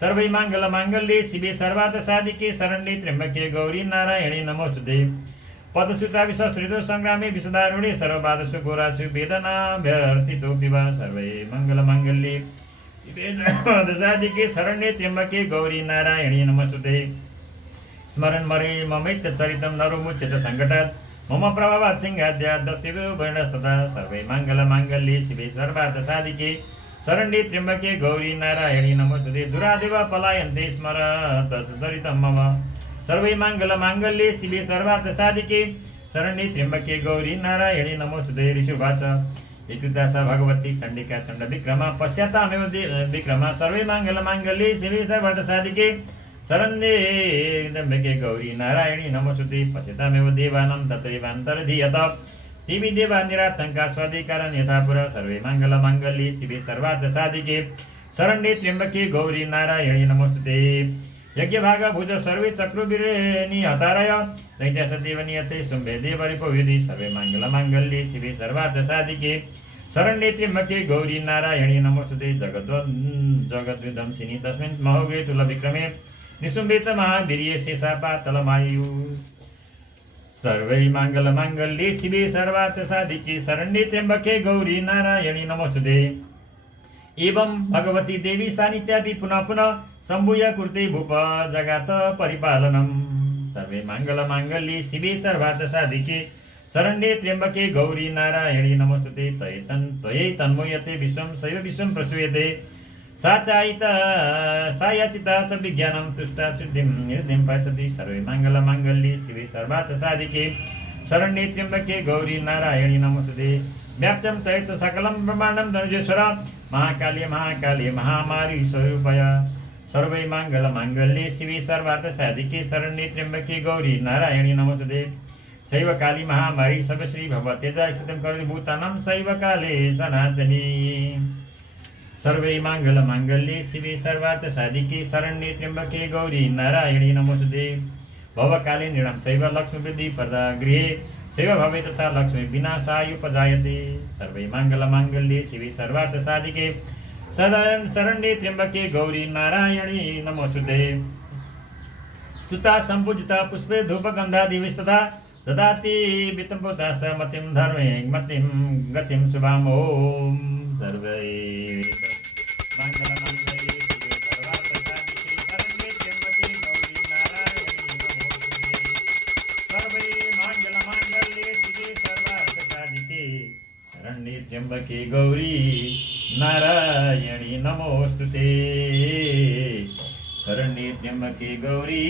सर्वै मङ्गलमाङ्गल्ये शिवे सर्वार्थसाधिके शरण्ये त्र्यम्बके गौरी नारायणी नमोस्तुते। पदसुचापि सश्रितो सङ्ग्रामे विषदारुणे सर्वबाधसु घोरासु वेदनाभ्यर्थितो विवाह। सर्वै मङ्गलमाङ्गल्ये शिवे सर्वार्थसाधिके शरण्ये त्र्यम्बके गौरी नारायणी नमोस्तुते। स्मरन् मरे ममैत्यचरितं नरो मुच्यत सङ्कटात् मम प्रभावात् सिंहाद्यात् दस्युभ्यो वर्णस्तथा। सर्वै मङ्गलमाङ्गल्ये शिवे सर्वार्थसाधिके शरण्ये त्र्यम्बके गौरी नारायणी नमोस्तुते। दुरादेवा पलायन्ते स्मरतस्दरितं मम। सर्वै मङ्गलमाङ्गल्ये शिवे सर्वार्थसाधिके शरण्ये त्र्यम्बके गौरी नारायणी नमोस्तुते। ऋषुवाच इत्युक्ता स भगवती चण्डिका चण्डविक्रमा पश्चातामेव विक्रमा। सर्वै मङ्गलमाङ्गल्ये शिवे सर्वार्थसाधिके शरण्ये त्र्यम्बके गौरी नारायणी नमोस्तुते। पश्चातामेव देवानां तत्रैवान्तर्धीयत देवी देवा निरातङ्का स्वाधिकारं यथा पुरा। सर्वै मङ्गलमाङ्गल्ये शिवे सर्वार्थसाधिके शरण्ये त्र्यम्बके गौरी नारायणी नमोस्तुते। यज्ञभाग भुज सर्वे चक्रुवीरेणी हतारय दैत्य सदेव नियते शुम्भे देव रिपुविधि सर्वे माङ्गल्ये शिवे सर्वार्थ साधिके शरण्ये त्र्यम्बके गौरी नारायणी नमोस्तुते जगद्विध्वंसिनी तस्मिन् महोग्रे तुलविक्रमे निशुम्भे च महावीर्ये शेषापातलमायु सर्वै माङ्गल्ये शिवे सर्वार्थ साधिके शरण्ये त्र्यम्बके गौरी नारायणी नमोस्तुते एवं भगवती देवी सानिध्यापि पुनः पुनः सम्भूय कुर्ते भूप जगात परिपालनम् सर्वे माङ्गल्ये शिवे सर्वार्थ साधिके शरण्ये त्र्यम्बके गौरी नारायणी नमोस्तुते त्वयै तन्मोयते विश्वं सैव विश्वं प्रसूयते सा याचिता च विज्ञानं तुष्टा सिद्धिं निर्धिं पश्यति सर्वे माङ्गल्ये शिवे सर्वार्थ साधिके शरण्ये त्र्यम्बके गौरी नारायणी नमोस्तुते व्याप्तं तयेत सकलं ब्रह्माण्डं धनुजेश्वर महाकाल्ये महामारी स्वरूपय सर्वै माङ्गल्ये शिवे सर्वार्थ साधिके शरण्ये त्र्यम्बके गौरी नारायणी नमोस्तुते शैव काली महामारी सर्वश्री भगवतेजा स्थितं करोति भूतानां शैव काले सनातनी सर्वै माङ्गल्ये शिवे सर्वार्थ साधिके शरण्ये त्र्यम्बके गौरी नारायणी नमोस्तुते भवकाले नृणां शैव लक्ष्मी वृद्धि प्रदा गृहे शैव भवे तथा लक्ष्मी विनाशायुपजायते सर्वै माङ्गल्ये शिवे सर्वार्थ साधिके शरण्ये त्र्यम्बके गौरी नारायणी नमोस्तुते स्तुता सम्पूजिता पुष्पे धूपगन्धादिविस्तथा ददाति वित्तम्पुता समतिं धर्मे मतिं गतिं शुभाम् ॐ सर्वै माङ्गल्ये शिवे सर्वार्थ साधिके शरण्ये त्र्यम्बके गौरी नारायणी नमोस्तुते सर्वै माङ्गल्ये शिवे सर्वार्थ साधिके शरण्ये त्र्यम्बके गौरी नारायणी नमोस्तुते शरण्ये त्र्यम्बके गौरी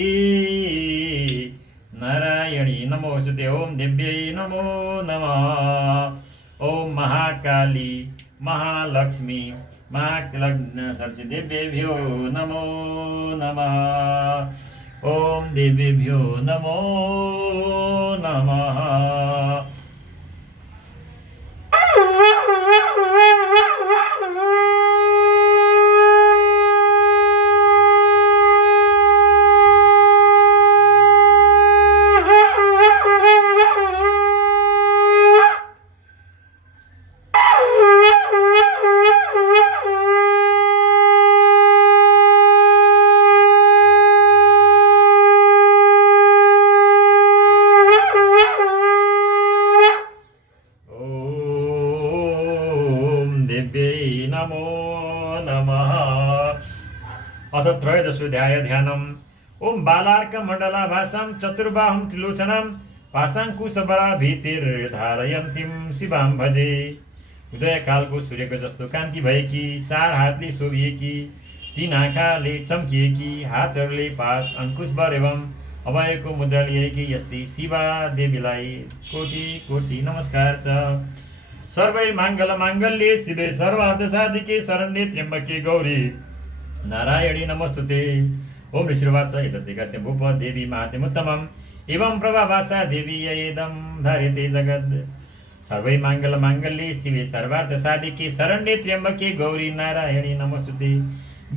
नारायणी नमोस्तुते ओम देव्यै नमो नमः ओम महाकाली महालक्ष्मी सरस्वती देव्येभ्यो नमो नमः ओम देव्येभ्यो नमो नमः नमो नमः अथ त्रयोदशोऽध्याय ध्यानम् ओम बालार्कमण्डलाभासां चतुर्बाहुं त्रिलोचनां पाशाङ्कुशबराभीतिर्धारयन्तीं शिवां भजे उदयकालको सूर्यको जस्तो कान्ति भएकी चार हातले शोभिएकी तीन आँखाले चम्किएकी हातहरूले पास अङ्कुशबर एवं अभयको मुद्रा लिएकी यस्तै शिवा देवीलाई कोटि कोटि नमस्कार छ सर्वै माङ्गल्ये शिवे सर्वार्थ साधिके शरण्ये त्र्यम्बके गौरी नारायणी नमोस्तुते ओम ऋषिर्वाच एतद्विगत्य भूप देवी महात्म्योत्तमम् एवं प्रभाभासा देवी येदं धार्यते जगद् सर्वै माङ्गल्ये शिवे सर्वार्थ साधिके शरण्ये त्र्यम्बके गौरी नारायणी नमोस्तुते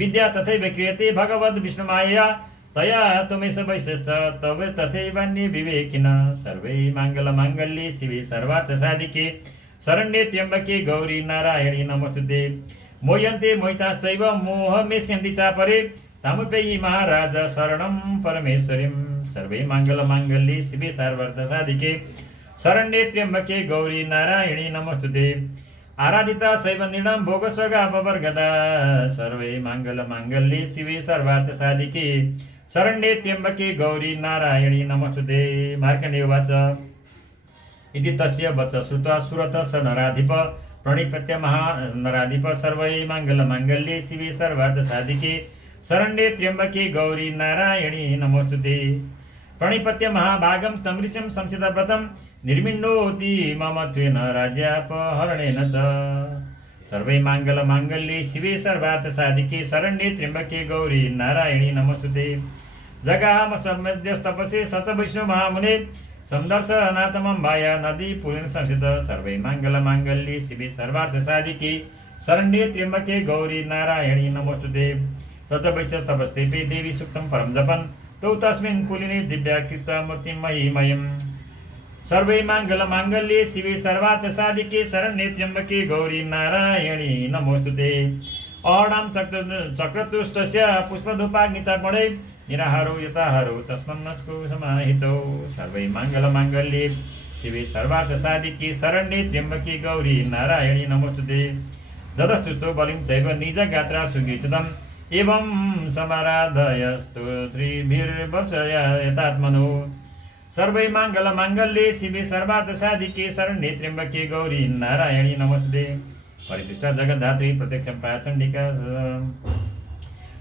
विद्या तथैव क्रियते भगवद् विष्णुमायया तया त्वमेष वैश्यश्च तव तथैवान्ये विवेकिन सर्वै माङ्गल्ये शिवे सर्वार्थ साधिके शरण्ये त्र्यम्बके गौरी नारायणी नमोस्तुते मोयन्ते मोहिताश्चैव मोहमेष्यन्ति चापरे तामुपेयी महाराज शरणं परमेश्वरीं सर्वै माङ्गल्ये शिवे सर्वार्थ साधिके शरण्ये त्र्यम्बके गौरी नारायणी नमोस्तुते आराधिता शैव निर्णं भोगस्वर्गापवर्गदा सर्वै माङ्गल्ये शिवे सर्वार्थ साधिके शरण्ये त्र्यम्बके गौरी नारायणी नमोस्तुते मार्कण्डेय उवाच इति तस्य वच श्रुत्वा सुरथ स नराधिप प्रणिपत्य महानराधिप सर्वै माङ्गल्ये शिवे सर्वार्थ साधिके शरण्ये त्र्यम्बके गौरी नारायणी नमोस्तुते प्रणिपत्य महाभागं तमृशं संसितव्रतं निर्मिण्णोति मम त्वेन राज्यापहरणेन च सर्वै माङ्गल्ये शिवे सर्वार्थ साधिके शरण्ये त्र्यम्बके गौरी नारायणी नमोस्तुते जगाम सम्यद्यस्तपसे सच विष्णु महामुने संदर्शनाथमम्बाय नदी पुरीं संस्थित सर्वै माङ्गल्ये शिवे सर्वार्थ साधिके शरण्ये त्र्यम्बके गौरी नारायणी नमोस्तुते तच वैश्य तपस्तेपे देवी सुक्तं परं जपन् तौ तस्मिन् पुलिने दिव्याकृत मूर्तिं महिमयम् सर्वै माङ्गल्ये शिवे सर्वार्थ साधिके शरण्ये त्र्यम्बके गौरी नारायणी नमोस्तुते अहडां चक्रतुस्तस्य पुष्पधूपाग्नितर्पणै निराहारो यताहारो तस्मन्नस्को समाहितौ सर्वै माङ्गल्ये शिवे सर्वार्थ साधिके शरण्ये त्र्यम्बके गौरी नारायणी नमोस्तुते ददस्तुतो बलिं चैव निजगात्रा सुगीचितम् एवं समाराधयस्तु त्रिभिर्वर्षय यतात्मनो सर्वै माङ्गल्ये शिवे सर्वार्थ साधिके शरण्ये त्र्यम्बके गौरी नारायणी नमोस्तुते परितुष्टा जगद्धात्री प्रत्यक्षं पाचण्डिका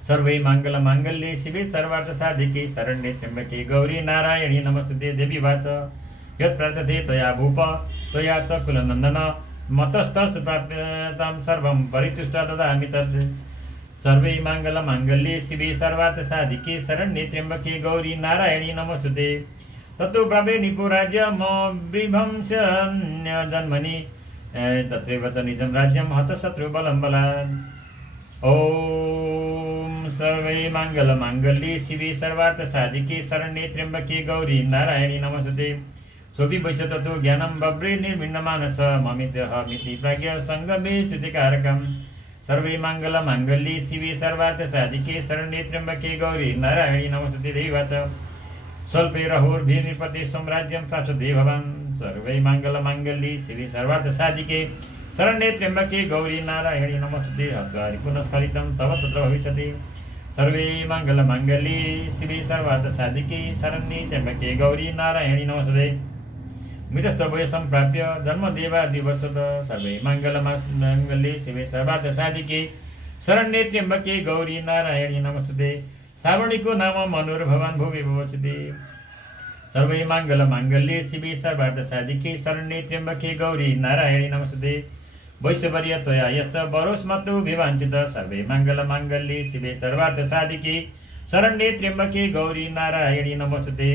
सर्वै माङ्गल्ये शिवे सर्वार्थ साधिके शरण्ये त्र्यम्बके गौरी नारायणी नमोस्तुते देवी वाच यत् प्रार्थते त्वया भूप त्वया च कुलनन्दन मतस्तस् प्राप्यतां सर्वं परितुष्टा ददामि तत् सर्वै माङ्गल्ये शिवे सर्वार्थ साधिके शरण्ये त्र्यम्बके गौरी नारायणी नमोस्तुते तत्तु ब्रवे निपुराज्य विभंस जन्मनि तत्रैव च निजं राज्यं हतशत्रुबलं बलात् ॐ सर्वै माङ्गल्ये शिवे सर्वार्थ साधिके शरण्ये त्र्यम्बके गौरी नारायणी नमोस्तुते सोऽपि वैश्य तत्तु ज्ञानं बभ्रे निर्भिन्नमानस ममित्यहमिति प्राज्ञ सङ्गमे च्युतिकारकम् सर्वै माङ्गल्ये शिवे सर्वार्थ साधिके शरण्ये त्र्यम्बके गौरी नारायणी नमोस्तुते देवाच स्वल्पे रहोर्भिर्निपते साम्राज्यं प्राप्स्यते भवान् सर्वै माङ्गल्ये शिवे सर्वार्थ साधिके शरण्ये त्र्यम्बके गौरी नारायणी नमोस्तुते हत्वारि पुनस्खलितं तव तत्र भविष्यति सर्वै माङ्गल्ये शिवे सर्वार्थ साधिके शरण्ये त्र्यम्बके गौरी नारायणी नमोस्तुते मृतश्च वयसं प्राप्य जन्मदेवादिवसत सर्वै माङ्गल्ये शिवे सर्वार्थ साधिके शरण्ये त्र्यम्बके गौरी नारायणी नमोस्तुते श्रावणीको नाम मनुर्भवान् भुवि भवसति सर्वै माङ्गल्ये शिवे सर्वार्थ साधिके शरण्ये त्र्यम्बके गौरी नारायणी नमोस्तुते वैश्यवर्य त्वया यस्य वरोस्मत्तु विवाञ्छित सर्वै माङ्गल्ये शिवे सर्वार्थ साधिके शरण्ये त्र्यम्बके गौरी नारायणी नमोस्तुते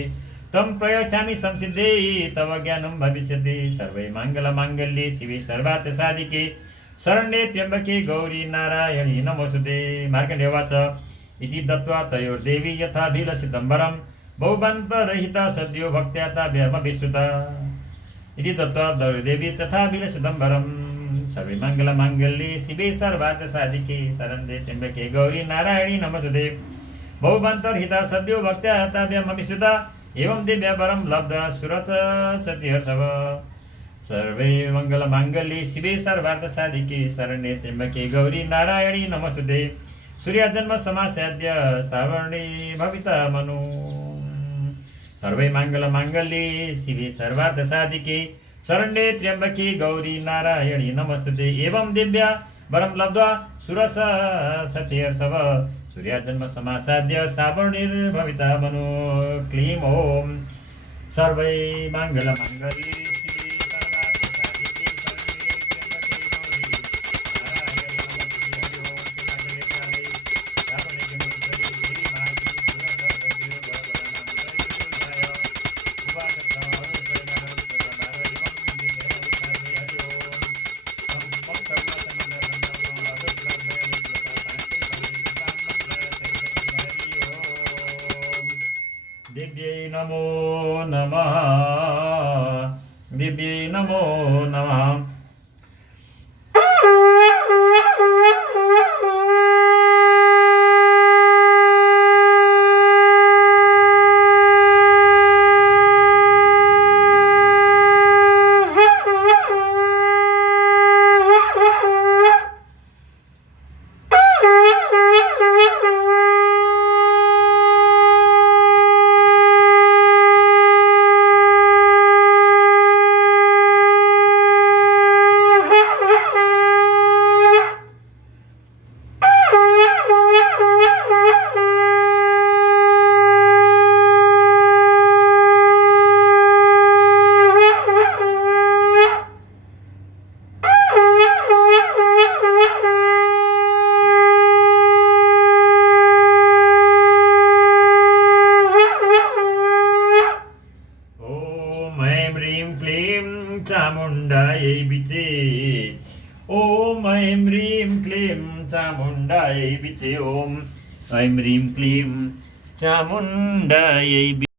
तं प्रयच्छामि संसिद्धे तव ज्ञानं भविष्यति सर्वै माङ्गल्ये शिवे सर्वार्थ साधिके शरण्ये त्र्यम्बके गौरी नारायणी नमोस्तुते मार्कण्डेयवाच इति दत्त्वा तयोर्देवी यथाभिलषितं वरं बहुबन्तरहिता सद्यो भक्त्या ताभ्यमभिश्रुता इति दत्त्वा तयोर्देवी तथाभिलषितं वरं सर्वै माङ्गल्ये शिवे सर्वार्थ साधिके शरण्ये त्र्यम्बके गौरी नारायणी नमोस्तुते बहुबन्तरहिता सद्यो भक्त्या ताभ्यमभिश्रुता एवं दिव्य वरं लब्ध्वा सुरत सतिहर्षव सर्वै माङ्गल्ये शिवे सर्वार्थ साधिके शरण्ये त्र्यम्बके गौरी नारायणी नमोस्तुते सूर्यजन्म समासाद्य सावर्णी भविता मनु सर्वै माङ्गल्ये शिवे सर्वार्थ साधिके शरण्ये त्र्यम्बके गौरी नारायणी नमोस्तुते एवं दिव्य वरं लब्ध्वा सुरस सतिहर्षव सूर्यजन्म समासाद्य सावर्णिर्भविता मनु क्लीं ॐ सर्वै माङ्गल्ये दिव्यै नमो नमः दिव्यै नमो नमः चामुण्डायै बिचे ॐ ऐं ह्रीं क्लीं चामुण्डायै बिचे ॐ ऐं ह्रीं क्लीं चामुण्डायै